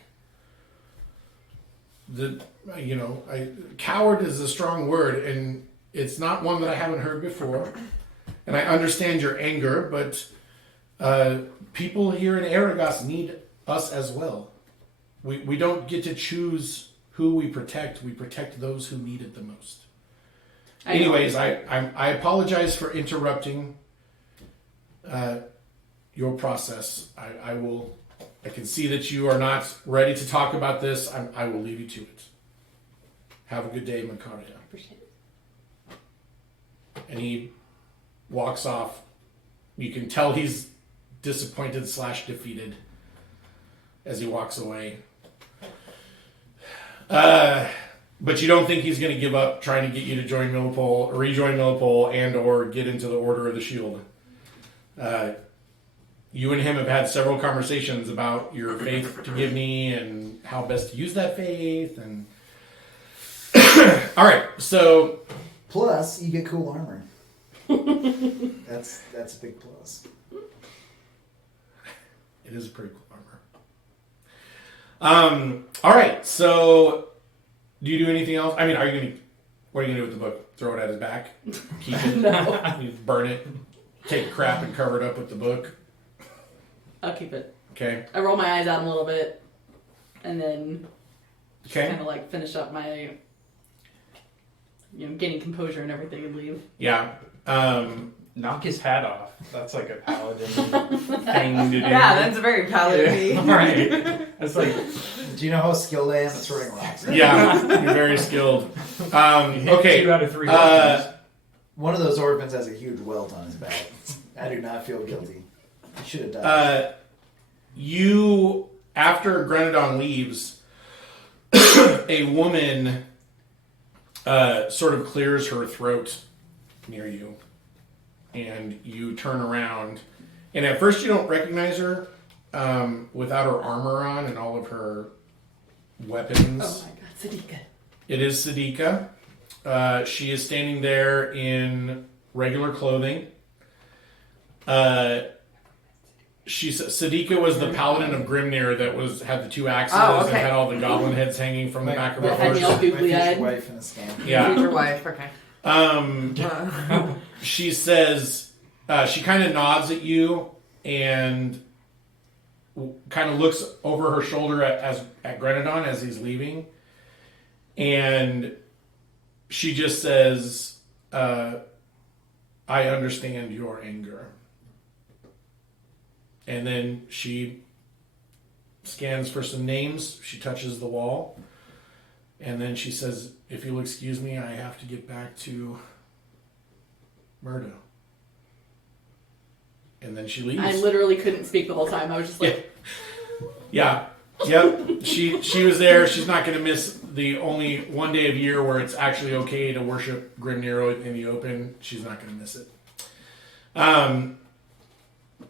Coward is a strong word, and it's not one that I haven't heard before. And I understand your anger, but people here in Arragas need us as well. We don't get to choose who we protect. We protect those who need it the most. Anyways, I apologize for interrupting your process. I can see that you are not ready to talk about this. I will leave you to it. Have a good day, Makaria. Appreciate it. And he walks off. You can tell he's disappointed / defeated as he walks away. But you don't think he's going to give up trying to get you to join Millipole, or rejoin Millipole, and or get into the Order of the Shield. You and him have had several conversations about your faith to give me and how best to use that faith. And all right, so plus you get cool armor. That's a big plus. It is a pretty cool armor. All right, so do you do anything else? I mean, what are you gonna do with the book? Throw it at his back? Keep it? No. You burn it? Take a crap and cover it up with the book? I'll keep it. Okay. I roll my eyes out a little bit, and then Okay. kind of finish up my, gaining composure and everything and leave. Yeah. Knock his hat off. That's like a paladin thing to do. Yeah, that's very paladin. Right. That's like... Do you know how skilled I am at throwing rocks? Yeah, you're very skilled. Okay. 2 out of 3 weapons. One of those orphans has a huge welt on his back. I do not feel guilty. He should have died. After Grenadon leaves, a woman sort of clears her throat near you, and you turn around, and at first you don't recognize her without her armor on and all of her weapons. Oh my god, Sadika. It is Sadika. She is standing there in regular clothing. She said Sadika was the paladin of Grimnir that had the two axes Oh, okay. and had all the goblin heads hanging from the back of her Had the horse. old googly My eyed. future wife in the scam. Yeah. Future wife, okay. She says, she kind of nods at you and kind of looks over her shoulder at Grenadon as he's leaving. And she just says, I understand your anger. And then she scans for some names. She touches the wall. And then she says, if you'll excuse me, I have to get back to Murdo. And then she leaves. I literally couldn't speak the whole time. I was just like, Yeah. Yep. She was there. She's not going to miss the only one day of year where it's actually okay to worship Grimnir in the open. She's not going to miss it.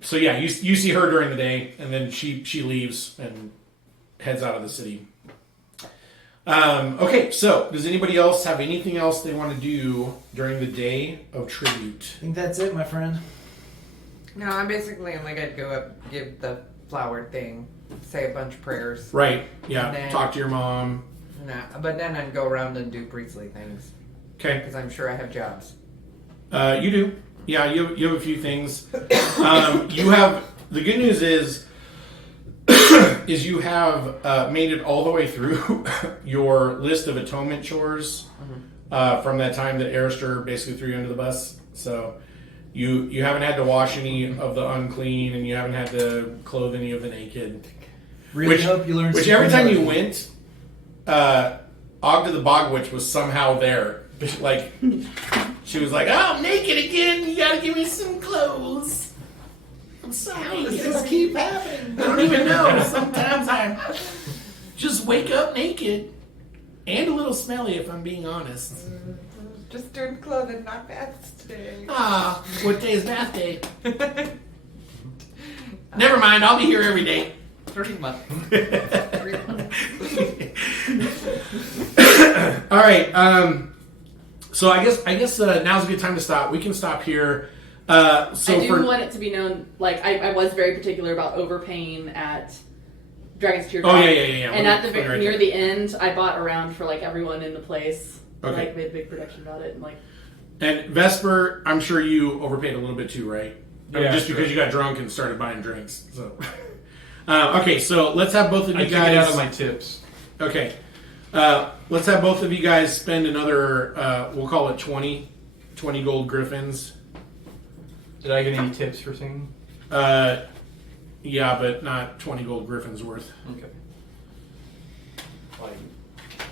So yeah, you see her during the day, and then she leaves and heads out of the city. Okay, so does anybody else have anything else they want to do during the day of tribute? I think that's it, my friend. No, I'm basically like I'd go up, give the flower thing, say a bunch of prayers. Right. Yeah. And then- Talk to your mom. No, but then I'd go around and do priestly things Okay. because I'm sure I have jobs. You do. Yeah, you have a few things. You have the good news is you have made it all the way through your list of atonement chores from that time that Arister basically threw you under the bus. So you haven't had to wash any of the unclean, and you haven't had to clothe any of the naked. Really hope you learn. Which some every time you humility. went, Ogda the Bog Witch was somehow there. Like, she was like, "Oh, I'm naked again. You gotta give me some clothes." I'm so naked. This keep happening. I don't even know. Sometimes I just wake up naked and a little smelly, if I'm being honest. Just doing clothing, not baths today. Ah, what day is bath day? Never mind. I'll be here every day. 3 months. All right. So I guess now's a good time to stop. We can stop here. So I do want it to be known, like, I was very particular about overpaying at Dragon's Teardrop. Oh, yeah. And at the Right near there. the end, I bought around for, like, everyone in the place. Okay. Like, made a big production about it. And, like, And Vesper, I'm sure you overpaid a little bit too, right? I mean, Yeah, just sure. because you got drunk and started buying drinks. So, okay. So let's have both of I you took it out guys. of my tips. Okay. Let's have both of you guys spend another. We'll call it 20 gold griffins. Did I get any tips for singing? Yeah, but not 20 gold griffins worth. Okay. Like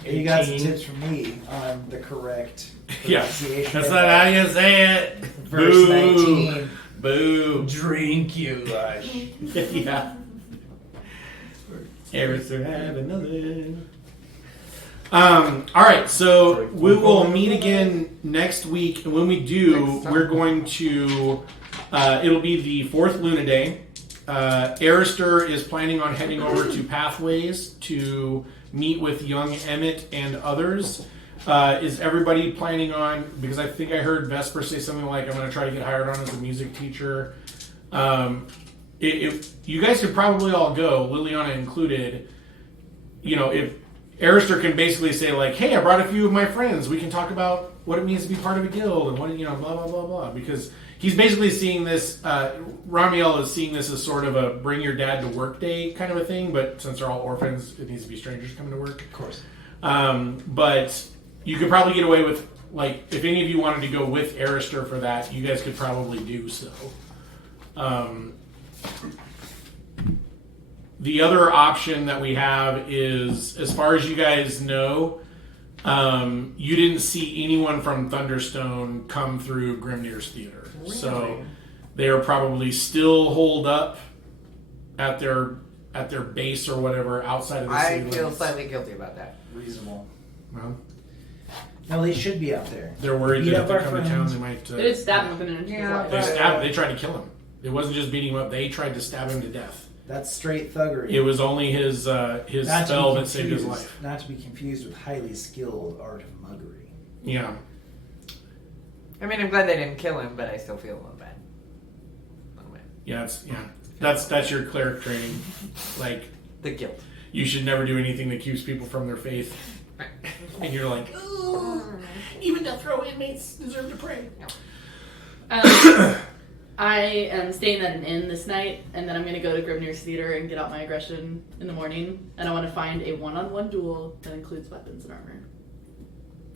You got some 18. tips from me on the correct Yeah, pronunciation. that's of not how you say it. verse Boo. 19. Boo. Drink, you lush. Yeah. Arister have another. All right, so we will meet again next week, and when we do, Next time. we're going to. It'll be the fourth Luna Day. Arister is planning on heading over to Pathways to meet with young Emmett and others. Is everybody planning on? Because I think I heard Vesper say something like, "I'm going to try to get hired on as a music teacher." If you guys could probably all go, Liliana included. You know, if Arister can basically say like, "Hey, I brought a few of my friends. We can talk about what it means to be part of a guild and what blah blah blah blah." Because he's basically seeing this. Ramiel is seeing this as sort of a bring your dad to work day kind of a thing. But since they're all orphans, it needs to be strangers coming to work. Of course. But you could probably get away with like if any of you wanted to go with Arister for that, you guys could probably do so. The other option that we have is, as far as you guys know, you didn't see anyone from Thunderstone come through Grimnir's theater. So they are probably still holed up at their base or whatever outside of the city I feel limits. slightly guilty about that. Reasonable. Well, No, they should be out there. they're worried Beat that up if they our come to town, friends. they might. they did stab him with an inch Yeah, of They life. stabbed. They tried to kill him. It wasn't just beating him up. They tried to stab him to death. That's straight thuggery. It was only his Not to be spell that saved his confused- life. Not to be confused with highly skilled art of muggery. Yeah. I mean, I'm glad they didn't kill him, but I still feel a little bad. A little bit. Yeah. That's your cleric training. Like, The guilt. you should never do anything that keeps people from their faith. And you're like, ooh, even death row inmates deserve to pray. I am staying at an inn this night, and then I'm going to go to Grimnir's Theater and get out my aggression in the morning. And I want to find a one-on-one duel that includes weapons and armor.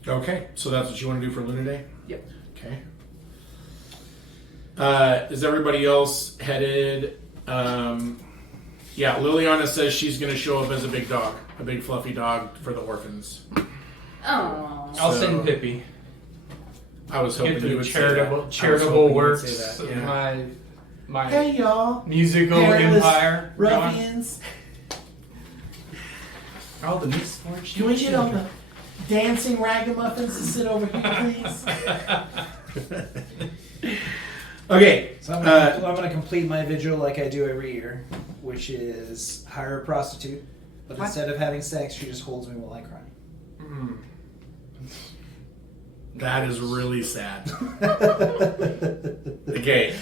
Okay, so that's what you want to do for Luna Day? Yep. Okay. Is everybody else headed? Yeah, Liliana says she's going to show up as a big dog, a big fluffy dog for the orphans. Oh. I'll So- send Pippi. I was hoping Into you the would say charitable that. I was hoping you would works say of that, yeah. my Hey y'all, musical hairless empire. ruffians. All the misfortunes. Can we get all the dancing ragamuffins to sit over here, please? Okay. So I'm gonna complete my vigil like I do every year, which is hire a prostitute, but What? instead of having sex, she just holds me while I cry. That is really sad. Okay.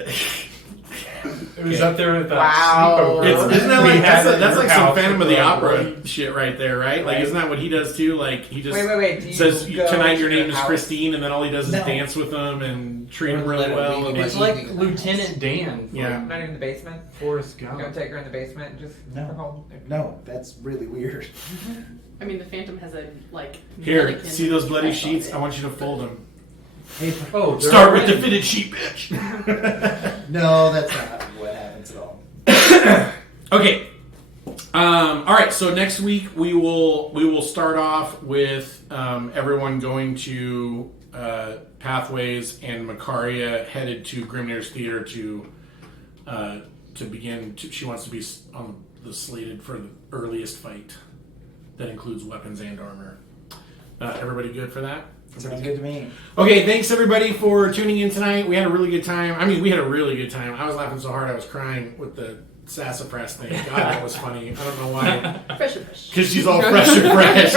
It was up there with that Wow. sleepover. Isn't that we like had that's at your like some house Phantom of the with, Opera shit right there, right? Like, Right. isn't that what he does too? Like, he just Wait. Do you says go tonight to your name is house? Christine, and then all he does is No. dance with them and treat them Or really let her well. lead And the It's way. like Lieutenant Dan. from Yeah. Not in the basement? Forrest You're Gump. gonna take her in the basement and just No. hold? No, that's really weird. I mean, the Phantom has a, Here, mannequin see those bloody dress on sheets? it. I want you to fold them. Hey, Oh, they're Start with the already- fitted sheet, bitch. no, that's not what happens at all. Okay. All right. So next week we will start off with everyone going to Pathways and Makaria headed to Grimnir's Theater to begin. She wants to be on the slated for the earliest fight that includes weapons and armor. Everybody good for that? Sounds good to me. Okay, thanks everybody for tuning in tonight. We had a really good time. I mean, we had a really good time. I was laughing so hard I was crying with the sassafras thing. God, that was funny. I don't know why. Fresh and fresh. Because she's all fresh and fresh.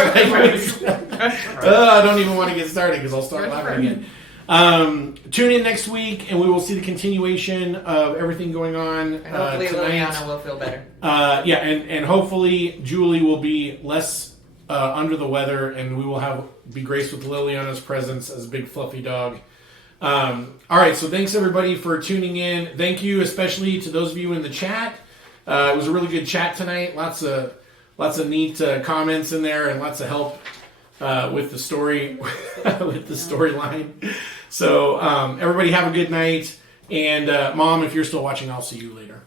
I don't even want to get started because I'll start laughing again. Tune in next week and we will see the continuation of everything going on And hopefully tonight. Liliana will feel better. Yeah, and hopefully Julie will be less under the weather, and we will be graced with Liliana's presence as a big fluffy dog. All right, so thanks everybody for tuning in. Thank you especially to those of you in the chat. It was a really good chat tonight. Lots of neat comments in there, and lots of help with the story, with the storyline. So everybody have a good night, and Mom, if you're still watching, I'll see you later.